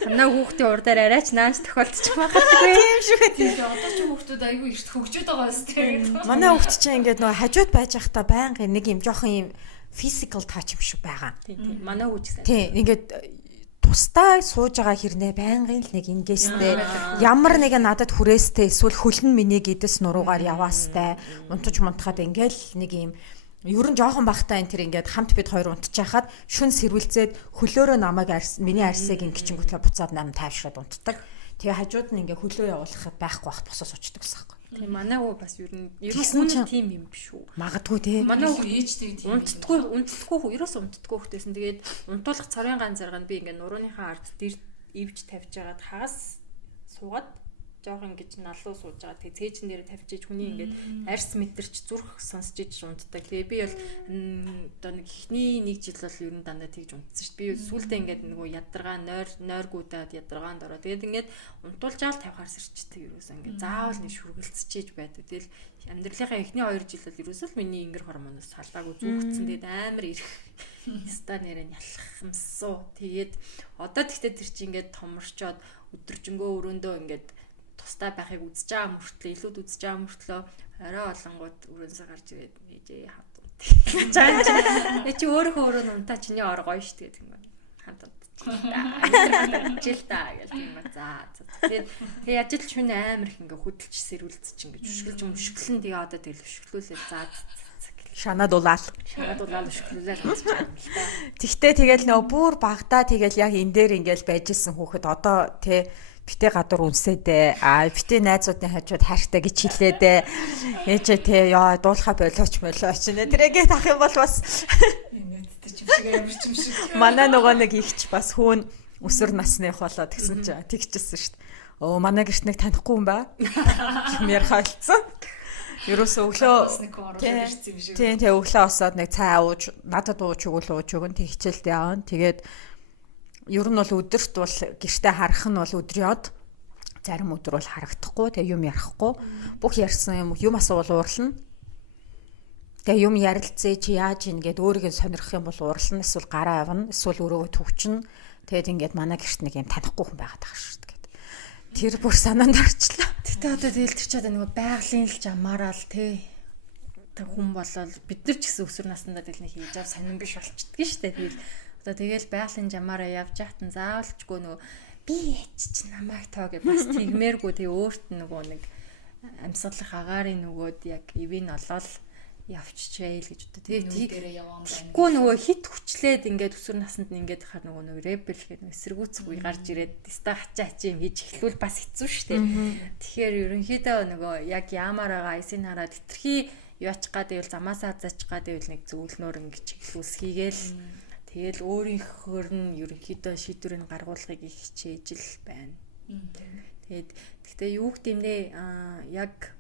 Танаа хүүхдийн урдаар арайч нааш тохиолдчих магадгүй. Тийм шүү дээ. Одоо ч хүүхдүүд айгүй эрт хөгжөөд байгаа юм тест. Манай хүүхд чинь ингээд нөгөө хажууд байж байхдаа байнгын нэг юм жоохон юм physical touch юм шиг байгаа. Тийм. Манай хүүч гэсэн. Тийм. Ингээд тусдаа сууж байгаа хэрнээ байнгын л нэг ингээстэй ямар нэгэн надад хүрээстэй эсвэл хөлн миний гэдэс нуруугаар яваастай унтаж мунтахад ингээл нэг юм ер нь жоохон бахтай энэ тэр ингээд хамт бид хоёр унтж байхад шүн сэрвэлзээд хөлөөрөө намайг миний арсыг ингэчингүүтлээ буцаад нам тайвшраад унтдаг. Тэгээ хажууд нь ингээ хөлөө явуулахад байхгүй бахт босоос очдөг гэсэн юм. Тийм манай хүү бас ер нь хүн тийм юм биш үү. Магадгүй тий. Манай хүү ээжтэй тийм. Унтдаггүй ерөөс унтдаггүй хөхтэйсэн. Тэгээд унтуулах царийн ганц зарганд би ингээ нурууныхаа ард дээр ивж тавьж агаад хагас суугаад жоох ингэж налуу сууж байгаа. Тэгээ цээжин дээр тавьчих хүний ингээд арьс мэдэрч зүрх сонсож иж унтдаг. Тэгээ би бол одоо нэг ихний нэг жил бол ер нь дандаа тэгж унтсан шүү дээ. Би сүүлдээ ингээд нөгөө ядаргаа нойргуудаад ядаргаанд ороо. Тэгээд ингээд унтуулжаал тавихаар сэрчдэг ерөөсөө ингээд заавал нэг шүргэлцчихэж байдаг. Тэгэл амьдралынхаа эхний 2 жил бол ерөөсөө л миний ингэр хормоноос салаагүй зүгтсэн. Тэгээд амар ирэх ста нэрэн ялхамсуу. Тэгээд одоо тэгтээ тэр чинь ингээд томорчоод өдөржингөө өрөөндөө ингээд тустай байхыг үзэж байгаа мөртлөө илүүд үзэж байгаа мөртлөө орой олонгууд өрөөсөө гарч ирээд ээжээ хад унт. Чи өөрөө унтаа чиний ор гоё шүү дээ гэх юм. Хад жилдаа гэж юм аа. Тэгээд яаж л шүн амар их ингээ хөдөлж сэрүүлцэж ингээ өшгөлн тэгээ одоо тэгэл өшгөлүүлээ заа. Шанаад улаал өшгөлүүлээ л байна л та. Тэгтээ тэгэл нөө бүр багтаа тэгэл яг энэ дээр ингээл байжсэн хүүхэд одоо тэ битээ гадуур үнсэдэ битээ найзуудын хажууд хайртай гэж хэлээдэ ээжээ тэ яа дуулахаа болооч нэ тэрэгээ тах юм бол бас манай нөгөө нэг ихч бас хүүн өсвөр насных болоод тэгсэн чинь тэгчихсэн шүү дээ. Оо манай гэрт нэг танихгүй юм ба. Юм ярих ойлцсон. Ерөөсөө өглөө тийм өглөө осоод нэг цай ууж надад ууж өгөн тэг хичээлд явна. Тэгээд ер нь бол өдөрт бол гэртээ харах нь бол өдрөд зарим өдөр бол харагдахгүй тэг юм ярихгүй. Бүх ярьсан юм асуувал уурлна. Тэгээ юм ярилцээ чи яаж ийн гэд өөрийгөө сонирхох юм бол уурлна эсвэл гараа авна эсвэл өрөөгөө төвчнө. Тэгээд ингээд манай гэрт нэг юм танихгүй хүн байгаад байгаа шүү дээ. Тэр бүр санаанд орчлоо. Тэгтээ одоо тэгэл тэр чад нэг байгалийн л жамаараа л тий. Тэг хүн болол бид нар ч гэсэн өсвөр наснда тэгэл нэг хийж ав сонирн биш болчихдээ шүү дээ. Тэгэл одоо тэгэл байгалийн жамаараа явж яхтан заавалчгүй нөгөө би яач чи намайг тоо гэж бас тэгмээргүй тэг өөрт нөгөө нэг амьсгалах агаарын нөгөөд яг ивэн олол явчихжээ л гэж боддог. Тэгээ яваан байна. Гүү нөгөө хит хүчлээд ингээд өсвөр наснд нь ингээд хахаар нөгөө рэбел гэдэг эсэргүүцгүй гарч ирээд ста хачаач юм хийж эхлүүл бас хэцүү шүү дээ. Тэгэхээр ерөнхийдөө нөгөө яг яамаар байгаа эсийн хараад хитрхи яач гадэвэл замаасаа зач гадэвэл нэг зөвлөнөр ингэж эхлүүлсхийгээл тэгэл өөрийнхөөр нь ерөнхийдөө шийдвэрийг гаргуулахыг хичээж л байна. Тэгээд гэхдээ юу гэмдээ яг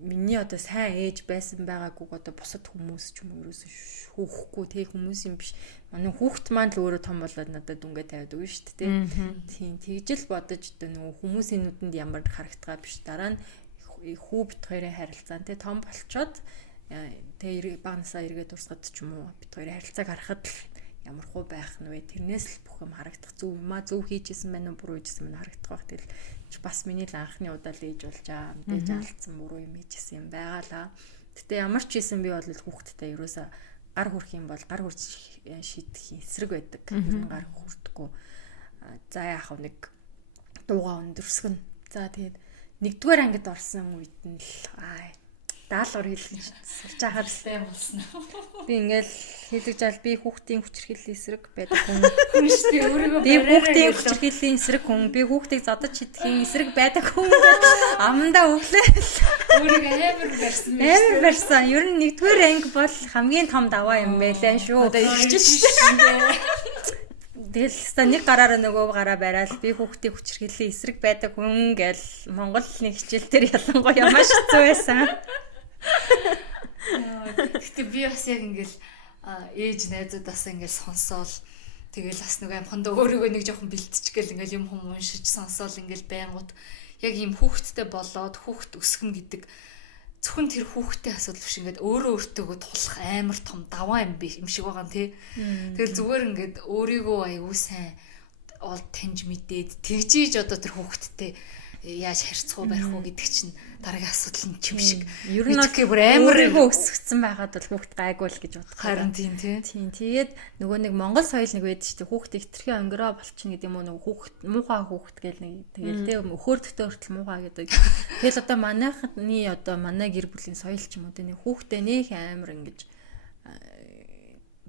миний одоо сайн ээж байсан байгаагүй одоо бусад хүмүүс ч юм уу ерөөсөө хүүхгүй тэг хүмүүс юм биш. Манай хүүхд маань л өөрөө том болоод надад дүнгээ тавиад өгнө шүү дээ. Тийм тэгж л бодож одоо нөгөө хүмүүсийн нүдэнд ямар харагдгаа биш. Дараа нь хүү бит хоёрын харилцаан тэг том болчоод тэг багнасаа эргээд урсгад ч юм уу бит хоёрын харилцааг харахад л ямар хуу байх нь вэ? Тэрнээс л бүх юм харагдах зөв юм аа зөв хийжсэн байна уу буруу хийжсэн байна харагдах байх. Тэгэл бас миний л анхны удаа л ээж болж аа мэдээж алдсан буруу юм хийжсэн юм байгаалаа. Гэтэ ямар ч хийсэн би бол хүүхдтэй ерөөсө гар хүрх юм бол гар хүрч шийдэх эсрэг байдаг. Ер нь гар хүрдэггүй. За яах вэ нэг дууга өндөрсгөн. За тэгээд нэгдүгээр ангид орсон үед нь л даалгавар хэлж сурч байхад бай болсон. Би ингээл хэлж жаал би хүүхдийн хүчирхийллийн эсрэг байдаг хүн. Би өөрийгөө би хүүхдийн хүчирхийллийн эсрэг хүн. Би хүүхдийг зодож шидэхийн эсрэг байдаг хүн гэж амандаа өглөө. Өөрийгөө амар барьсан. Амар барьсан. Ер нь нэгдүгээр анги бол хамгийн том даваа юм байлаа шүү. Одоо ирчихсэн шүү дээ. Тэгэл нэг гараараа нөгөө гараа барайл би хүүхдийн хүчирхийллийн эсрэг байдаг хүн гэл Монголын хичээл дээр ялангуяа маш хэцүү байсан. Гэтэ би бас яг ингээл ээж найзуудаас ингээл сонсоол тэгэл бас нэг амхандаа өөрийгөө нэг жоохон бэлтчихгээл ингээл юм хүм уншиж сонсоол ингээл байнгут яг юм хүүхдтэй болоод хүүхд өсгөн гэдэг зөвхөн тэр хүүхдтэй асуудал биш ингээд өөрөө өөртөөгөө тулах амар том даваа юм шиг байгаа юм тий. Тэгэл зүгээр ингээд өөрийгөө аягүй сайн ол таньж мэдээд тэгжиж одоо тэр хүүхдтэй яаж харьцах уу барих уу гэдэг чинь дараагийн асуудал нь юм шиг. Ер нь бүр амар өөрийгөө өсгцэн байгаад бол хүүхд гайгүй л гэж бодох. Харин тийм тий. Тийм тэгээд нөгөө нэг Монгол соёл нэг байдаг шүү дээ. Хүүхд хитрхи өнгөрөө болчихно гэдэг юм уу нөгөө хүүхд муухай хүүхд гэл нэг тэгэл тий өхөөрдөхтэй хүртэл муухай гэдэг. Тэгэл одоо манайхны одоо манай гэр бүлийн соёл ч юм уу тий хүүхдээ нөх амар ингэж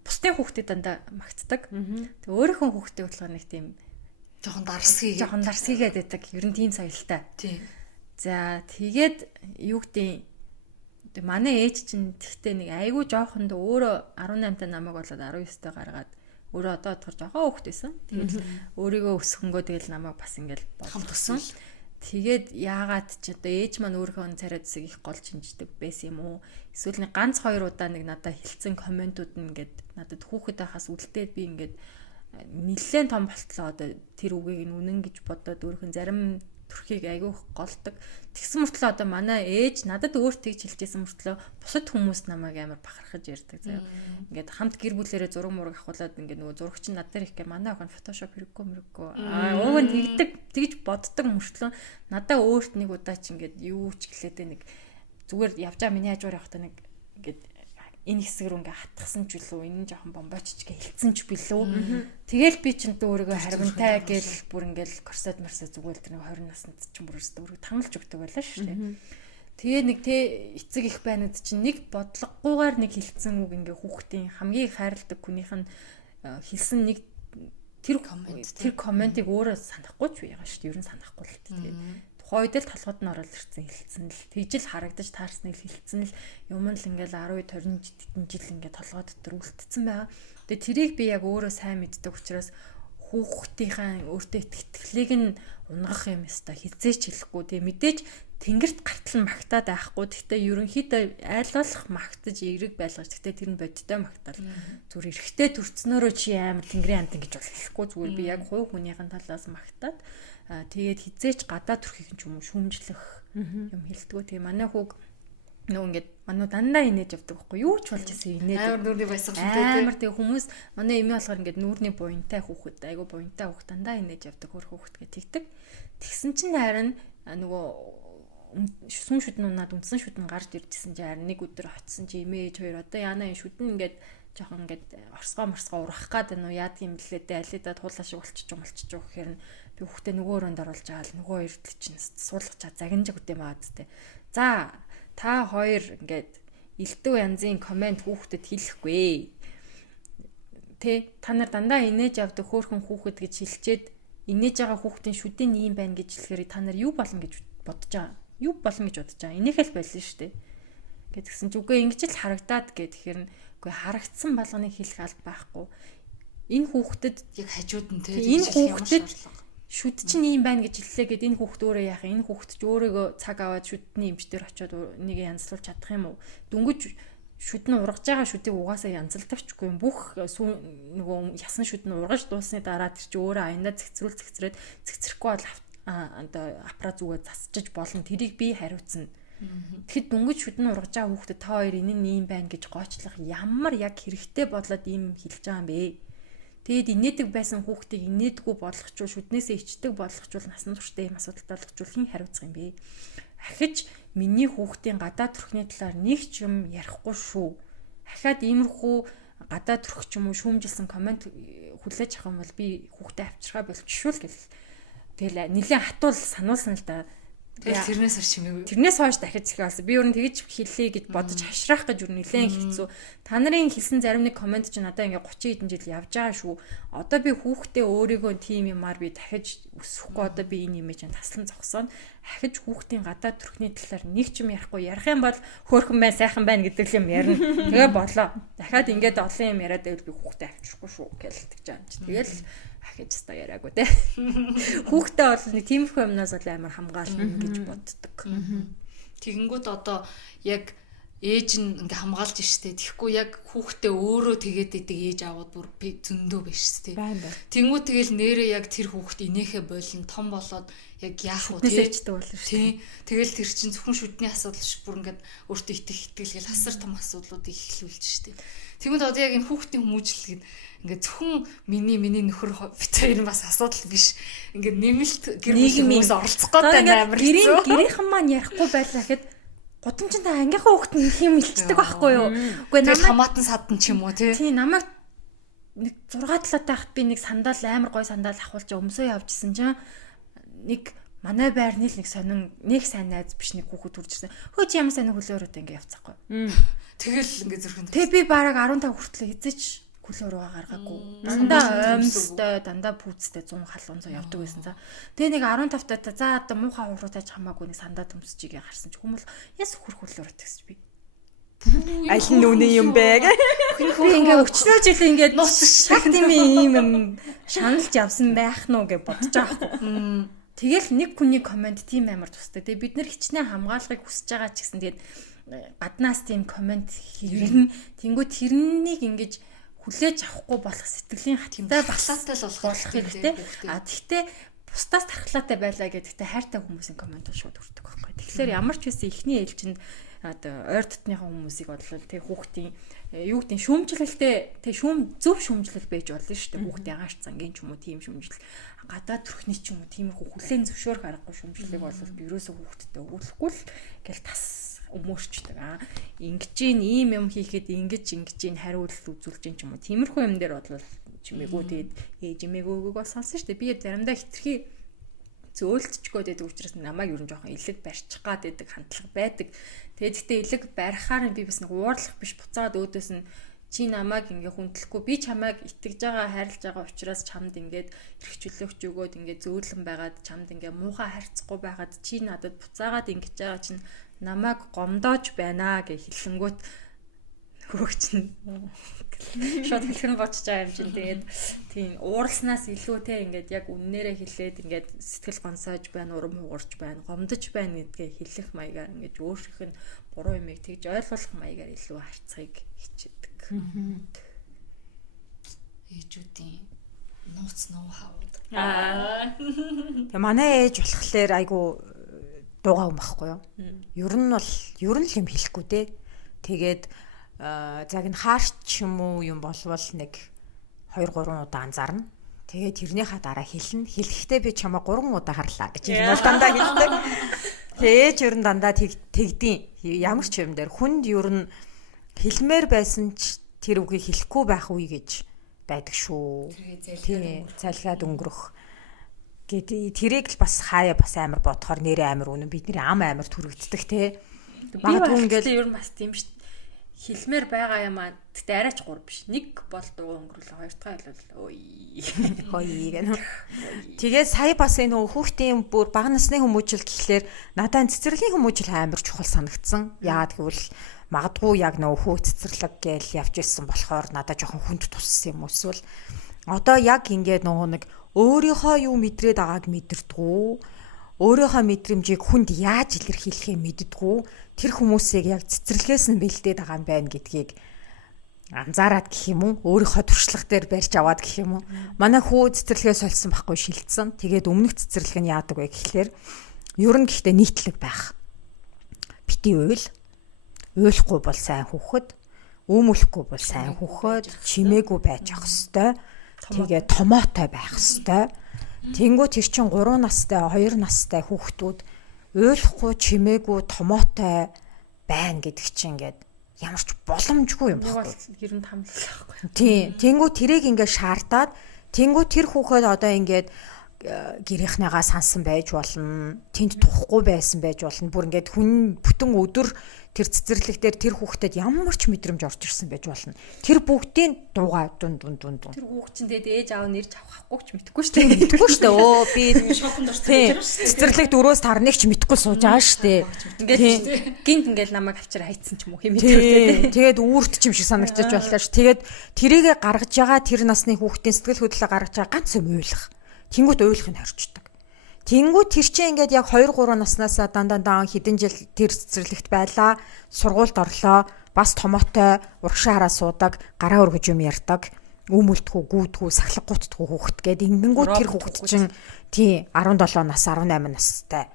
бусдын хүүхдэд дандаа магтдаг. Тэг өөрийнхөө хүүхдээ болохоор нэг тийм жоохон дарсгийгээд байдаг. Ер нь тийм соёлтой. Тийм. За тэгээд юу гэдэг манай ээж чинь тэгтээ нэг айгүй жоохонд өөрөө 18 та намайг болоод 19 та гаргаад өөрөө одоо бодохоор жоохон хүүхэд байсан. Тэгээд өөрийгөө өсгөнгөө тэгэл намайг бас ингээл хамт өссөн. Тэгээд яагаад ч одоо ээж маань өөрийнхөө царай зүсийг их гол шинждэг байсан юм уу? Эсвэл нэг ганц 2 удаа нэг надад хэлсэн комментууд нь ингээд надад хүүхэд байхаас үлдээд би ингээд нэлээд том болтлоо одоо тэр үгийг нь үнэн гэж бодоод өөрхөн зарим төрхийг айгүй голдог. Тэгсэн мөртлөө одоо манай ээж надад өөрт тэгж хэлжсэн мөртлөө бусад хүмүүс намайг амар бахархаж ярьдаг заяа. Ингээд хамт гэр бүлээрээ зураг мураг авахулаад ингээд нөгөө зурагч над дээр их гэ манай охин фотошоп хэрэггүй. Ууг нь тэгж боддог мөртлөө надаа өөрт нэг удаа ч ингээд юу ч гэлээдээ нэг зүгээр явжаа миний хажуугаар явахдаа нэг ингээд энэ хэсэг рүү ингээ хатгсан ч билүү энэ жоохон бомбоч гээ хилцсэн ч билүү. Тэгэл би ч өөрийгөө харамтай гэл бүр ингээл корсет марсаа зүгэл тэр нэг 20 наснд ч бүр өөрийгөө тангалж өгдөг байлаа шүү дээ. Тэгээ нэг эцэг их байнад чинь нэг бодлогогүйгээр нэг хилцсэн үг ингээ хүүхдийн хамгийн хайрладаг хүнийх нь хэлсэн нэг тэр комментиг өөрөө санахгүй ч байгаа шүү дээ. Ер нь санахгүй л тэгээд хойд л толгойд нь ороод ирсэн хилцсэн л тэгжил харагдаж таарсныг хилцсэн л юм л ингээл 10 20 жил ингээд толгой дотор үлдсэн байгаа. Тэгээ тэрийг би яг өөрөө сайн мэддэг учраас хүүхдийнхээ өөртөө итгэлийг нь унгах юм өстой хизээч хэлэхгүй. Тэгээ мэдээж тэнгэрт гартал магтаад байхгүй. Гэхдээ ерөнхийдөө айл болох магтаж эерэг байлгаж. Гэхдээ тэр нь бодтой магтаал. Зүгээр эрэхтэй төрцнөөрөө чи амар тэнгэрийн амтан гэж бол хэлэхгүй. Зүгээр би яг хувь хүнийхэн талаас магтаад тэгээд хизээч гадаа төрхийг ч юм уу шүүмжлэх юм хэлдэггүй. Тэгээ манай хүүг нөгөө ингээд манай дандаа инээж явдаг байхгүй юу ч болж ирсэн инээд амар нүрний байсан шүү дээ. Амар тэгээ хүмүүс манай эмээ болохоор ингээд нүрний буянтай хүүхэд айгу буянтай хүүхэд дандаа инээж явдаг хөр хүүхэд гэж тэгдэг. Тэгсэн чинь харин нөгөө сүм шүдэн унаад үндсэн шүдэн гарч иржсэн чи харин нэг өдөр очисон чи эмээ ээж хоёр одоо яана энэ шүдэн ингээд жоохон ингээд орсгоо урах гад байна уу яад юм лээ дээ алидаа туулаа шиг болчих юм гэхээр би хүүхдээ нөгөө өрөөнд оруулж байгаа л нөгөө хоёр төл чинь суулгачаа загинжаг үтэй маад тээ. За та хоёр ингээд элдв янзын комент хүүхдэд хэлэхгүй. Тэ та нар дандаа инээж авдаг хөөхөн хүүхэд гэж хэлчихэд инээж байгаа хүүхдийн шүдэн ийм байна гэж хэлэхээр та нар юу болно гэж бодож байгаа. Юу болно гэж бодож байгаа. Энийхэл байлаа шүү дээ. Гэтгсэн чи үгүй ингэж л харагдаад гэхээр үгүй харагдсан болгоныг хэлэх алба байхгүй. Энэ хүүхдэд яг хажууд нь тэ энэ хүүхдэд шүд чинь ийм байна гэж хэллээ гэд энэ хүүхд өөрөө яах энэ хүүхд ч өөрийгөө цаг аваад шүдний эмчтэр очиод нэг янзлуулж чадах юм уу? Дүнгэж шүд нь ургаж байгаа шүдийг угаасаа янзалтавчгүй юм. Бүх нөгөө ясан шүд нь ургаж дуусны дараа тэр чи өөрөө аяндаа цэгцрээд цэгцрэхгүй бол одоо аппарат зүгээ засчиж болно. Тэрийг би хариуцна. Тэгэхэд дүнгэж шүд нь ургаж байгаа хүүхдэд та хоёр энэ нь ийм байна гэж гоочлох ямар яг хэрэгтэй бодлоод ийм хэлж байгаа юм бэ? Тэгэд инээдэг байсан хүүхдийг инээдэггүй болгочвол шүднээсээ ичдэг болгочвол насан туршдаа ийм асуудалтай болгочвол хэн хариуцах юм бэ? Ахиж миний хүүхдийн гадаа төрхний талаар нэг ч юм ярихгүй шүү. Ахаад иймэрхүү гадаа төрх ч юм уу шүүмжилсэн комент хүлээж авах юм бол би хүүхдээ авчирхаа болчихшгүй л гэл. Тэгэл нэлээд хатуул сануулсан л да. Тэгэл тэрнээс хойш чимээгүй. Тэрнээс хойш дахиж ихе болсон. Би өөр нь тэгж хэллээ гэж бодож хашраах гэж юу нэлээд хэцүү. Та нарын хэлсэн зарим нэг комент чи надаа ингээ 30 хэдэн жил явж байгаа шүү. Одоо би хүүхдээ өөрийгөө тийм юмар би дахиж өсөхгүй одоо би энэ имиж таслан зогсооно. Ахиж хүүхдийн гадаа төрхний талаар нэг ч юм ярихгүй. Ярих юм бол хөөрхөн бай, сайхан байна гэдэг юм ярина. Тэгээ болоо. Дахиад ингээд олон юм яриад байвал би хүүхдээ авчихгүй шүү гэлдэг жаа. Тэгэл ахиж та яриаггүй те. Хүүхдээ бол нэг тиймэрхүү юмнаас бол амар хамгаална гэж боддог. Тэгэнгүүт одоо яг ээж нь ингээ хамгаалж штэ. Тэгэхгүй яг хүүхдээ өөрөө тэгээд идэг ээж аавууд бүр зөндөө биш штэ. Тэнгүү тэгэл нэрээ яг тэр хүүхд инээхэ болон том болоод яг яах вэ тэждэг болно штэ. Тэгэл тэр чин зөвхөн шүдний асуудал ш бүр ингээд өөртөө итгэл асар том асуудлуудыг эхлүүлж штэ. Тэгмэд одоо яг энэ хүүхдийн хүмүүжлэг ингээд зөвхөн миний нөхөр бит хоёр бас асуудал биш. Ингээд нэмэлт гэр бүлийн хүмүүс оролцох гэдэг амар хэцүү. Гэрийнхэн маань ярихгүй байлаа гэхэд гудамжинд ангийнхаа хүүхд нь их юм илчдэг байхгүй юу? Үгүй намайг хамаатан садан ч юм уу тий. Тий намайг нэг 6 талаатай хат би нэг сандал амар гой сандал авахулж өмсөө явжсэн чинь нэг манай байрны л нэг сонин нэг сайн найз биш нэг хүүхэд үрж ирсэн. Хөө чи ямар сайн хөлөөрөөд ингэ явцгаахгүй. Тэгэл ингэ зүрхэн. Тэг би бараг 15 хүртэл эзэж хөлөөрөө гаргаагүй. Дандаа оймстой, дандаа пүүцтэй 100 халуун явдаг байсан за. Тэгээ нэг 15 таа за одоо муухай хууруутай хамаагүй нэг сандаа төмсчигээ гарсан ч хүмүүс яс хөрх хөлөөрөө тэгс би. Аль нь үнэн юм бэ? Би ингээ өчнөө жил ингээ шат юм шаналж явсан байх нь уу гэж бодож байгаа хгүй. Тэгэл нэг хүний комент тийм амар тустай. Тэгээ бид нар хичнээн хамгаалахыг хүсэж байгаа ч гэсэн тэгээд гаднаас тийм комент хэрнэ. Тэнгүү тэрнийг ингэж хүлээж авахгүй болох сэтгэлийн хаттай балаатай л болох хэрэгтэй. Тэгтээ бусдаас тархлаатай байлаа гэдэгтээ хайртай хүмүүсийн комент шууд хүрдэг байхгүй. Тэгэхээр ямар ч байсан ихний ээлжинд ойр дотныхаа хүмүүсийг бодлоо тэг хүүхдийн юу гэдэг шүүмжлэлтэй тэг зөв шүүмжлэл байж болно шүү дээ. Хүүхдийн агаарч зангийн ч юм уу тийм шүүмжлэл гадаад төрхний ч юм уу тиймэрхүү хүлээн зөвшөөрөх аргагүй шүүмжлэлийг бол би ерөөсөө хүүхдэд өгөхгүй л гэл тас өмөрчдөг. Ингэж ийм юм хийхэд ингэж хариулт үзүүлж ин ч юм уу тиймэрхүү юм дээр бодлоо чимээгүй тэгээд ээжмээгүйг бас сонсон шүү дээ. Би заримдаа хитрхи зөөлтчгөө гэдэг учраас намайг ер нь жоохон элэг барьчих гад байдаг хандлага байдаг. Тэгээд элэг барихаар би бас нэг уурлах биш буцаад өөдөөс нь чи намайг ингээ хүндлэхгүй би чамайг итгэж байгаа хайрлаж байгаа учраас чамд ингээд эрхчлөгч өгөөд ингээ зөөлөн байгаад чамд ингээ муухай харьцахгүй байгаад чи надад буцаагаад ингэж байгаа чинь намайг гомдоож байна гэж хэлэнгүүт хөөч нь шууд хэлхэн бочж байгаа юм чинь тэгээд тийм ууралснаас илүү те ингээд яг үннээрээ хэлээд ингээд сэтгэл гонсоож байна, урам хугарч байна, гомдож байна гэдгээ хэлэх маягаар ингээд өөрийнх нь буруу юмыг тэгж ойлгох маягаар илүү харьцахыг хичээдэг. Ээжүүдийн нууц ноу хавууд. Тэгээ манай ээж болохоор айгу дуугаа юм байхгүй юу? Ер нь л юм хэлэхгүй те. Тэгээд заг нь хаарч юм уу юм болвол нэг 2-3 удаа анзаарна. Тэгээд тэрнийхээ дараа хэлнэ. Хэлэхдээ би чамаа 3 удаа харлаа гэж юм дандаа хэлдэг. Тэгээд ер нь дандаа тэгдэм. Ямар ч юм дээр хүнд ер нь хэлмээр байсан ч тэр үгийг хэлэхгүй байх үе гэж байдаг шүү. Тийм, залгаад өнгөрөх. Гэт тэрийг л бас хаяа бас амар бодохоор нэрээ амар үнэн бидний ам амар түрэгддэг те. Магадгүй ингээд ер нь бас тийм шүү. Хэлмээр байгаа юм аа. Гэтэ арайч 3 биш. Нэг бол дуу өнгөрүүлээ, хоёр дахь бол хой гэнэ. Тэгээ сая бас энэ хүүхдийн бүр бага насны хүмүүжил гэхлээр надад цэцэрлэгийн хүмүүжил амар чухал санагдсан. Яагаад гэвэл магадгүй яг нөө хүү цэцэрлэг гээл явж ирсэн болохоор надад жоохон хүнд туссан юм эсвэл одоо яг ингээд нөгөө нэг өөрийнхөө юу мэдрээд байгааг мэдэрдгүү, өөрийнхөө мэдрэмжийг хүнд яаж илэрхийлэхээ мэддгүү, тэр хүмүүсийг яг цэцэрлэгээс нь бэлдээд байгаа юм байна гэдгийг анзаараад гэх юм уу, өөрийнхөө туршлага дээр барьж аваад гэх юм уу. Манай хүү цэцэрлэгээс олсон байхгүй шилжсэн. Тэгээд өмнөх цэцэрлэг нь яадаг вэ гэхлээр ер нь гэхдээ нийтлэг байх. Бити уйлахгүй бол сайн хүүхэд, өөмөлөхгүй бол сайн хүүхэд, чимээгүй байж ах хэвээр. Тэгээ томоотой байх хэвээр. Тэнгүү тэр чин 3 настай, 2 настай хүүхдүүд уйлахгүй, чимээгүй, томоотой байна гэдэг чинь ингээд ямар ч боломжгүй юм байна. Ер нь тамлах байхгүй. Тийм. Тэнгүү тэрийг ингээд шаардаад, тэнгүү тэр хүүхэд одоо ингээд гэрийнхнээгаа сансан байж болно, тэнд тухгүй байсан байж болно. Бүр ингээд хүн бүтэн өдөр тэр цэцэрлэг дээр тэр хүүхдэд ямар ч мэдрэмж орж ирсэн байж болно. Тэр бүгдийн дуугаа дун. Тэр хүүхд чинь тэгээд ээж аав нэрж авахгүй ч мэдэхгүй шүү дээ. Мэдэхгүй шүү дээ. Өө би шоконд орсон гэж байна шүү дээ. цэцэрлэг 4-өөс тарныг ч мэдэхгүй сууж байгаа шүү дээ. Ингээд гинт ингээд намайг авчир хайцсан ч юм уу хэмэдэг. Тэгээд үүрт ч юм шиг санагдчих боллоо ш. Тэгээд тэрийгэ гаргаж байгаа тэр насны хүүхдийн сэтгэл хөдлөлөө гаргаж байгаа ганц юм уйлах. Тэнгүүд уйлахыг хорчдаг. Тэнгүүд тэр чинь ингээд яг 2-3 наснаас дандаа хэдэн жил тэр цэцэрлэгт байлаа. Сургуульд орлоо. Бас томоотой урагшаа хараа суудаг, гараа өргөж юм ярьдаг, өөмөлтгүү, гүйдгүү, сахлах гутдгүү хүүхэд гээд ингэнгүүт тэр хүүхэд чинь тий 17 нас, 18 настай.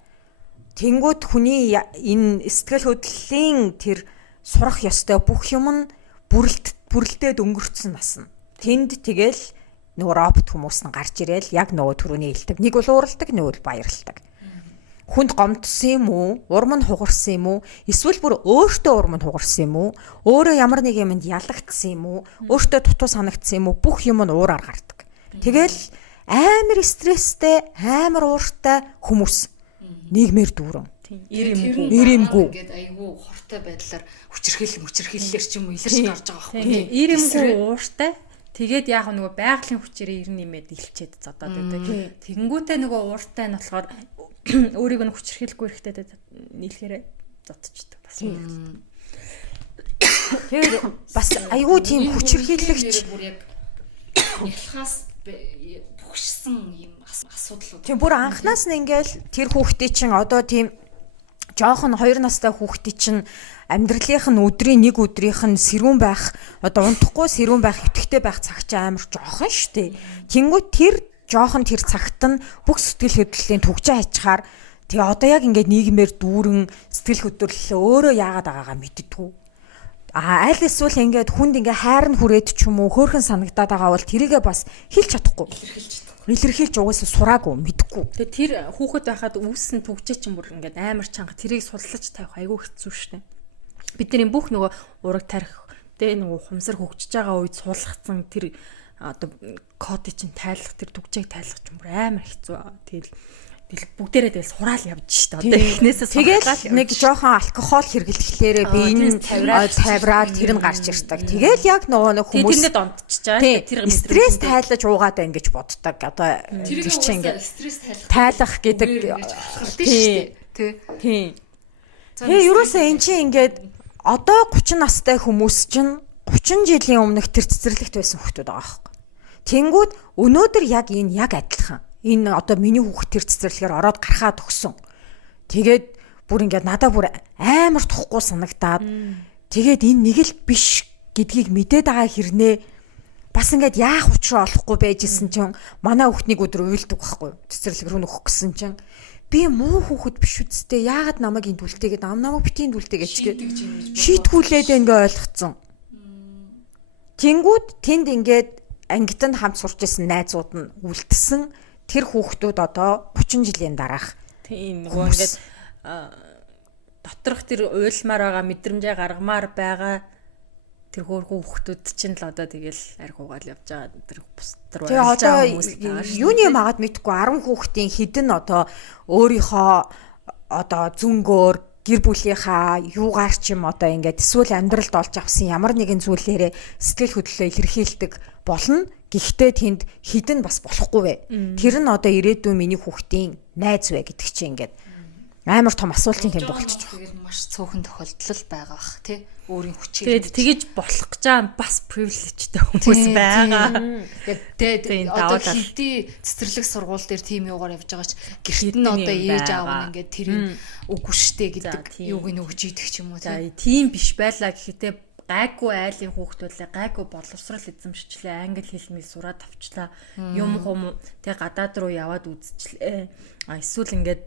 Тэнгүүд хүний энэ сэтгэл хөдлөлийн тэр сурах ёстой бүх юм нь бүрлдээд өнгөрцөн насна. Тэнд тэгэл нөгөө робот хүмүүс нь гарч ирээл яг нөгөө түрүүний хэлдэг. Нэг бол ууралдаг, нэг бол баярлдаг. Хүнд гомдсон юм уу? Урам нь хугарсан юм уу? Эсвэл бүр өөртөө урам нь хугарсан юм уу? Өөрөө ямар нэг юмд ялагдсан юм уу? Өөртөө дутуу санагдсан юм уу? Бүх юм нь уураар гардаг. Тэгэл амар стресстэй, амар ууртай хүмүүс нийгмээр дүүрэн. Ирэмгүй. Ингээд айгүй хортой байдлаар хүчрхийллэр ч юм уу илэрч гарч байгаа байхгүй. Ирэмгүй ууртай. Тэгээд яг нөгөө байгалийн хүчээрээ ирнэ нэмээд илчээд зодоод байдаг. Тэгэнгүүтээ нөгөө ууртай нь болохоор өөрийг нь хүчрхийлэхгүй хэрэгтэй нийлэхээр зодчдаг бас. Тэгээд бас айгүй тийм хүчрхийлэгч бүр яг ялхаас бүгшсэн юм асуудлууд. Тийм бүр анханаас нь ингээл тэр хүүхдээ чинь одоо тийм жоохон 2 настай хүүхдээ чинь амьдралынх нь нэг өдрийнх нь сэрүүн байх одоо унтахгүй сэрүүн байх итгэвтэй байх цаг чинь амар жоохон штэ. Тэнгүүд тэр жоохон тэр цагт нь бүх сэтгэл хөдлөлийн түгжээ ачаар тэгээ одоо яг ингээд нийгмээр дүүрэн сэтгэл хөдлөлөө өөрөө яагаад байгаагаа мэддэггүй. Аль эсвэл ингээд хүнд ингээ хайр нь хүрээд ч юм уу хөөрхөн санагдаад байгаа бол тэрийгээ бас хэлж чадахгүй. Илэрхийлж угаасаа сураагүй мэдхгүй. Тэгээ тэр хүүхэд байхад үүссэн түгжээ чинь бүр ингээд амар чанга тэрийг судлаж тавих айгүй хэцүү шттэ. Бидний бүх нөгөө ураг тарих тэгээ нөгөө хумсар хөгжиж байгаа үед суулгацсан тэр одоо кодыг чинь тайлах тэр түгжээг тайлах ч бүр амар хэцүү. Тэгэл бүгдээрээ тэгэл сураал явж штэ. Одоо эхнээсээ тэгэл нэг жоохон алкогол хэрэглэхлээрээ биеийн тавираад тэр нь гарч ирдэг. Тэгэл яг нөгөө хүмүүс тэрэнд донтчихжаа. Тэр стресс тайлаж уугаад ингэж боддог. Одоо тэр чинь ингээд стресс тайлах гэдэг тийм. Тэгээ ерөөсөө эн чинь ингээд одоо 30 настай хүмүүс чинь 30 жилийн өмнөх тэр цэцэрлэгт байсан хүмүүс байгаа байхгүй. Тэнгүүд өнөөдөр яг энэ яг адилхан. Энэ одоо миний хүүхд тэр цэцэрлэгээр ороод гарахад өгсөн. Тэгээд бүр ингээд надад бүр амар тухгүй санагдаад тэгээд энэ нэг л биш гэдгийг мэдээд байгаа хэрнээ бас ингээд яах учраа олохгүй байжсэн чинь манай хүүхднийг өдөр уйлдаг байхгүй юу? Цэцэрлэг рүү нөхөх гэсэн чинь би муу хүүхэд биш үсттэй яагаад намайг энэ дүлтэйгээд намайг битийн дүлтэйгээд чигээ шийтгүүлээд ингээ ойлгоцсон. Тэнгүүд тэнд ингээд ангитанд хамт сурч исэн найзууд нь үлдсэн тэр хүүхдүүд одоо 30 жилийн дараах тийм нөгөө ингээд доторх тэр уйлмаар байгаа мэдрэмжээ гаргамаар байгаа тэр хөөрхөн хүүхдүүд чинь л одоо тэгэл арх угаал явж байгаа тэр бусдаар байж байгаа хүмүүс байгаа шүү. Юуны магад мэдгүй 10 хүүхдийн хідэн одоо өөрийнхөө одоо зүнгөөр гэр бүлийнхаа юугаар ч юм одоо ингээд эсвэл амьдралд олж авсан ямар нэгэн зүйлээрээ сэтгэл хөдлөлөө илэрхийлдэг болно. Гэхдээ тэнд хідэн бас болохгүй вэ. Тэр нь одоо ирээдүйн миний хүүхдийн найз вэ гэдэг чинь ингээд амар том асуултын тэмдэг болчихж байгаа. Тэгээд маш цөөхөн тохиолдол байгаа бах тий. Өөрийн хүчээр. Тэгээд тэгэж болох гэж байгаа бас privilegeтэй хүмүүс байгаа. Тэгээд одоо хилдий цэцэрлэг сургууль дээр тийм юугаар явж байгаа ч гэрт нь одоо ээж аав нь ингээд тэр үгүй штэ гэдэг юуг нь өгж идэх ч юм уу тий. Тийм биш байлаа гэхтээ гайгүй айлын хүүхдүүлээ гайгүй боловсрал эзэмшчлээ англи хэлмийг сураад авчлаа юм хум тэг гадаад руу яваад үзчихлээ эсвэл ингээд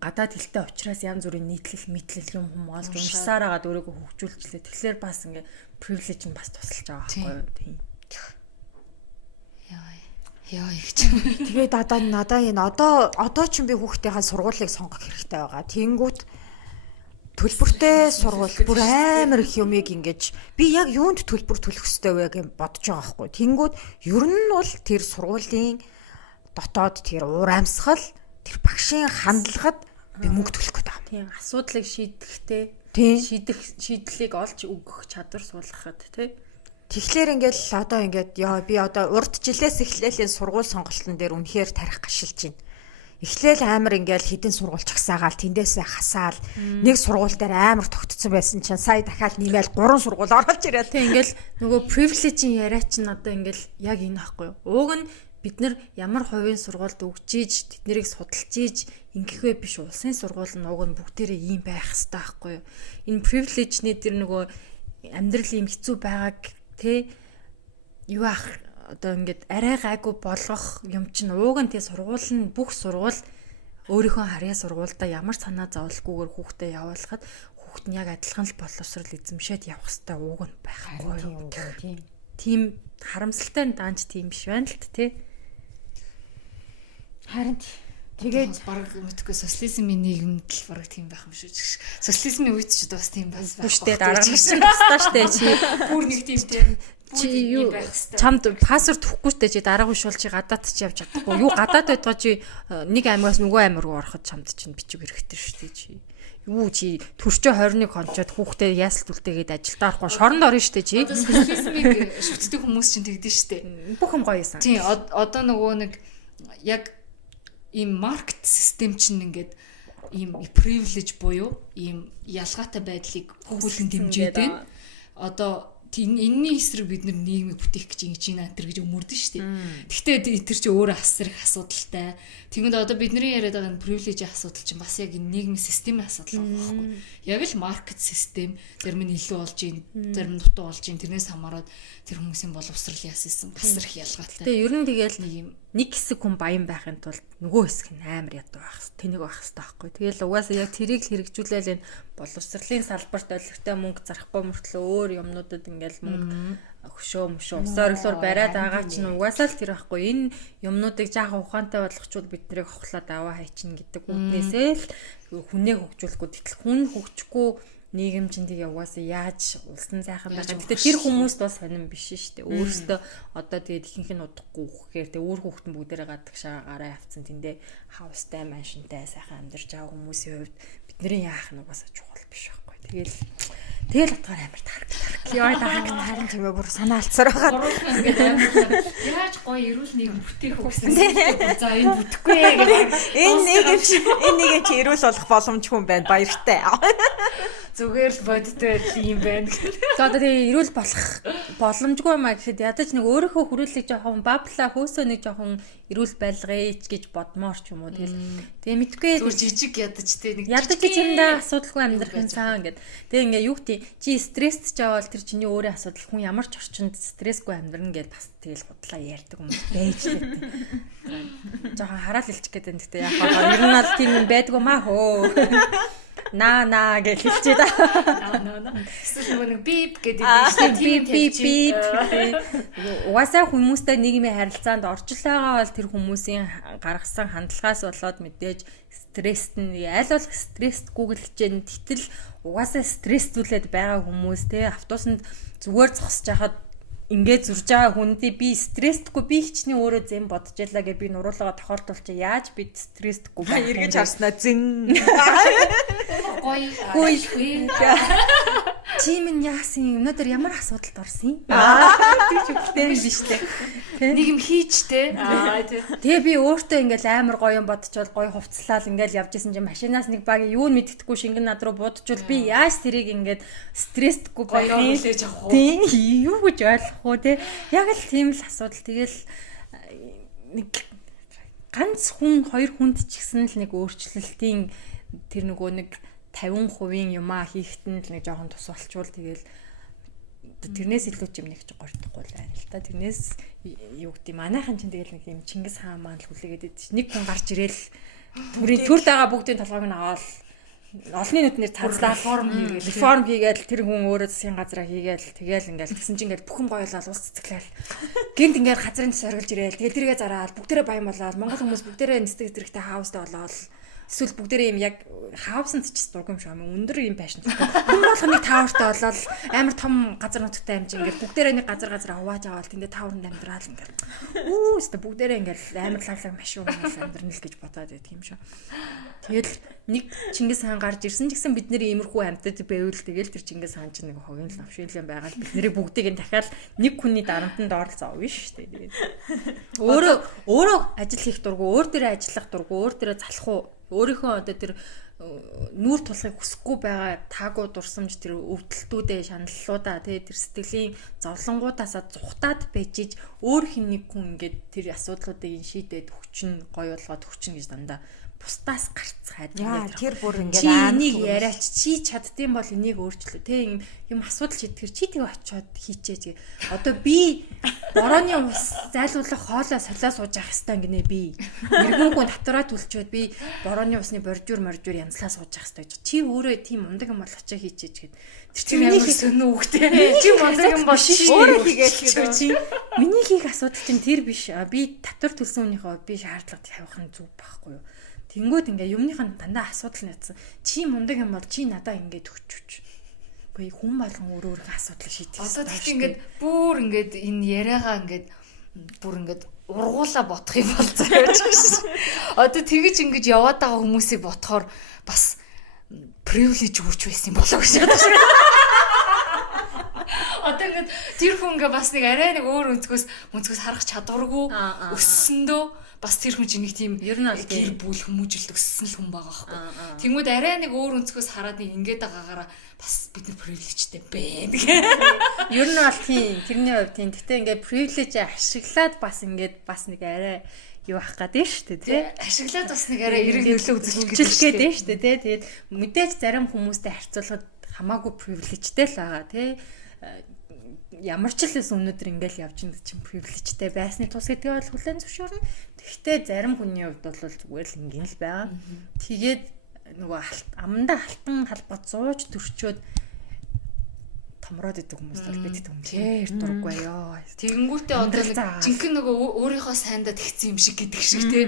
гадаад хэлтэй учраас янз бүрийн нийтлэл мэтлэл юм хум олж уншсаар агаад өөрийгөө хөгжүүлчихлээ тэгэхээр бас ингээд privilege нь бас тусалж байгаа байхгүй юу тийм яа их ч тэгээд надаа энэ одоо ч би хүүхдийнхээ сургуулийг сонгох хэрэгтэй байгаа тэнгүүт төлбөртэй сургууль бүр амар их юмыг ингэж би яг юунд төлбөр төлөх ёстой вэ гэж бодож байгаа байхгүй. Тэнгүүд ер нь бол тэр сургуулийн дотоод тэр уур амьсгал тэр багшийн хандлагад би мөнгө төлөх гэдэг юм. Тийм асуудлыг шийдэхдээ шийдлийг олж өгөх чадвар суулгахад тий. Тэгэхээр ингээл одоо ингээд би одоо урд жилээс эхлээл сургууль сонголтын дээр үнэхээр тарих гашилж байна. Эхлээл амар ингээл хідэн сургууль чагсаагаал тэндээсээ хасаал нэг сургууль дээр амар тогтцсон байсан чинь сая дахиад нэмэл 3 сургууль оролж ирээд тэг ингээл нөгөө privilege-ийн яриа чинь одоо ингээл яг энэ байхгүй юу. Ууг нь бид нар ямар хувийн сургуульд өгч ийж тэднийг судалж ийж ингэх вэ биш улсын сургууль нь ууг нь бүгдээрээ ийм байх хэрэгтэй байхгүй юу. Энэ privilege-ний тэр нөгөө амьдрал ийм хэцүү байгааг тий юу ах одоо ингээд арай гайгүй болгох юм чинь ууг нь тий сургууль нь бүх сургууль өөрийнхөө харьяа сургуультай ямар санаа зовлохгүйгээр хүүхдээ явуулахад хүүхд нь яг адилхан л боловсрал эзэмшээд явах хэрэгтэй ууг нь байхгүй. Тийм харамсалтай даанч тийм биш байна л тий. Харин тэгээд баг мэдгүй социализмын нийгэмд л баг тийм байх юм шүү. Социализмын үед ч бас тийм бас байхгүй шүү дээ. Дараа нь тастаа штэ чи бүр нэг тийм тий чи юу чамд пассворд өгөхгүй штэ чи дараагийн шул чи гадаад чи явж чадахгүй юу гадаад байдгаа чи нэг аймагаас нөгөө аймаг руу ороход чамд чинь бичиг хэрэгтэй штэ чи юу чи төрчөө 21 хончоод хүүхдээ яасал түлтэйгээд ажилдаа орохгүй шоронд орно штэ чи социализмыг шүтдэг хүмүүс чинь тэгдэж штэ бүх юм гоё юм. Тий одоо нөгөө нэг яг ийм маркет систем чинь ингээд ийм privilege буюу ийм ялгаатай байдлыг хөлн дэмжиж байна. Одоо энэний эсрэг бид нар нийгмийг бүтээх гэж ингэж байна энэ гэж өмөрдөн шүү дээ. Гэхдээ тэр чинь өөрөө асар их асуудалтай. Тэгмэд одоо бидний яриад байгаа энэ привилежийн асуудал чинь бас яг энэ нийгмийн системийн асуудал байхгүй. Яг л маркет систем зарим нь илүү болж ийн, зарим нь дутуу болж ийн. Тэрнээс хамаарат тэр хүмүүсийн боловсрал яасан асар их ялгаатай. Тэгээ ер нь тэгэл нэг хэсэг хүн баян байхын тулд нөгөө хэсэг нь амар ядуу байх хэвээр тэнэг байх хэвээр байхгүй. Тэгэл угаасаа яг тэрийг л хэрэгжүүлээл энэ боловсролын салбарт олигтой мөнгө зарахгүй мөртлөө өөр юмнуудад ингээл мөнгө хөшөө усаар бариад байгаа ч нь угаасаа л тэр байхгүй. Энэ юмнуудыг жаахан ухаантай болгочвол бид нарыг хохлоод аваа хайчин гэдэг үгнээсээ л хүнээ хөгжүүлэхгүй тэтэл хүн хөгжихгүй нийгэм чинь тэгээ угаасаа яаж улсын сайхан байх юм. Гэтэ тэр хүмүүст бас сонирн биш шүү дээ. Өөрөөсөө одоо тэгээд ихэнх нь удахгүй үхэхээр тэгээ өөр хүүхдэн бүгдээрээ гадагшаа гараа явцсан тэндээ хаустай маншинтай сайхан амьдарч байгаа хүмүүсийн хувьд бидний яах нь угаасаа чухал биш байхгүй. Тэгэл утгаар амар тарах. Яа харин чимээ бүр санаа алдсаар байгаа. Ингээд амар яаж гоё эрүүл нийгэм бүтээх үгсэн. За энэ бүтэхгүй гэдэг. Энэ нэг чи эрүүл болох боломжгүй юм байна. Баяртай. Зүгээр л бодтой юм байна. За одоо тэгээ эрүүл болох боломжгүй юм а гэхэд ядаж нэг өөрийнхөө хүрээллийг жоохон баблаа хөөсөө нэг жоохон эрүүл байлгая гэж бодмоор ч юм уу. Тэгээ мэдгүй зүгээр жижиг ядаж те нэг ядаж чимдээ асуудалгүй амьдрах юм цаа ингээд. Тэгээ ингээ юу гэдэг чи стресст жаавал тэр чиний өөрийн асуудал хүн ямар ч орчинд стрессгүй амьдрна гэж бас тэгэл худлаа ярьдаг хүмүүс байж лээ. Жоохон хараал илчих гэдэг юм. Гэхдээ яг хаа ер нь бол тийм юм байдгүй маа хөө. Наа гэж хэлчихээ да. Эсвэл нэг бип гэдэг тийм бип. Угаасаа хүмүүстэй нийгмийн харилцаанд орчил байгаа бол тэр хүмүүсийн гаргасан хандлагаас болоод мэдээж стресст нь аль болох стрессгүй л хичээн тэтэл угаасаа стресстүүлээд байгаа хүмүүс те автобусанд зүгээр зогсож хахад ингээд зурж байгаа хүндээ би стресстгүй би хичнээн өөрөө зэм бодож ялаа гэж би нуруулгаа тохиолдолч яаж би стресстгүй байх юм эргэж харснаа зэн Гой чи минь яасан өнөөдөр ямар асуудалд орсон юм? Тэр ч үгтэй биш те. Нэг юм хийж те. Тэгээ би өөртөө ингээл амар гоё юм бодчихвол гоё хувцлал ингээл явж исэн чинь машинаас нэг баг юу мэддэхгүй шингэн над руу будчихвол би яаж тэрийг ингээд стрессдгүй байх юм? Тийм юу гэж ойлгох уу те. Яг л тийм л асуудал. Тэгэл нэг ганц хүн хоёр хүнд ч гэсэн л нэг өөрчлөлтийн тэр нөгөө нэг 50% юмаа хийхэд нь л нэг жоохон тус болчвол тэгэл тэрнээс илүү ч юм нэг ч гортохгүй л байна л та. Тэрнээс юу гэдэг манайхан чинь тэгэл нэг юм Чингис хаан маань л хүлээгээд идэж нэг хүн гарч ирэл төрийн төр дагаа бүгдийн толгойг нь аваад олонний нүднэр цацлаа реформ хийгээл тэр хүн өөрөө засгийн газараа хийгээл тэгэл ингээл тэгсэн чинь ингээл бүхэн гоёлол ус цэцгэлээл гинт ингээл газрын төс оргилж ирээл тэгэл тэргээ зараад бүгдээрээ баян болоод монгол хүмүүс бүгдээрээ нэстэг зэрэгтэй хаустай болоод эсвэл бүгдээрээ юм яг хаусанд ч дургүй юм шиг юм өндөр юм байшин. Хүн болгоныг таауртай болоод амар том газар нутгтай юм чинь ингээд бүгдээрээ нэг газар хувааж аваад тэндээ таавранд амьдраал ингээд өстө бүгдээрээ ингээд амар лавлаг машин амьдрна л гэж бодоод байдаг юм шиг. Тэгэл нэг Чингис хаан гарч ирсэн ч гэсэн бид нэр иймэрхүү амьтад байвал тэгэл тэр Чингис хаан чинь нэг хогийн навшийлэн байгаа л бид нэрийг бүгдийг нь дахиад нэг хүний дарамтанд оролцоо авна шүү дээ. Өөрөө ажил хийх дургу, өөр дээрээ ажиллах дургу, өөр дээрээ залах уу өөрийнхөө одоо тэр нүүр тулахыг хүсэхгүй байгаа таагүй дурсамж тэр өвдөлтүүдээ шаналлуудаа тэр сэтгэлийн зовлонгуудаасаа зүхтаад байжиж өөр хин нэг хүн ингээд тэр асуудлуудыг шийдээд хүчин гоё болгоод хүчин гэж дандаа бусдаас гарцгаад тэр бүр ингээд энийг яриач чи чаддсан бол энийг өөрчлөө те юм асуудал шийдэхэр чи тэг очиод хийчээ одоо би борооны ус зайлуулах хоолой солио сууж явах хэвээр гинэ би эргэн хүн татвараа төлчөөд би борооны усны боржуур янзлаа сууж явах хэвээр чи өөрөө тийм ундаг юм бол очиж хийчээ гэхэд тэр чинь ямар сонир үгтэй чи ундаг юм бол өөрөө хийгээл чи миний хийх асуудал чинь тэр биш би татвар төлсөн хүнийхээ би шаардлага тавих нь зүг байхгүй юу. Тэнгүүд ингээ юмныхан дандаа асуудал нэцсэн. Чи мундаг юм бол чи надаа ингээд өгчүүч. Үгүй хүн болгон өөрөө асуудал шийдэх. Одоо тэгт ингээд бүр ингээд энэ яриагаа ингээд бүр ингээд ургуулаа бодох юм бол заяаж шээ. Одоо тэгэж ингэж яваад байгаа хүмүүсийг бодохоор бас привилеж өгч байсан болоо гэж бодож байна. Одоо ингээд тэр хүн ингээ бас нэг арай нэг өөр өнцгөөс харах чадваргүй өссөндөө бас тэр хүн чинь нэг тийм ер нь бол гэр бүл хүмүүжлэлт өссөн л хүн байгаа байхгүй. Тэнгүүд арай нэг өөр өнцгөөс хараад нэг ингээд байгаагаараа бас бид нар привилежтэй байна гэх. Ер нь бол тийм тэрний хувьд тийм. Гэтэ ингээд привилеж ашиглаад бас нэг арай юу ах гэдэг нь шүү дээ тий. Ашиглаад бас нэг арай эрэг нөлөө үзүүлэх гэдэг шүү дээ тий. Тэгээд мэдээж зарим хүмүүстэй харьцуулахад хамаагүй привилежтэй л байгаа тий. Ямар ч л эс өнөөдөр ингээл явж байгаа чинь привилежтэй байсны тус гэдгээ бол хүлээн зөвшөөрнө. Тэгэхдээ зарим хүний хувьд бол зүгээр л ингээл л байгаа. Тэгээд нөгөө амандаа алтан халбат зууж төрчөөд томроод идэг хүмүүс бол бид түнхээр дурггүй ёо. Тэгэнгүүтээ одоо нэг жинхэнэ нөгөө өөрийнхөө сайндаа тэгсэн юм шиг гэдэг шиг тий.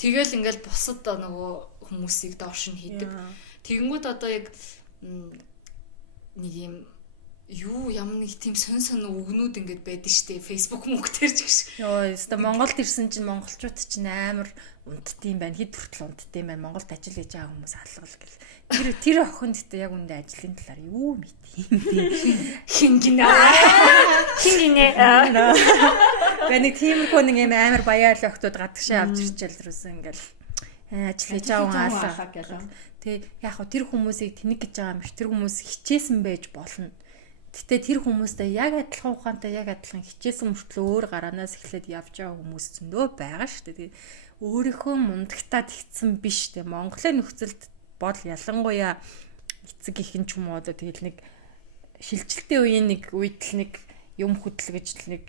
Тэгэл ингээл бусад нөгөө хүмүүсийг доош нь хийдэг. Тэгэнгүүт одоо яг нэг юм юу ямар нэг тийм сон өгнүүд ингээд байдаг штэ Facebook мөнгөтэр ч гэж. Йоо, өстой Монголд ирсэн чинь монголчууд чинь амар унтдсан байна. Хэд хүртэл унтдсан байна. Монголд ажил хийж байгаа хүмүүс алгал гэл. Тэр охинд тэ яг үндэ ажлын талаар юу мэд юм бэ? Хингинэ. Гэ нэг тиймэрхүү нэг юм амар баяа л охтууд гадагшаа авч ирчихэл рүүсэн ингээл ажил хийж байгаа алга гэл. Тэ яг хөө тэр хүмүүсийг тэнэг гэж байгаа юм биш. Тэр хүмүүс хичээсэн байж болно. Гэтэ тэр хүмүүстэй яг адилхан ухаантай яг адилхан хичээсэн мөртлөө өөр гараанаас эхлээд явж байгаа хүмүүс зөндөө байгаа шүү дээ. Өөрийнхөө мундагтаад хитсэн биш дээ. Монголын нөхцөлд бол ялангуяа эцэг ихэн ч юм уу одоо тэгэл нэг шилжилтийн үеийн нэг үед л нэг юм хөдөлгөж нэг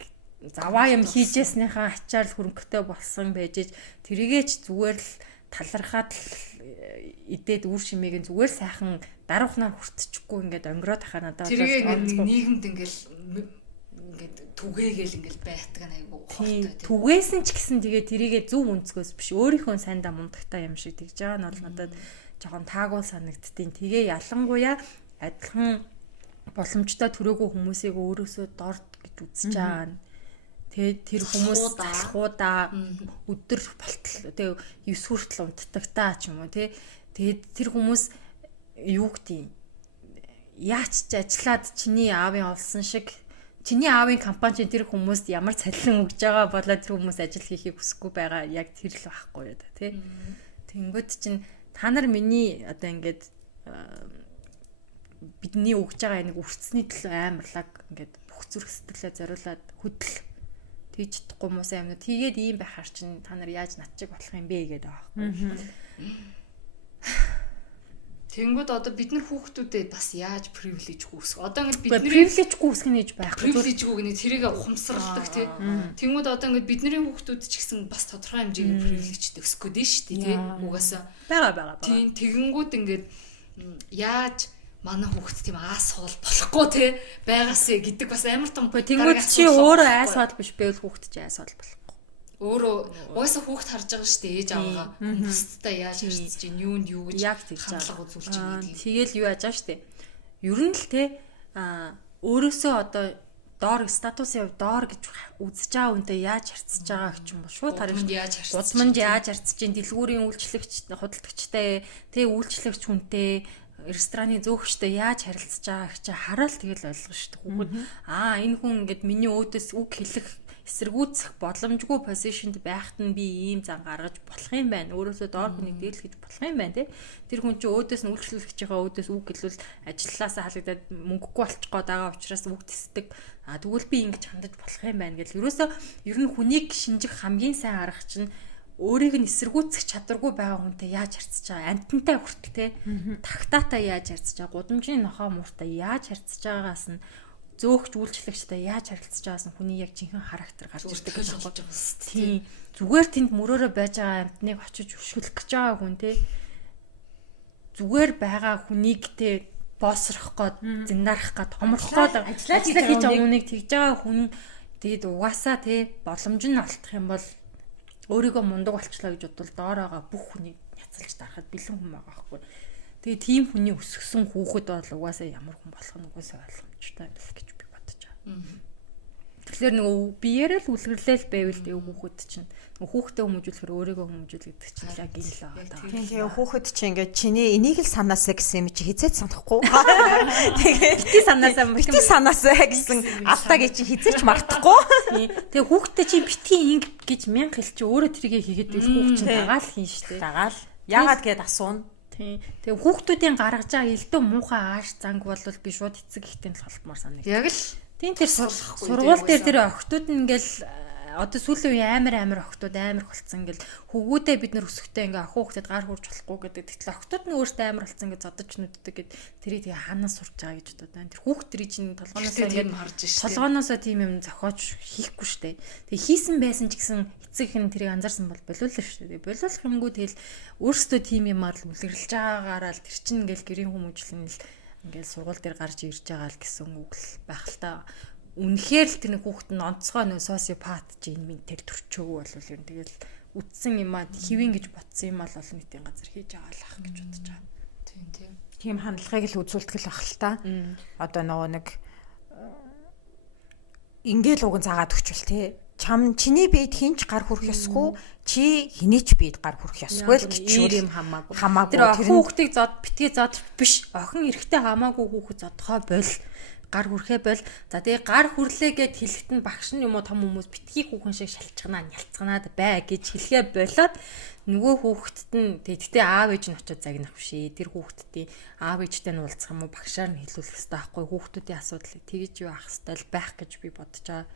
заваа юм хийжсэнийхаа ачаар л хөрөнгөтэй болсон байж тэрийгээч зүгээр л талархаад идээд үр шимийг зүгээр сайхан даруухнаар хүртчихгүй ингээд өнгөрөөд тахаа надад тэрийг нийгэмд ингээд түгээгээл ингээд байдаг айгу хортой. Түгээсэн ч гэсэн тэгээ тэрийгээ зөв өнцгөөс биш өөрийнхөө сайндаа мундагтай юм шиг тэгж байгаа нь бол надад жоохон таагүй санагдтiin. Тэгээ ялангуяа адилхан боломжтой төрөөгүй хүмүүсийг өөрөөсөө дорд гэж үзэж байгаа. Тэгээ тэр хүмүүс залхуудаа өдөр болтол тэгээ 9 хүртэл унтдаг ч юм уу тий. Тэгээд тэр хүмүүс юу гэдэг яач ч ажиллаад чиний аавын олсон шиг чиний аавын компани чинь тэр хүмүүст ямар цалин өгж байгаа болоо тэр хүмүүс ажил хийхийг хүсэхгүй байгаа яг тэр л байхгүй юу та тий. Тэнгүүд чинь та нар миний одоо ингээд бидний өгж байгаа нэг үрцсний төлөө амарлаг ингээд бүх зүрх сэтгэлээ зориулаад хөдөл тэгж чадахгүй хүмүүсээ юмнууд тэгээд ийм байхаар чинь та нар яаж над чиг болох юм бэ гэдэг байгаа байхгүй. Тэнгүүд одоо бид нар хүүхдүүдэд бас яаж привилеж гүйсэх. Одоо ингэ бид нар привилеж гүйсэх нь гэж байхгүй. Привилежгүй гэнэ тэрийг ухамсарладаг тий. Тэнгүүд одоо ингэ бидний хүүхдүүд ч гэсэн бас тодорхой хэмжээний привилежтэй өсөх гээд шүү дээ тий. Угаасаа байгаа. Тийм тэгэнгүүт ингээд яаж манай хүүхд тийм аас суул болохгүй тий байгаасэ гэдэг бас амар том. Тэнгүүд чи өөрөө аас суул биш байвал хүүхд чи аас суул болох. Өөрөө угаасаа хүүхд харж байгаа шүү дээ ээж аваагаа бусдтай яаж харьцаж чинь юунд юу гэж яг тэгж хандлага үзүүлж байгаа гэдэг. Тэгэл юу яаж байгаа шүү дээ. Ер нь л те өөрөөсөө одоо доор статусын хувьд доор гэж үзэж байгаа хүнтэй яаж харьцаж байгаа гэх юм бол шууд харж удманд яаж харьцаж чинь дэлгүүрийн үйлчлэгч худалдагчтай те үйлчлэгч хүнтэй рестораны зөөгчтэй яаж харилцаж байгаа гэж хараад тэгэл ойлгоно шүү дээ. Хүүхэд энэ хүн ингээд миний өөдөөс үг хэлэх эсэргүүцэх боломжгүй позишнд байхад нь би ийм зан гаргаж болох юм байна. Өөрөөсөө доор хүнийг дээрлэж болох юм байна тий. Тэр хүн чинь өөдөөс нь үйлчлүүлэгчийнхээ өөдөөс үг хэлвэл ажилласаа халагдаад мөнгөгүй болчих гээд байгаа учраас үг тисдэг. Тэгвэл би ингэж хандаж болох юм байна гэж. Ерөөсөө ер нь хүнийг шинжих хамгийн сайн арга чинь өөрийг нь эсэргүүцэх чадваргүй байгаа хүнтэй яаж харьцаж байгаа. Амтантай хүртэл тий. Тагтаатай яаж харьцаж байгаа. Гудамжны нохоо мууртай яаж харьцаж байгаагаас нь зөөгч үйлчлэгчтэй яаж харилцаж байгаас нь хүний яг жинхэнэ характер гарч ирдэг гэж байна. Тийм. Зүгээр тэнд мөрөөрөө байж байгаа амтныг очиж өшгөлөх гэж байгаа хүн те. Зүгээр байгаа хүнийг те боосрох гээд, зиндарах гээд, томрох гээд ажиллаж хийж байгаа хүнийг тэгж байгаа хүн тэгэд угаасаа те боломж нь алдах юм бол өөрийгөө мундаг болчлоо гэж бодвол доор байгаа бүх хүнийг няцалж дарахад бэлэн хүн байгаа байхгүй. Тэгээ тийм хүний өсгсөн хүүхэд бол угаасаа ямар хүн болох нь угаасаа ойлгомжтой байх гэж би бодож байгаа. Тэгэхээр нөгөө биеэр л үлгэрлэл байвал тэгээ хүүхэд чинь хүүхдээ хүмүүжүүлэхээр өөрийгөө хүмүүжүүл гэдэг чинь яг энэ л байгаа. Тэгээ хүүхэд чи ингээд чиний энийг л санаасаа гэсэн юм чи хизээч санахгүй. Тэгээ бити санаасаа гэсэн алдаагээ чи хизээч мартахгүй. Тэгээ хүүхдээ чи битгий инг гэж 1000 хэл чи өөрөө тэрийг хийгээд байл хүүхд чинь дагаал хийн штэ. Дагаал. Яагаад гээд асууна. Тэгээ хүүхдүүдийн гаргаж байгаа элдв муухай ааш занг бол би шууд эцэг ихтэй л холбомоор санагдав. Яг л тийм тэр сургууль дээр тэр охтууд нь ингээл одоо сүүлийн үеийн амар охтууд амар болцсон ингээл хөвгүүдээ бид нар өсөхдөө ингээ охин хүүхдэд гар хурж болохгүй гэдэг. Тэгтэл охтууд нь өөртөө амар болцсон ингээ зодож нүддэг гэд тэрийг тэгээ хаанаас сурч байгаа гэж бодоод байна. Тэр хүүхд тэрийг чинь толгооноосоо ингээ харж штэ. толгооноосоо тийм юм зохиож хийхгүй штэ. Тэгээ хийсэн байсан ч гэсэн эцэг хэн тэрийг анзаарсан бол болиулна штэ. Тэгээ болиулах юмгүй тэгэл өөрсдөө тийм юмар л үлгэрлэж байгаагаараа л тэр чинь ингээл гэрийн хүмүүжлэн л ингээл сургууль дээр гарч ирж байгаа л гэсэн үг л байх л та. Үнэхээр л тэр хүүхэд нь онцгой нөө социопат ч энэ минь тэр төрчөөгүй бол ер нь тэгэл үтсэн юм аа хэвэн гэж ботсон юм аа л олон нийтийн газар хийж байгаа л ах гэж бодож байгаа. Тийм. Тийм хандлагыг л үзүүлдэг л ах л та. Одоо нөгөө нэг ингээл уг заагаад өгчвөл те. Чиний биед хинч гар хүрэх ёсгүй, чи хинийч биед гар хүрэх ёсгүй л гिचүүр юм хамаагүй. Тэр хүүхдийг битгий зод биш. Охин эрэхтэй хамаагүй хүүхэд зодхоо бол гар хүрхээ бол за тэгээ гар хүрлээ гэд хэлэхэд нь багш нь юм уу том хүмүүс битгий хүүхэн шиг шалчганаа нялцганаад бай гэж хэлхээ болоод нөгөө хүүхэдт нь тэгтээ аав ээж нь очиод загнах бишээ. Тэр хүүхэдтийн аав ээжтэй нь уулзах юм уу багшаар нь хэлүүлэх хэрэгтэй байхгүй хүүхдүүдийн асуудал тэгэж юу ах хэвэл байх гэж би бодож байгаа.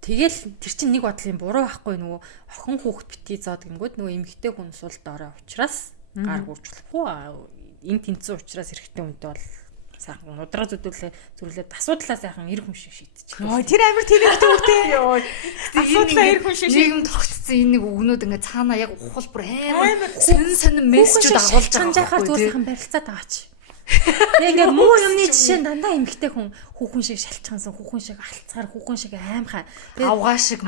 Тэгэл тэр чинь нэг бодлын буруу байхгүй нөгөө охин хүүхэд битгий зоод гингүүд нөгөө эмэгтэй хүн сул доорой учраас гар хүрчлэхгүй энэ тэнцэн учраас эрэгтэй хүнтэй бол сайхан удраа зүрлээд асуудлаа сайхан эр хүн шиг шийдчих. Тэр амар тэнэгтэй үгтэй. Асуудлаа эр хүн шиг нийгэм тогтцсон энэ нэг үгнүүд ингээ цаана яг ухалбар амар сонин мессежүүд агуулж байгаа байхгүй зүгээр барилцаад байгаа ч. Тэгээ муу юмны жишээ дандаа эмэгтэй хүн хүүхэн шиг шалчгансан, хүүхэн шиг алцгаар, хүүхэн шиг аимхай, авгаа шиг.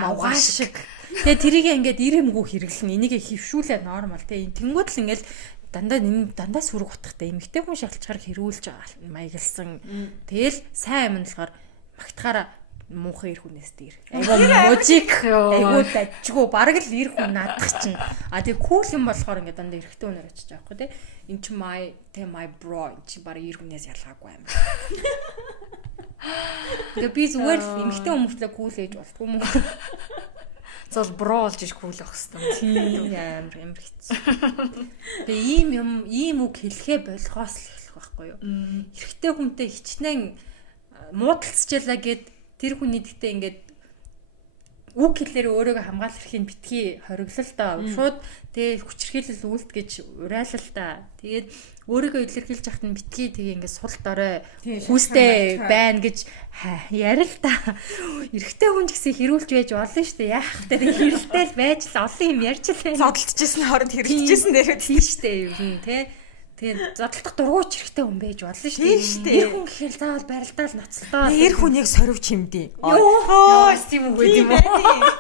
Тэгээ тэрийг ингээд ирэмгүй хэрэглэн энийг хөвшүүлээ нормал. Тэгээ тэнгууд л ингээд дандаа сүрэг утгатай эмэгтэй хүн шалчгаар хэрүүлж байгаа маяглсан. Тэгэл сайн юм болохоор магтахаараа муухай ир хүнээс дээр. Айгуу мужик, айгуу дажгүй, бараг л ир хүн наадах чинь. Тэгээ кул юм болохоор ингээд дандаа эрэгтэй хүнээр очиж байгаа байхгүй тий. Энд чи my bro чи бараг ир хүнээс ялгаагүй юм. Тэгээ би зүгээр л эмэгтэй хүмүүслээ кул ээж болтгүй юм уу? Зол бро болж иж кул авах хэвээр. Тийм амар хэцүү. Тэгээ ийм үг хэлэхээ болохоос л эхлэх байхгүй юу? Эрэгтэй хүнтэй хичнээн муудалцчихлаа гэд тэр хүний дэхтэй ингээд үг хэлээр өөрийгөө хамгаалах хэрхийг битгий хориглол та. Шууд тэгээ хүчрхийлэл үлд гэж урайлал та. Тэгээд өөрийгөө илэрхийлж яхад нь битгий тэгээ ингээд сул дорой хүүстэй байна гэж ярил та. Эрэгтэй хүн ч гэсэн хэрүүлж байж болно шүү дээ. Яах вэ? Хэрэлтэй л байж л олон юм ярьж л байна. Зодтолчихсэн хооронд хэрэгжижсэн дээр тийм шүү дээ ер нь тий. Тэгээд зодтолдох дургуйч эрэгтэй хүн байж болно шүү дээ. Эр хүн гэхэл заавал барилдаал ноцолдоо. Эр хүнийг сорвч юмдий. Йоо, тийм үг юм уу?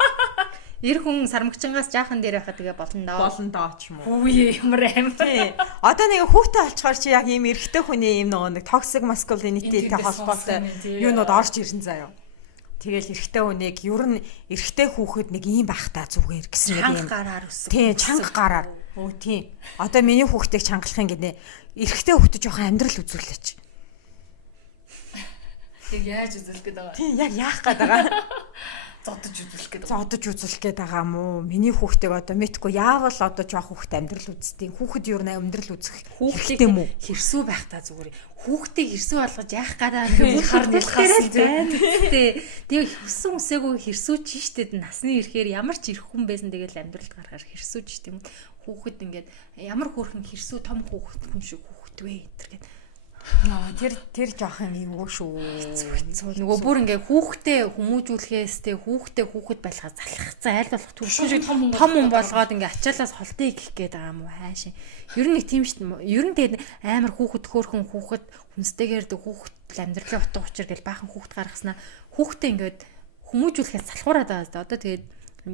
Эр хүн сармагчингаас жаахан дээр байхад тэгээ болно доо ч юм уу. Үгүй ямар аим. Одоо нэг хүүхдээ олчхоор чи яг ийм эрэгтэй хүний ийм нэг toxic masculinity-тэй холбоотой юунууд орж ирсэн заяа. Тэгэл эрэгтэй хүнийг ер нь эрэгтэй хүүхэд нэг ийм байх та зүгээр гэсэн нэг юм. Гараар өссөн. Тийм, чанга гараар. Тийм. Одоо миний хүүхдийг чангалахын гинэ. Эрэгтэй хүүхдэд жоохон амьдрал үзүүлээч. Яг яаж үзүүлэх гээд байгаа. Тийм, яг яах гээд байгаа. Зодож үзүүлэх гээд байгаа юм уу? Миний хүүхдийг одоо мэдгүй яавал одоо жоох хүүхд амьдрал үзтiin. Хүүхэд юу нэ амьдрал үзэх хүүхдтэй юм уу? Хэрсүү байх та зүгээр. Хүүхдийг хэрсүү болгож яах гадаа хар нэлхээс дээ. Тэгээ хүссэн үсээгүй хэрсүү ч штэ насны ирэхээр ямар ч ирэх хүн байсан тэгэл амьдралд гарахаар хэрсүү ч тийм хүүхэд ингээд ямар хөөрхөн хэрсүү том хүүхэд хүн шиг хүүхэд вэ энэ гэдэг. Тэр жоохон юм уу шүү. Нөгөө бүр ингээ хүүхдээ хүмүүжүүлэхээс те хүүхэд байлгаа залах. За аль болох төршин том хүн болгоод ингээ ачаалаас холдъё гэх гээд байгаа юм уу хаашаа. Ер нь нэг тийм шүү дээ. Ер нь тэгээд амар хүүхэд хөөрхөн хүүхэд хүнстэйгээр хүүхэд амьдралын утга учир гэж баахан хүүхэд гаргаснаа хүүхдээ ингээд хүмүүжүүлэхээс залхуураад байгаа зү. Одоо тэгээд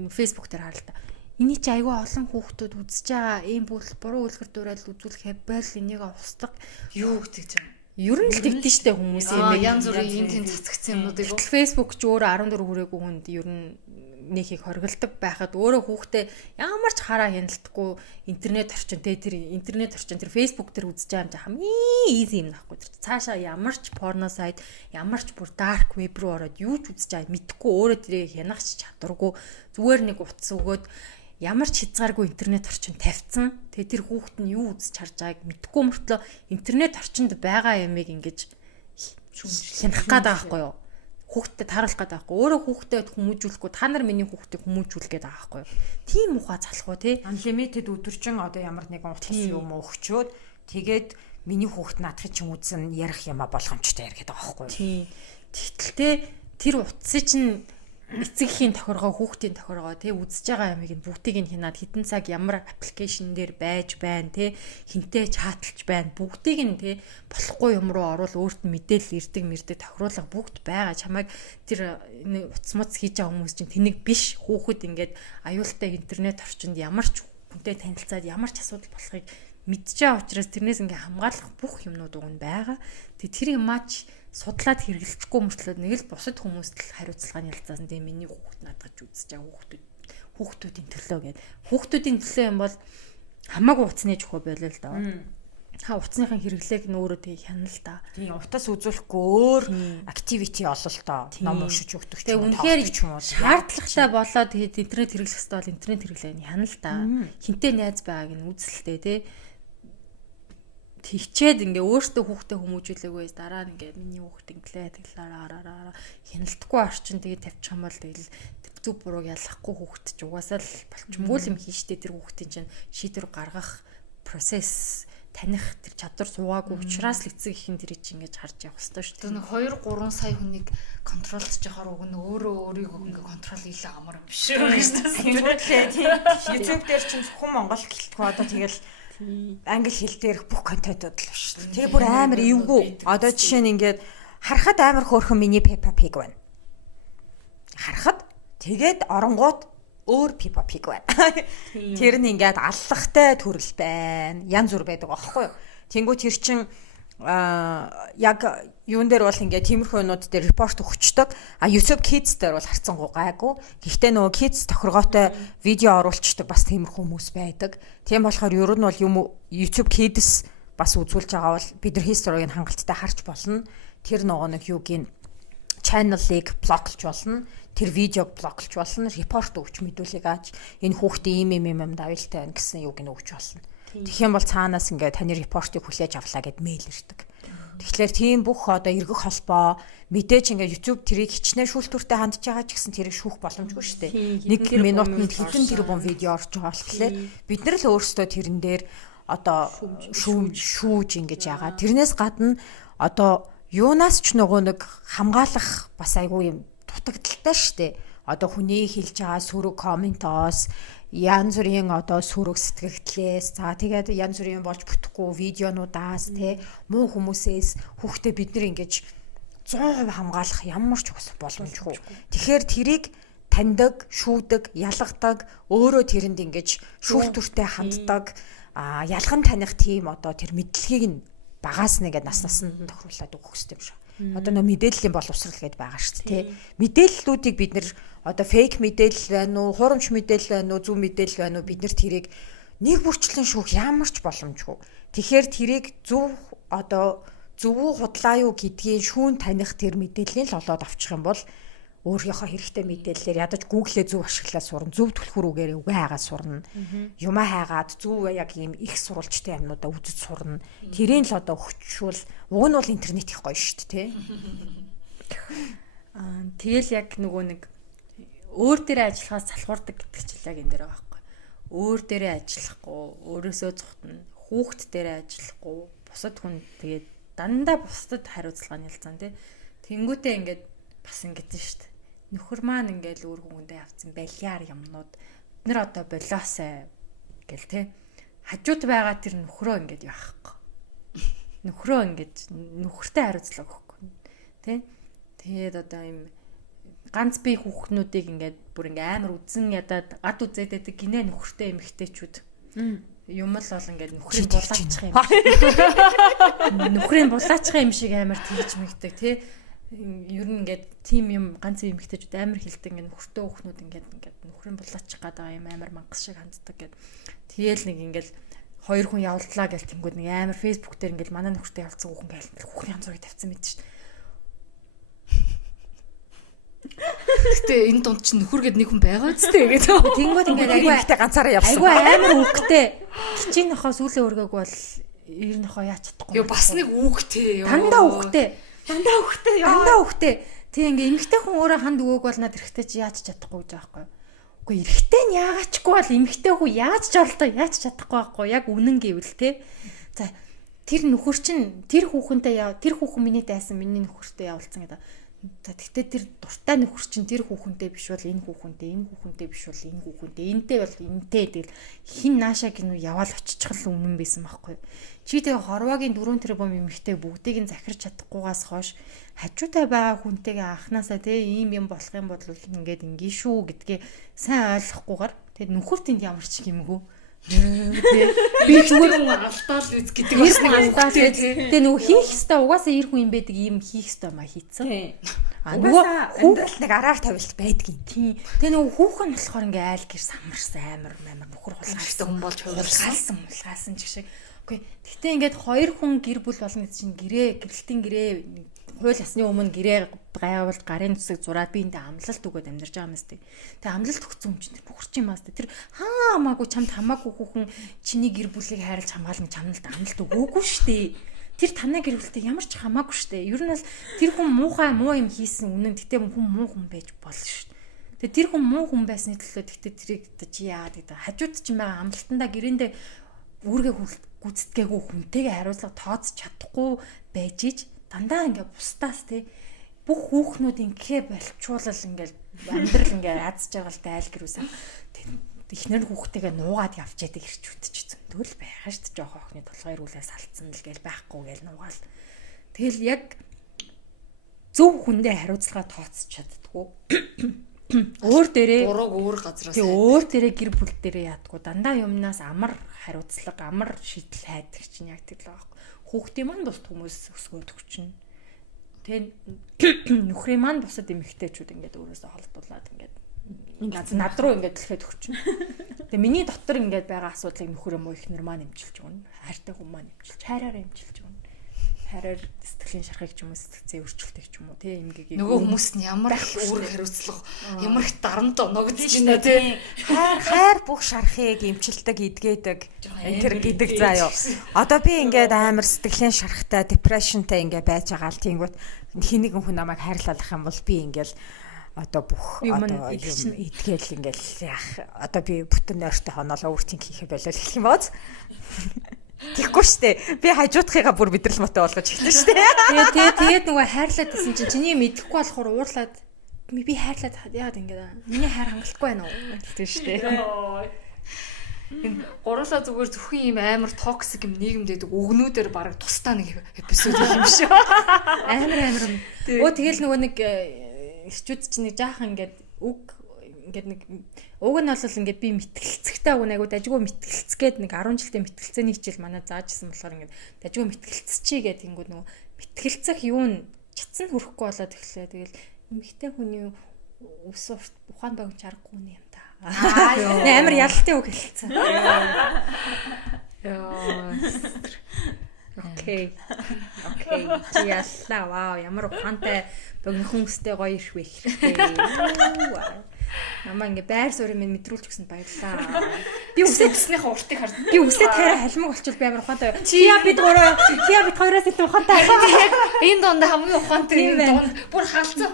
фэйсбુક дээр хараа л та. Эний чи айгүй олон хүүхдүүд үзэж байгаа ийм буруу үлгэр дуурайл үзүүлэхээ бол энийг устдаг юу гэж юм. Ер нь л тэгдэж штэ хүмүүсийн янз бүрийн энэ цацгдсан юмнуудыг. Facebook ч өөрөө 14 хүрээгүй хүнд ер нь нэг их хоригддаг байхад өөрөө хүүхдээ ямар ч хараа хяналтгүй интернет орчин тэр интернет орчин тэр Facebook дээр үзэж байгаа юм хамгийн easy юм нахгүй тэр цаашаа ямар ч порно сайт ямар ч бүр dark web руу ороод юу ч үзэж байгаа мэдхгүй өөрөө тэрийг хянахч чадваргүй зүгээр нэг утас өгөөд ямар ч хязгааргүй интернет орчин тавьсан. Тэгээ тэр хүүхэд нь юу үзэж харж байгааг мэдгүй мөртлөө интернет орчинд байгаа ямиг ингэж хянах гээд байгаа байхгүй юу? Хүүхдэд таруулах гээд байгаа байхгүй. Өөрөө хүүхдэд хүмүүжүүлэхгүй та нар миний хүүхдийг хүмүүжүүлэх гээд байгаа байхгүй юу? Тийм ухаа залах уу те? Unlimited өдөржин одоо ямар нэгэн утас юм өгчөөд тэгээд миний хүүхд наадах чинь үзэн ярих юм а болгоомжтой ярих гээд байгаа байхгүй юу? Тийм. Тэгтэл те тэр утсыг чинь эцэгхийн тохиргоо хүүхдийн тохиргоо тий үзэж байгаа ямиг нь бүгдийг нь хянаад хитэн цаг ямар аппликейшн дээр байж байна тий хинтээ чааталж байна бүгдийг нь тий болохгүй юм руу орвол өөрт нь мэдээлэл ирдэг тохируулга бүгд байгаа чамайг тэр утас муц хийж байгаа хүмүүс чинь тэнэг биш хүүхэд ингээд аюултай интернет орчинд ямар ч хүнтэй танилцаад ямар ч асуудал болохыг мэдж байгаа учраас тэрнээс ингээ хамгаалах бүх юмнууд уг нь байгаа. Тэгээ тэрийг матч судлаад хэрэглэхгүй мөртлөө нэг л бусад хүмүүст л хариуцлагын ялцаасан тийм миний хүүхд надад үзэж байгаа хүүхдүүдийн төлөө гэдэг. Хүүхдүүдийн төлөө юм бол хамаагүй утасны жохоо байлаа л доо. Утасныхын хэрэглээг нь өөрөө тэг хянал л да. Тийм утас үзүүлэхгүй өөр activity олол тоо. Ном уншиж өгдөг ч юм уу. Үнэхээр шаардлагатай болоод тэгээд интернет хэрэглэх хэрэгтэй бол интернет хэрэглээг нь хянал л да. Хинтээ найз байгааг нь үзэлтэй тий. Тэгчээд ингээ өөртөө хүүхдээ хүмүүжүүлээгүйс дараа нь ингээ миний хүүхд инглээ тэглээрээ хяналтгүй орчин тэгээ тавьчих юм бол тэгэл зүг бурууг ялахгүй хүүхд ч угаасаа л болчмгүй юм хийжтэй тэр хүүхдийн чинь шийдвэр гаргах процесс таних тэр чадвар суугаагүй учраас л эцэг ихэн тэр чинь ингэж харж явах хэрэгтэй шүү дээ. Нэг 2-3 сая хүнийг контролдож яхаар уг нь өөрөө өөрийгөө ингээ контрол хийлээ амар биш шүү дээ. Тийм. YouTube дээр чинь зөвхөн монгол гэлтгүй одоо тэгэл англи хэл дээрх бүх контентууд л шүү дээ. Тэгээ бүр амар эвгүй. Одоо жишээ нь ингээд харахад амар хөөрхөн миний Peppa Pig байна. Харахад тэгээд оронгууд өөр Peppa Pig байна. Тэр нь ингээд аллахтай төрөл байна. Янз бүр байдаг аахгүй юу? Тэнгүү тэр чин яг юун дээр бол ингээд тиймэрхүү юмнууд дээр репорт өгчдөг. YouTube Kids дээр бол харцсангуу гайгүй. Гэхдээ нөгөө Kids тохиргоотой видео оруулцдаг бас тиймэрхүү хүмүүс байдаг. Тийм болохоор ер нь бол юм YouTube Kids бас үзүүлж байгаа бол бид нар history-г хангалттай харж болно. Тэр нөгөө нэг юугийн channel-ыг блоклж болно. Тэр видеог блоклж болно. Репорт өгч мэдүүлэг ааж энэ хүүхдийн юм давилтай байна гэсэн юуг нь өгч болно. Тэгэх юм бол цаанаас ингээд таны репортыг хүлээж авлаа гэд мэйл ирдэг. Тэгэхээр тийм бүх одоо эргэх холбоо мэдээж ингээд YouTube тэрийг хичнээн шүүлтүүртэй хандж байгаа ч гэсэн тэрийг шүүх боломжгүй шүү дээ. 1 минутанд хэдэн тэрбум видео орж байгаа болохоор бид нар л өөрсдөө тэрэн дээр одоо шүүж ингэж яагаа. Тэрнээс гадна одоо юунаас ч нөгөө нэг хамгаалах бас айгүй юм дутагдaltaй шүү дээ. Одоо хүний хэлж байгаа сөрөг комментоос янз бүрийн одоо сүрэг сэтгэгдлээс за тэгээд янз бүрийн болж бүтэхгүй видеонуудаас те муу хүмүүсээс хүүхдээ бид нар ингэж 100% хамгаалах ямар ч боломжгүй. Тэгэхээр тэрийг таньдаг, шүүдэг, ялгадаг, өөрөө тэрэнд ингэж шүүлтүртэй ханддаг, ялган таних тийм одоо тэр мэдлэгийг нь багаас нэгээд насанд тохируулаад өгөх хэрэгтэй юм шиг. Одоо нөө мэдээллийн боловсрал гэдээ байгаа шүү дээ. Мэдээллүүдийг бид нэр одоо фейк мэдээлэл байна уу, хурамч мэдээлэл байна уу, зөв мэдээлэл байна уу бид нар тэрийг нэг бүрчлэн шүүх ямар ч боломжгүй. Тэгэхээр тэрийг зөв одоо зөв үү худлаа юу гэдгийг шүүн таних тэр мэдээллийг л олоод авчих юм бол өөрийнхөө хэрэгтэй мэдээллээр ядаж Google-ээ зөв ашиглаад сурна, зөв түлхүүрүүгээр үгээ хайгаад сурна. Юмаа хайгаад зөв яг ийм их сурвалжтай юмнуудаа үзэж сурна. Тэрийг л одоо өгчвөл уг нь бол интернет их гоё шүү дээ, Тэгэл яг нөгөө нэг өөр дээрээ ажиллахаас залхуурдаг гэдэг чинь яг энэ дээр байгаа байхгүй. Өөр дээрээ ажиллахгүй, өөрөөсөө зүхтэн, хүүхд дээрээ ажиллахгүй, бусад хүн тэгээд дандаа бусдад хариуцлага нь ялцсан тий. Тэнгүүтээ ингээд бас ингээд нь шүү дээ. Нөхөр маань ингээд өөр хүндээ авцсан балиар юмнууд бид нар одоо болоосай гэл тий. Хажууд байгаа тэр нөхрөө ингээд яахгүй. Нөхрөө ингээд нөхөртэй хариуцлага өгөхгүй тий. Тэгээд одоо юм ганц бие хүүхнүүдийг ингээд бүр ингээ амар үзэн ядаад гад үзээд байдаг гинэ нөхөртэй эмэгтэйчүүд. юм л бол ингээд нөхрийн булаачих юм. Нөхрийн булаачих юм шиг амар тэгж мэгдэг тий. Ер нь ингээд тим юм ганц эмэгтэйчүүд амар хилдэг ингээд нөхөртөө хүүхнүүд ингээд нөхрийн булаачих гээд байгаа юм амар мангас шиг ханддаг гэд. Тэгээл нэг ингээд хоёр хүн явуултлаа гэл тэнгүүд нэг амар фейсбુક дээр ингээд манай нөхөртэй явуулсан хүүхэн гээл хүүхний хамзурыг тавьсан мэт шүү дээ. Гэтэ энэ дунд чинь нөхөр гэд нэг хүн байгаа үстэй гэдэг. Тэнгүүд ингээд айгүй ганцаараа явсан. Айгүй амар үгтэй. Кичийн нохоо сүүлийн өргөөг бол ер нохоо яач чадахгүй. Йоо бас нэг үгтэй. Дандаа үгтэй. Тэг ингээд эмэгтэй хүн өөрөө ханд өгөөг бол над эрэхтэй чи яач чадахгүй гэж байгаа байхгүй. Үгүй эрэхтэй нь яагаачгүй бол эмэгтэй хүн яаж ч орлоо яач чадахгүй байхгүй. Яг үнэн гэвэл те. За тэр нөхөр чинь тэр хүүхэн миний дайсан миний нөхөртэй явуулсан гэдэг. За тэгтээ тэр дуртай нөхөр чинь тэр хүүхэнтэй биш бол энэ хүүхэнтэй биш бол энэ хүүхэнтэй энтэй бол энтэй тэгэл хин наашаа гинүү яваал очихл үнэн байсан байхгүй. Чи тэгээ хорвоогийн 4 тэрбум эмэгтэй бүгдийг нь захирч чадахгүйгаас хойш хажуутай байгаа хүнтэйгээ анханасаа те ийм юм болох юм бол ингээд ингийн шүү гэдгээ сайн ойлгохгүйгээр тэгээд нөхөр тэнд ямар ч хэмгүй би зүгээр алдаал үз гэдэг бас нэг үгтэй. Тэгээ нөгөө хийх ёстой угаасаа ир хүн юм байдаг ийм хийх ёстой маа хийцэн. Нөгөө амьдрал нэг араар тавилт байдгийн. Тийм. Тэгээ нөгөө хүүхэн болохоор ингээ айл гэр самарсан амар нөхөр Хулгайтай хүн болж хулгаалсан ч шиг. Окей. Гэтэ ингээд хоёр хүн гэр бүл болно гэж чинь гэрэлтийн гэрээ хууль ясны өмнө гэрээ гайвал гарын цэцэг зураад би эндээ амлалт өгөөд амьдарч байгаа юм сте. Тэгээ амлалт өгсөн юм чинь тэр бухарч юм аа сте. Тэр хамаагүй чамд хамаагүй хүүхэн чиний гэр бүлийг хайрлаж хамгаална чамд амлалт өгөөгүй штэ. Тэр танай гэр бүлтэй ямар ч хамаагүй штэ. Ер нь бол тэр хүн муу юм хийсэн үнэн. Гэтэ хүн муу хүн байж болно штэ. Тэгээ тэр хүн муу хүн байсны төлөө гэтэ тэрийг чи яагаад гэдэг. Хажууд чинь байгаа амлалтандаа гэрэндээ үүргээ гүцэтгээгүй хүнтэйгээ хариуцлага тооцож чадахгүй байж ич дандаа ингээ бусдаас те бүх хүүхнүүд ингээ болчуулал ингээ амьдрал ингээ ядж байгаа л айл гэрүүсэн ихнэр хүүхдтэйгээ нуугаад явж яадаг ирчүүд ч зөндөл байгаа шүү дээ жоох охины толгойр үлээс алдсан л гээл байхгүй гээл нуугаал тэгэл яг зөв хүндээ хариуцлага тооцож чаддгүй өөр дээрээ бурууг өөр газраас тий өөр дээрээ гэр бүл дээрээ яадгүй дандаа юмнаас амар хариуцлага амар шийдэл хайдаг чинь яг тэр л байгаа хүүхдийн маань бусд хүмүүс өсгөөд өгчнө. Тэгээ нөхрийн маань бусад эмэгтэйчүүд ингээд өөрөөсөө холбуулад ингээд над руу ингээд дэлгэхэд өгчнө. Тэгээ миний дотор ингээд байгаа асуудлыг нөхөр юм уу ихнэр маань эмчилж өгнө. Хайртай хүн маань эмчилж, хайраар эмчилж өгнө. Хайраар сэтгэлийн шархыг ч юм уу сэтгцээ өөрчлөлтийг ч юм уу тий эмгэгийг нөгөө хүмүүс нь ямар их үүрэг хариуцлага ямар их дарамт оногдож байна тий хайр бүх шархыг эмчилдэг эдгээдэг тэр гэдэг заа юу. Одоо би ингээд амар сэтгэлийн шархтай депрешнтэй ингээд байж байгаа л тийгүүт хин нэгэн хүн намайг хайрлах юм бол би ингээд одоо бүх одоо юм идгээл ингээд яах одоо би бүтэн нойртой хоноолоо өөртөө хийхэ болол гэх юм бооз. Тэгэхгүй штэ. Би хажуудахыгаа бүр мэдрэл мотой болгож эхэлсэн штэ. Тэгээд нөгөө хайрлаад гэсэн чинь чиний мэдэхгүй болохоор уурлаад би хайрлаад яагаад ингэж миний хайр хангалтгүй байна уу гэдэг штэ. Энэ гурлаа зүгээр зөвхөн ийм амар токсик юм нийгэмдээ өгнүүдээр баг тусдаа нэг эпизод юм шүү. Амар. Өө тэгэл нөгөө нэг ирчүүд чинь нэг жаахан ингээд үг ингээд нэг уг нь бол ингээд би мэтгэлцэхтэй уг нэг дажгүй мэтгэлцгээд нэг 10 жилдээ мэтгэлцээний хичээл манай заажсэн болохоор ингээд дажгүй мэтгэлцчихье гэдэг ингээд нөгөө мэтгэлцэх юу нь чацсан хүрэхгүй болоод эхлэв. Тэгэл эмэгтэй хүний ус урт ухаан багч аргагүй юм та. Амар ялалтын үг хэлсэн. Окей. Яалаа. Вау, ямар ухаантай богинохон хүстэй гоё ирэх вэ хэрэгтэй. Намаа ингээ байр суурь минь мэдрүүлж өгсөнд баярлалаа. Би үсэдснийхээ уртыг харсан. Би үсэд хараа халмаг болчихвол би амар ухаантай. Чи бид хоёроос илүү ухаантай. Энэ донд хамгийн ухаантай энэ донд бүр хаалцсан.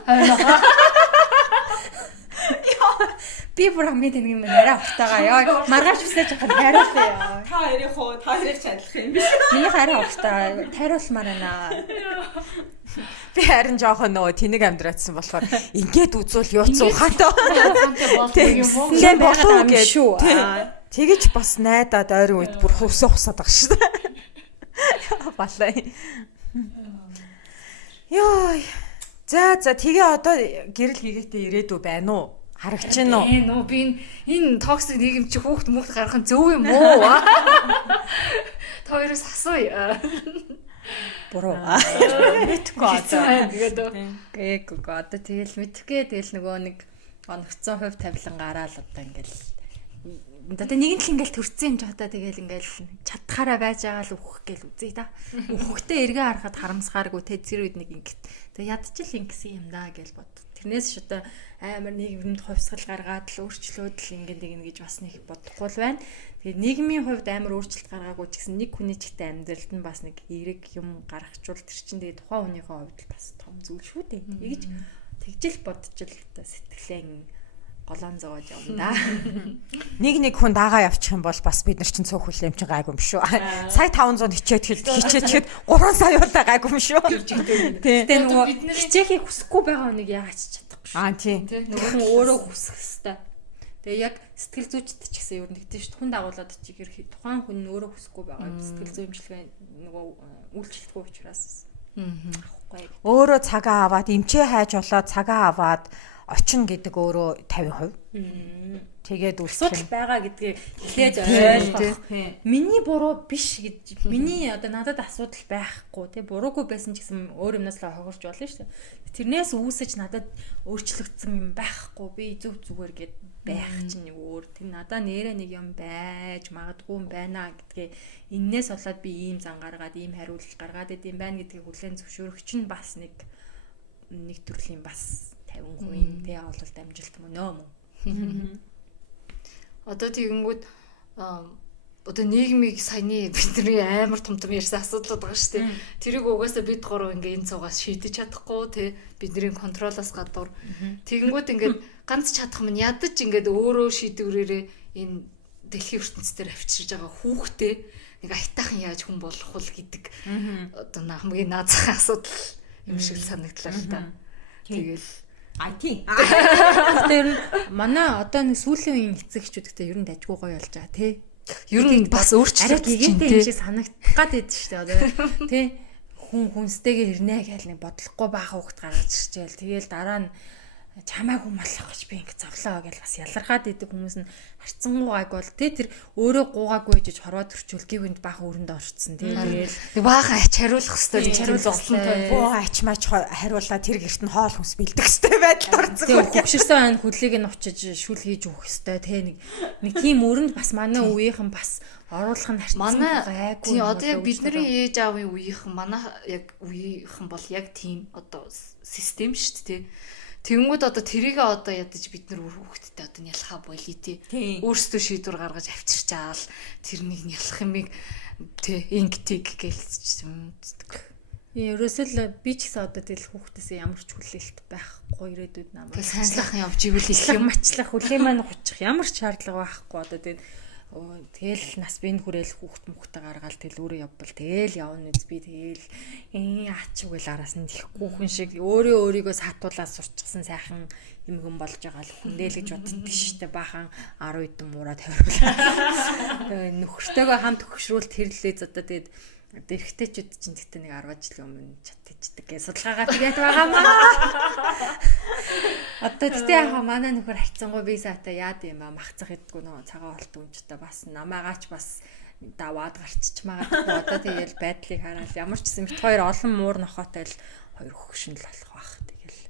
Би бүр хамгийн тэнэг юм арай уртайгаа яа. Маргааш үсэж хахад хайруулъя. Та хоёрыг ч адилах юм биш. Миний хараа уртай. Тайруулмаар байна. Би харин жоохон нөгөө тэнэг амьдраадсан болохоор ингээд үзвэл юуцсан ухаантай. Тийм болов гэж шүү. Тэгэж бас найдаад ойрын үед бүр хувсаа хусаад байгаа шүү дээ. Балай. Йой. За тэгээ одоо гэрэл хийгээтэй ирээдүү байна уу? Харагч нь уу? Нөө би энэ токсик нийгэм чи хүүхд мөхд гарах нь зөв юм уу? Та хоёроос асууя. Буруу. Мэдхгүй одоо. Тэгээд Гээгүй одоо тэгэл мэдхгүй тэгэл нөгөө нэг оногцсон хувь тавилан гараал одоо ингээл одоо нэгэн л ингээл төрцөн юм жоо тэгэл ингээл чадхаараа байж байгаа л үхэх гээл үзье та. Үхэхдээ эргээ харахад харамсгааргүй те зэрэг нэг ингээд тэг ядчил ингэсэн юм да гэж бод. Тэрнээс ч одоо амар нийгэмд хувьсгал гаргаад л өөрчлөөд л ингээд нэг гэж бас нэг бодохгүй л байна. Тэгээд нийгмийн хувьд амар өөрчлөлт гаргаагүй ч гэсэн нэг хүний ч ихтэй амьдралд нь бас нэг эерэг юм гаргахчвал тэр чинь тэгээд тухайн хүнийхээ хувьд бас том зүйл шүү дээ. Тэгж тэгжэл бодчихл одоо сэтгэлээ голоон зоож явна да. Нэг хүн дагаа явчих юм бол бас бид нар чинь цөөх хүлэм чинь гайгүй юм шүү. Сая 500 хичээхэд 3 сая удаа гайгүй юм шүү. Тэгтээ нөгөө хичээхийг хүсэхгүй байгаа нэг яагаад ч чадахгүй шүү. Тийм. Нөгөө хүн өөрөө хүсэх хэвээр. Тэгээ яг сэтгэл зүйчд ч гэсэн ер нь тэгдэж шүү. Хүн дагуулад чигээр тухайн хүн өөрөө хүсэхгүй байгаа сэтгэл зүй имчилгээ нөгөө үйлчлэхгүй учраас. Авахгүй. Өөрөө цагаа аваад эмчээ хайж болоод цагаа аваад очно гэдэг өөрөө 50%. Тэгээд асуудал байгаа гэдгийг хэлээд ойлгох. Миний буруу биш гэж миний одоо надад асуудал байхгүй тий буруугүй байсан ч гэсэн өөр юмнаас л хохирч болно шүү дээ. Тэрнээс үүсэж надад өөрчлөгдсөн юм байхгүй би зөв зүгээр гэд байх чинь өөр. Тэр надад нэрээ нэг юм байж магадгүй юм байна гэдгээ эннээс болоод би ийм зан гаргаад ийм хариулт гаргаад идэм байна гэдгийг хүлээн зөвшөөрөх чинь бас нэг төрлийн бас 50% тий ололт амжилт мөнөө мөн. Одоо тэгэнгүүт одоо нийгмийг саяны бидний амар том ярьсан асуудлууд байгаа шүү дээ. Тэрийг угаасаа бид гурав ингээ энэ цугаас шийдэж чадахгүй тий бидний контролоос гадуур. Тэгэнгүүт ингээд ганц чадах минь ядаж ингээд өөрөө шийдвэрээрээ энэ дэлхийн ертөнцийн дээр авчирж байгаа хүүхдээ нэг айтаахан яаж хүн болох вэ гэдэг одоо хамгийн наазах асуудал юм шиг санагдлаа л та. Тэгэл тийм. Тэр манай одоо нэг сүүлийн үеийн эцэгчүүдтэй ер нь дажгүй гоё болж байгаа тий. Ер нь бас өөрчлөлт чинь тийм шиг санагдах гад байд шүү дээ одоо тий. Хүн хүнстэйгээ ирнэ гэж нэг бодлохгүй баха хөвгт гаргаж ирчихэл тэгэл дараа нь чамайг хүн малах гэж би ингэ зовлоо гэж бас ялархаад идэг хүмүүс нь харцсангуу гайг бол тий тэр өөрөө гуугаагүй гэж хорвоод төрчүүл гівэнд баха өрөнд орцсон тий тэгэл баахан ач хариулах хэвээр хариулах зовлонтой боо ач мач хариулаад тэр гэрт нь хоол хүнс бэлдэх хэвээр байдалд орцсон. Тий хөвгшөрсөн айн хөдлийг нь очиж шүл хийж өгөх хэвээр тий нэг тийм өрөнд бас манай үеийнхэн бас оруулах нь харцсан гайгүй. Тий одоо яг бидний ээж аавын үеийнхэн манай яг үеийнхэн бол яг тийм одоо систем шүү дээ тий. Тэнгүүд одоо тэрийг одоо ядаж бид нар хүүхдтэй одоо нялхаа болий тий. Өөрсдөө шийдвэр гаргаж авчирчаал тэрнийг нялах юмыг тий инктиг гэлцсэн. Ерөөсөө л би ч гэсэн одоо тэгэл хүүхдээсээ ямар ч хүлээлт байхгүй ирээдүйд намайг сайнлахын явж ивэл их юм мачлах хүлээ маань хучих ямар ч шаардлага байхгүй одоо тэгэл нас бинд хүрээл хүүхд мөхтэй гаргаал тэгэл өөрөө явбал тэгэл явна үз би тэгэл аач үгэл араас нь ихгүй хүн шиг өөрийгөө саатуулаад сурчсан сайхан юм хүн болж байгаа л хүндэл гэж боддог штэ бахан 10 хэдэн муураа тавиулаа нөхөртөөгөө хамт төгшрүүл тэрлээ одоо тэгээд эрэгтэйчүүд чинь тэгтээ нэг 10 жилийн өмнө чадчихдаг гэж судалгаагаа тэгээд байгаа маа. Одоо тэгтээ яхаа манай нөхөр хайцсангуй би саата яад юм аа махцах идэггүй нөө цагаан болт өмчтэй бас намаагаач бас даваад гарчиж магадгүй одоо тэгэл байдлыг хараад ямар ч юм бит хоёр олон муур нохоотой л хоёр хөгшин л болох бах тэгэл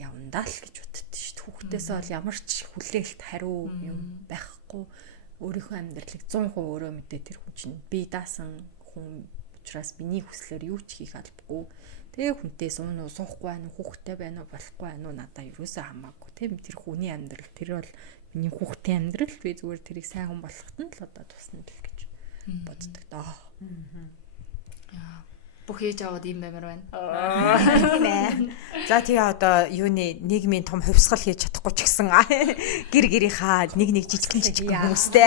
явандаа л гэж боддоо шүү дээ. Хүүхдээсээ бол ямар ч хүлээлт хариу юм байхгүй өөрийнхөө амьдралыг 100% өөрөө мэдээ тэр хүн чинь би даасан хүн учраас миний хүслээр юу ч хийх албагүй. Тэгээ хүнтэй суухгүй байна уу, хүүхдтэй байна уу, болохгүй байна уу надаа ерөөсөө хамаагүй. Тийм тэр хүний амьдрал тэр бол миний хүүхдийн амьдрал би зүгээр тэрийг сайн хүн болгоход нь л одоо тусна л гэж боддог доо. Бүх ээж аваад юм баймар байна. Тийм ээ. За тэгээ одоо юуны нийгмийн том хувьсгал хийж чадахгүй ч гэсэн гэр гэрийнхаа нэг жижиг хүмүүстэй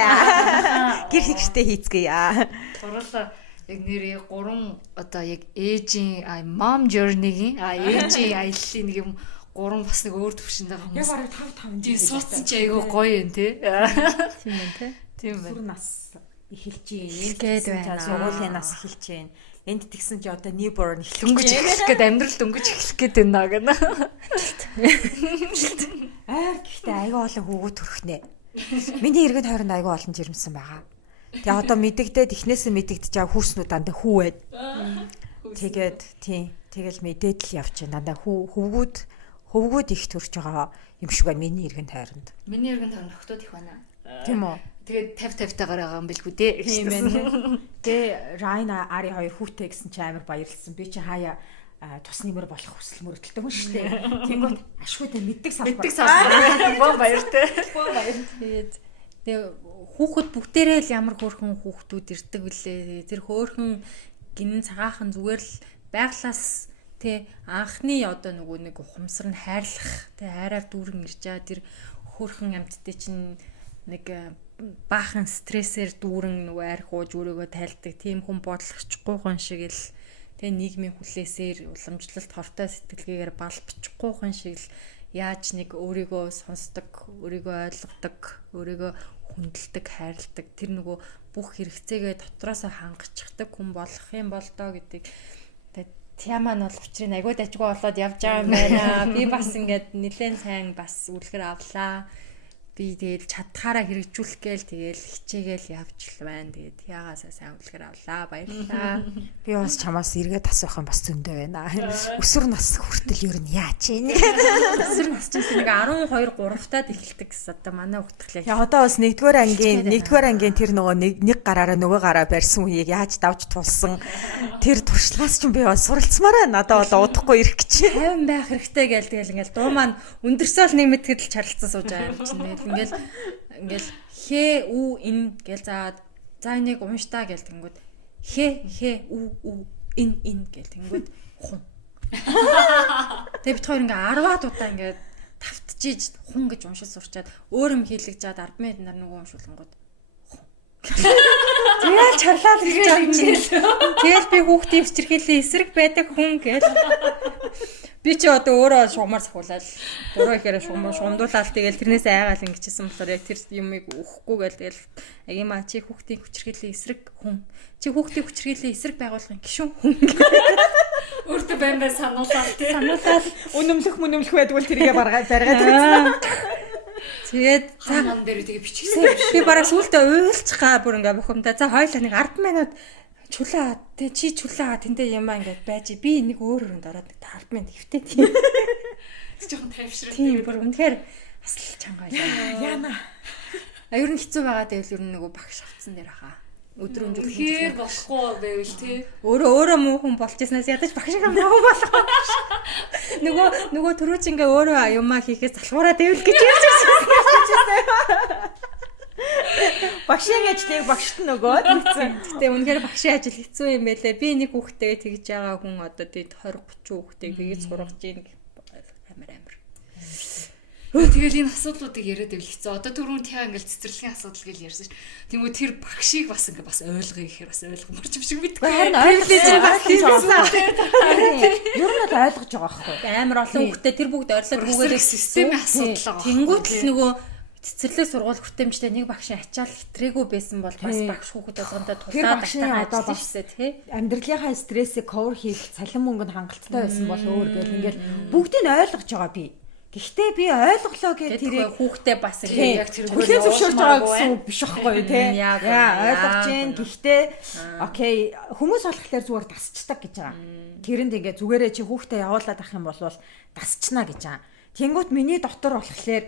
гэр хэрэгтэй хийцгээе. Турлаа яг нэрээ 3 одоо яг ээжийн mom journey-гийн ээжийн аяллаа нэг юм 3 бас нэг өөр төвшөнд байгаа хүмүүс. Яг бараг 5 тийм суудсан чи айгүй гоё юм тий. Тийм ээ тий. Тийм байна. Сүр нас эхэлж байна. Гээд байна. Сургуулийн нас эхэлж байна. Энд тэгсэн чи одоо newborn дөнгөж эхлэх гээд амьдрал дөнгөж эхлэх гээд байна гэнэ. Ойр гэхдээ аяга олон хүүгүүд төрхнэ. Миний иргэн тойронд аяга олон жирэмсэн байгаа. Тэгээ одоо мэдэгдээд эхнээсээ мэдэгдэж байгаа хүүснүүд дандаа хүү байд. Тэгээд тийм тэгэл мэдээд л явж байна. Дандаа хөвгүүд их төрж байгаа юм шиг байна миний иргэн тойронд. Миний иргэн тойронд охтууд их байна. Тийм үү? Тэгээд 50-50-тайгаар байгаа юм билгүй дээ. Тийм байна. Тэгээ Райна Ари хоёр хүүтэй гэсэн чи амар баярлсан. Би чи хаяа тус нэмэр болох хүсэл мөрөлдөлтэй хүн шүү дээ. Тэнгүүд ашгүйтэй мэддэг салбар. Боо баяртай. Тэгээ хүүхэд бүгдээрээ л ямар хөөрхөн хүүхдүүд ирдэг вүлээ. Тэр хөөрхөн гинэн цагаахан зүгээр л байглаас анхны одоо нэг ухамсар нь хайрлах хайраар дүүрэн ирж байгаа тэр хөөрхөн амьтдээ чинь нэг баахан стрессээр дүүрэн арх ууж өөрийгөө тайлдаг тийм хүн бодлогочихгүй хүн шиг л нийгмийн хүлээсээр уламжлалт хортой сэтгэлгээгээр балбчихгүй хүн шиг л яаж нэг өөрийгөө сонсдог, өөрийгөө ойлгодог, өөрийгөө хүндэлдэг, хайрладаг тэр нөгөө бүх хэрэгцээгээ дотроосоо хангацдаг хүн болох юм бол доо гэдэг тема нь бол учрыг айгүй дажгүй болоод явж байгаа юм байна. Би бас ингээд нэлээд сайн бас үлгэр авлаа. Би тэгэл чадхаараа хэрэгжүүлэх гээл тэгэл хичээгээл явж л байна. Тэгээд ягаасаа сайн үлгэр авлаа. Баярлалаа. Би бас чамаас эргээд асуух юм бас зөндөө байна. Өсвөр нас хүртэл ер нь яаж ийн? Өсвөр нас чинь нэг 12 3-таад эхэлдэг гэсэн одоо манай хүүхдтэй. Яа одоо бас 1-р ангийн тэр нөгөө нэг гараараа нөгөө гараа барьсан үеийг яаж давж тулсан тэр туршлагаас ч би бас суралцмаар байна. Одоо бол удахгүй ирэх гэж. 50 байх хэрэгтэй гээл тэгэл ингээл дуу маань өндөрсөөл нэмэтгэл чарлцсан сууж байгаа юм чинь. Ингээл хэ үу ин гэл за энийг унштаа гэл тэнгүүд хэ үу ин гэл тэнгүүд хун. Тэгээ бид хоёр ингээ 10-аад удаа ингээ тавтжиж хун гэж уншиж сурчаад өөр юм хийлгэж жаад 10 минут нар нөгөө уншуулгангууд тэгэл чарлаад ирж байгаа юм чинь. Тэгэл би хүүхдийн хүчирхийллийн эсрэг байдаг хүн гэл. Би чи одоо өөрөө шугамар сахуулаад буруу ихээр шумдуулаад тэгэл тэрнээс айгаал ингэчихсэн болохоор яг тэр юмыг өгөхгүй гэл тэгэл агима чи хүүхдийн хүчирхийллийн эсрэг хүн. Чи хүүхдийн хүчирхийллийн эсрэг байгуулгын гишүүн хүн. Өөртөө баймбай сануулаад тий. Сануулаад үнэмлэх байдгүй тэрийгэ баргаад байсан. Тэгээд цаан дээр тэгээ биччихсэн. Би бараг сүултээ уйлчих га бүр ингээ бухимдаа. За хоёулаа нэг 10 минут чулаа чи чулаа тэндээ ямаа ингээд байж би нэг өөр өрөнд ороод 10 минут хөвтэй тийм. Жохон тайвшраа. Тийм бүр үнэхээр асал чангаа Яна. Ер нь хэцүү байгаа тэгэл ер нь нөгөө багш авцсан дээр хаа. Өдрөөн жил хэр болохгүй байвал тий. Өөрөө муу хүн болж ирснээс ядаж багш юм муу болох. Нөгөө түрүүч ингээ өөрөө юмаа хийхээс залхуураа дэвэл гэж ярьж байсан. Багшийн ажлыг багшд нөгөө тэгсэн. Гэтэ үнэхээр багшийн ажил хэцүү юм байлээ. Би нэг хүүхдтэйгээ тэгж байгаа хүн одоо тэгээд 20 30 хүүхдтэйг тэгж сургаж ийн амар. Тэгэл энэ асуудлуудыг яриад байвал хэцүү. Одоо түрүүн тяа ингээл цэцэрлэгийн асуудал гэж ярьсан ш. Тэнгүү тэр багшийг бас ингээ бас ойлгоё гэхээр бас ойлгоморч юм шиг мэдгүй. Харин ойлгож байгаа. Ер нь л ойлгож байгаа байхгүй. Амар олон хүүхдтэй тэр бүгд ойрлоод хүүгээд системийн асуудал байгаа. Тэнгүүд л нөгөө цэцэрлэг сургууль хүртээмжтэй нэг багшийн ачаал хэтрээгүй байсан бол бас багш хүүхэд болгонтой тулаад одоо бассаа тий амьдралынхаа стрессийг cover хийх цалин мөнгөнд хангалттай байсан бол өөр гэл ингээл бүгдийг нь ойлгож байгаа би. Гэхдээ би ойлголоо гэх тэрийг хүүхдээ бас яг тэргүй зөвшөөрж байгаа гэсэн үг биш байхгүй тий. Яа ойлгож гин. Гэхдээ окей хүмүүс болохоор зүгээр дасчдаг гэж байгаа. Тэрэнд ингээ зүгээрээ чи хүүхдээ явуулаад ах юм бол дасчна гэж байгаа. Тэнгүүт миний дотор болохоор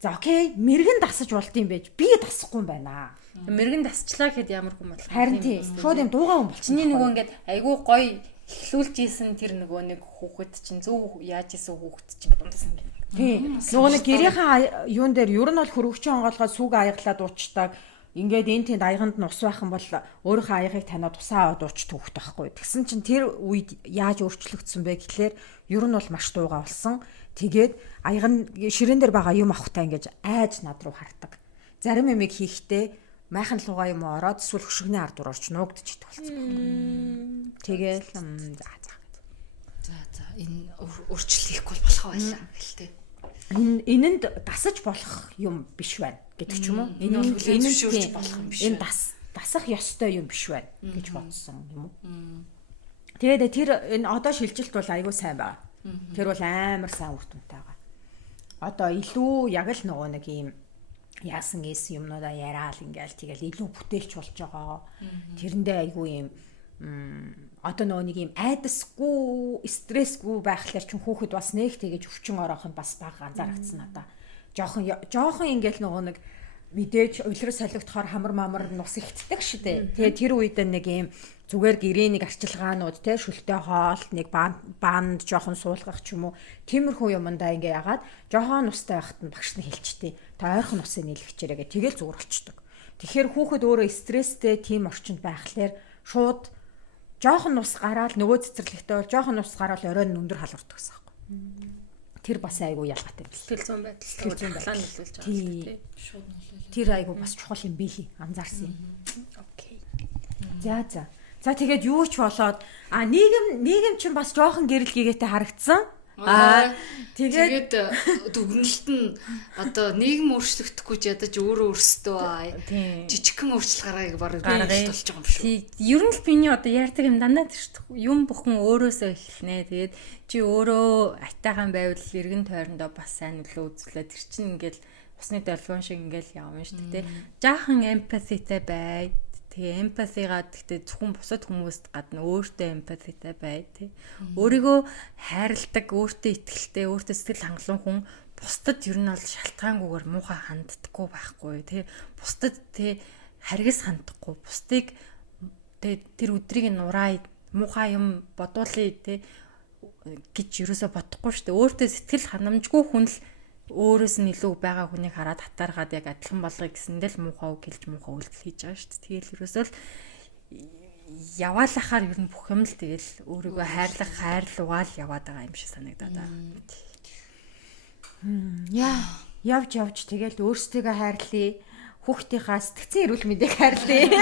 за окей мэрэгэн дасаж болд юм байж би дасахгүй юм байна. Мэрэгэн дасчлаа гэхэд ямар хүн болох вэ? Харин тийм шууд юм дуугаа хүн болчихно. Чиний нөгөө ингээд айгүй гоё эхлүүлж ийсэн тэр нөгөө нэг хүүхэд чинь зөв яаж ийсэн хүүхэд чинь дундаас ингээд. Тийм. Нөгөө нэг гэрийнхаа юун дээр ер нь бол хөргөчийн онгоолгоо сүг аяглаад уучдаг. Ингээд энэ тэнд аяганд нь ус байх юм бол өөрийнхөө аягыг таниад усаа аваад уучдаг хүүхэд байхгүй. Тэгсэн чинь тэр үед яаж өөрчлөгдсөн бэ гэхлээр ер нь бол маш дуугаа болсон. Тэгээд аяг нь ширээн дээр байгаа юм авахтаа ингэж айж над руу хардаг. Зарим юмыг хийхдээ майхан лугаа юм ороод эсвэл хөшигний ардуур орч нуугдж идэх болсон. Тэгээл за энэ өөрчлөлт хийхгүй болох байлаа гэлтэй. Энэнд дасаж болох юм биш байна гэдэг ч юм уу. Энэ зөвшөөрч болох юм биш. Энэ дасах ёстой юм биш байна гэж бодсон юм уу. Тэгээд тэр энэ одоо шилжилт бол айгүй сайн байна. Тэр бол амар сайн үр дүнтэй байгаа. одоо илүү яг л нөгөө нэг юм яасан гэсэн юмнуудаа яриад ингээл тэгэл илүү бүтээлч болж байгаа. Тэрэндээ айгүй юм одоо нөгөө нэг юм айдасгүй, стрессгүй байхлаар ч хүүхэд бас нэг тэгэж өвчин орох нь бас бага анзаарчихсан надаа. Жохон ингээл нөгөө нэг мэдээж уйлрал солигдохоор хамар мамар нус ихтдэг шүү дээ. Тэгээ тэр үед нэг юм зүгээр гэрээний арчилгаанууд те шүлтэй хоол нэг банд жохон суулгах ч юм уу тиймэрхүү юмдаа ингээ ягаад жохон нустай байхад нь багш нь хэлчихдээ та ойрхон нусыг нийлгэчээрэй гэх тэгэл зүгээр болчдөг. Тэгэхээр хүүхэд өөрөө стресстэй тийм орчинд байхлаар шууд жохон нус гараад нөгөө цэцэрлэгтэй бол жохон нус гараад оройн өндөр халуурдаг гэсэн юм. Тэр бас айгүй ялгаатай юм. Сэтгэл зүйн байдал талаа нөлөөлж байгаа тийм. Шууд нөлөөлөө. Тэр айгүй бас чухал юм бий анзаарсан юм. Окей. За тэгээд юу ч болоод нийгэм чинь бас жоохон гэрэлгээтэй харагдсан. Тэгээд дүгнэлт нь одоо нийгэм өөрчлөгдөхгүй ч ядаж өөрөө өөрсдөө жижигхэн өөрчлөлт гаргахыг бараг болж байгаа юм шүү. Ер нь л миний одоо ярьдаг юм дандаа тэр юм бүхэн өөрөөсөө эхэлнэ. Тэгээд чи өөрөө айтайхан байвал эргэн тойрондоо бас сайн нөлөө үзүүлээ. Тэр чинь ингээл усны долгион шиг ингээл явна шүү дээ. Жаахан эмпатитай бай. Тэгээ эмпатигаа гэхдээ зөвхөн бусад хүмүүст гадна өөртөө эмпатитай бай тий. Өөрийгөө хайрладаг, өөртөө итгэлтэй, өөртөө сэтгэл хангалуун хүн бусдад ер нь бол шалтгаангүйгээр муухай ханддаггүй байхгүй тий. Бусдад тий харгас хандахгүй. Бусдыг тий тэр өдрийг нураа муухай юм бодуулъя тий гэж ерөөсө бодохгүй шүү дээ. Өөртөө сэтгэл ханамжгүй хүн л өөрөөс нь илүү байгаа хүнийг хараад хатааргаад яг адилхан болгоё гэсэндээ л муухай үг хэлж муухай үйлдэл хийж байгаа шүү дээ. Тэгэл ерөөсөө л яваалахаар ер нь бүх юм л тэгэл өөрийгөө хайрлуугаал яваад байгаа юм шиг санагдаад байна. Явж тэгэл өөрсдийгөө хайрлая. Хүүхдийнхаа сэтгцэн эрүүл мэндийг хайрлая.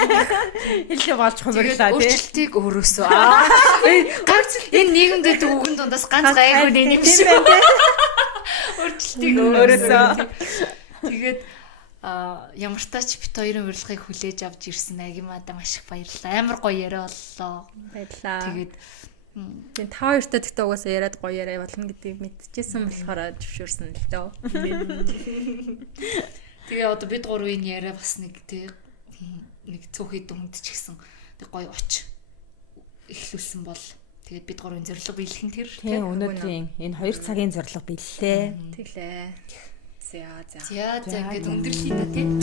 Илүү болж хумирлаа тий. Өөрчлөлтийг өөрөөсөө. Ганц энэ нийгэмд гэдэг үгэн дундаас ганц гайгүй нэг юм шиг байна. Өөрчлөлтийг өөрөөсөө. Тэгээд ямар тач бит хоёрын урилгыг хүлээж авч ирсэн Агимада маш их баярлалаа. Амар гоё яриа боллоо. Баярлалаа. Тэгээд та хоёртой тэгтээ угаасаа яриад гоё яриа болно гэдгийг мэдчихсэн болохоор зөвшөөрсөн л дөө. Тэгээ одоо бид гурвын яриа бас нэг цөөхөд хүнд ч гэсэн тэг гоё оч эхлүүлсэн бол тэгээд бид гурвын зорилго биелэх нь тэр тийм өнөөдрийн энэ 2 цагийн зорилго биеллээ. Тэглээ. За ингээд өндөрлөе та тийм.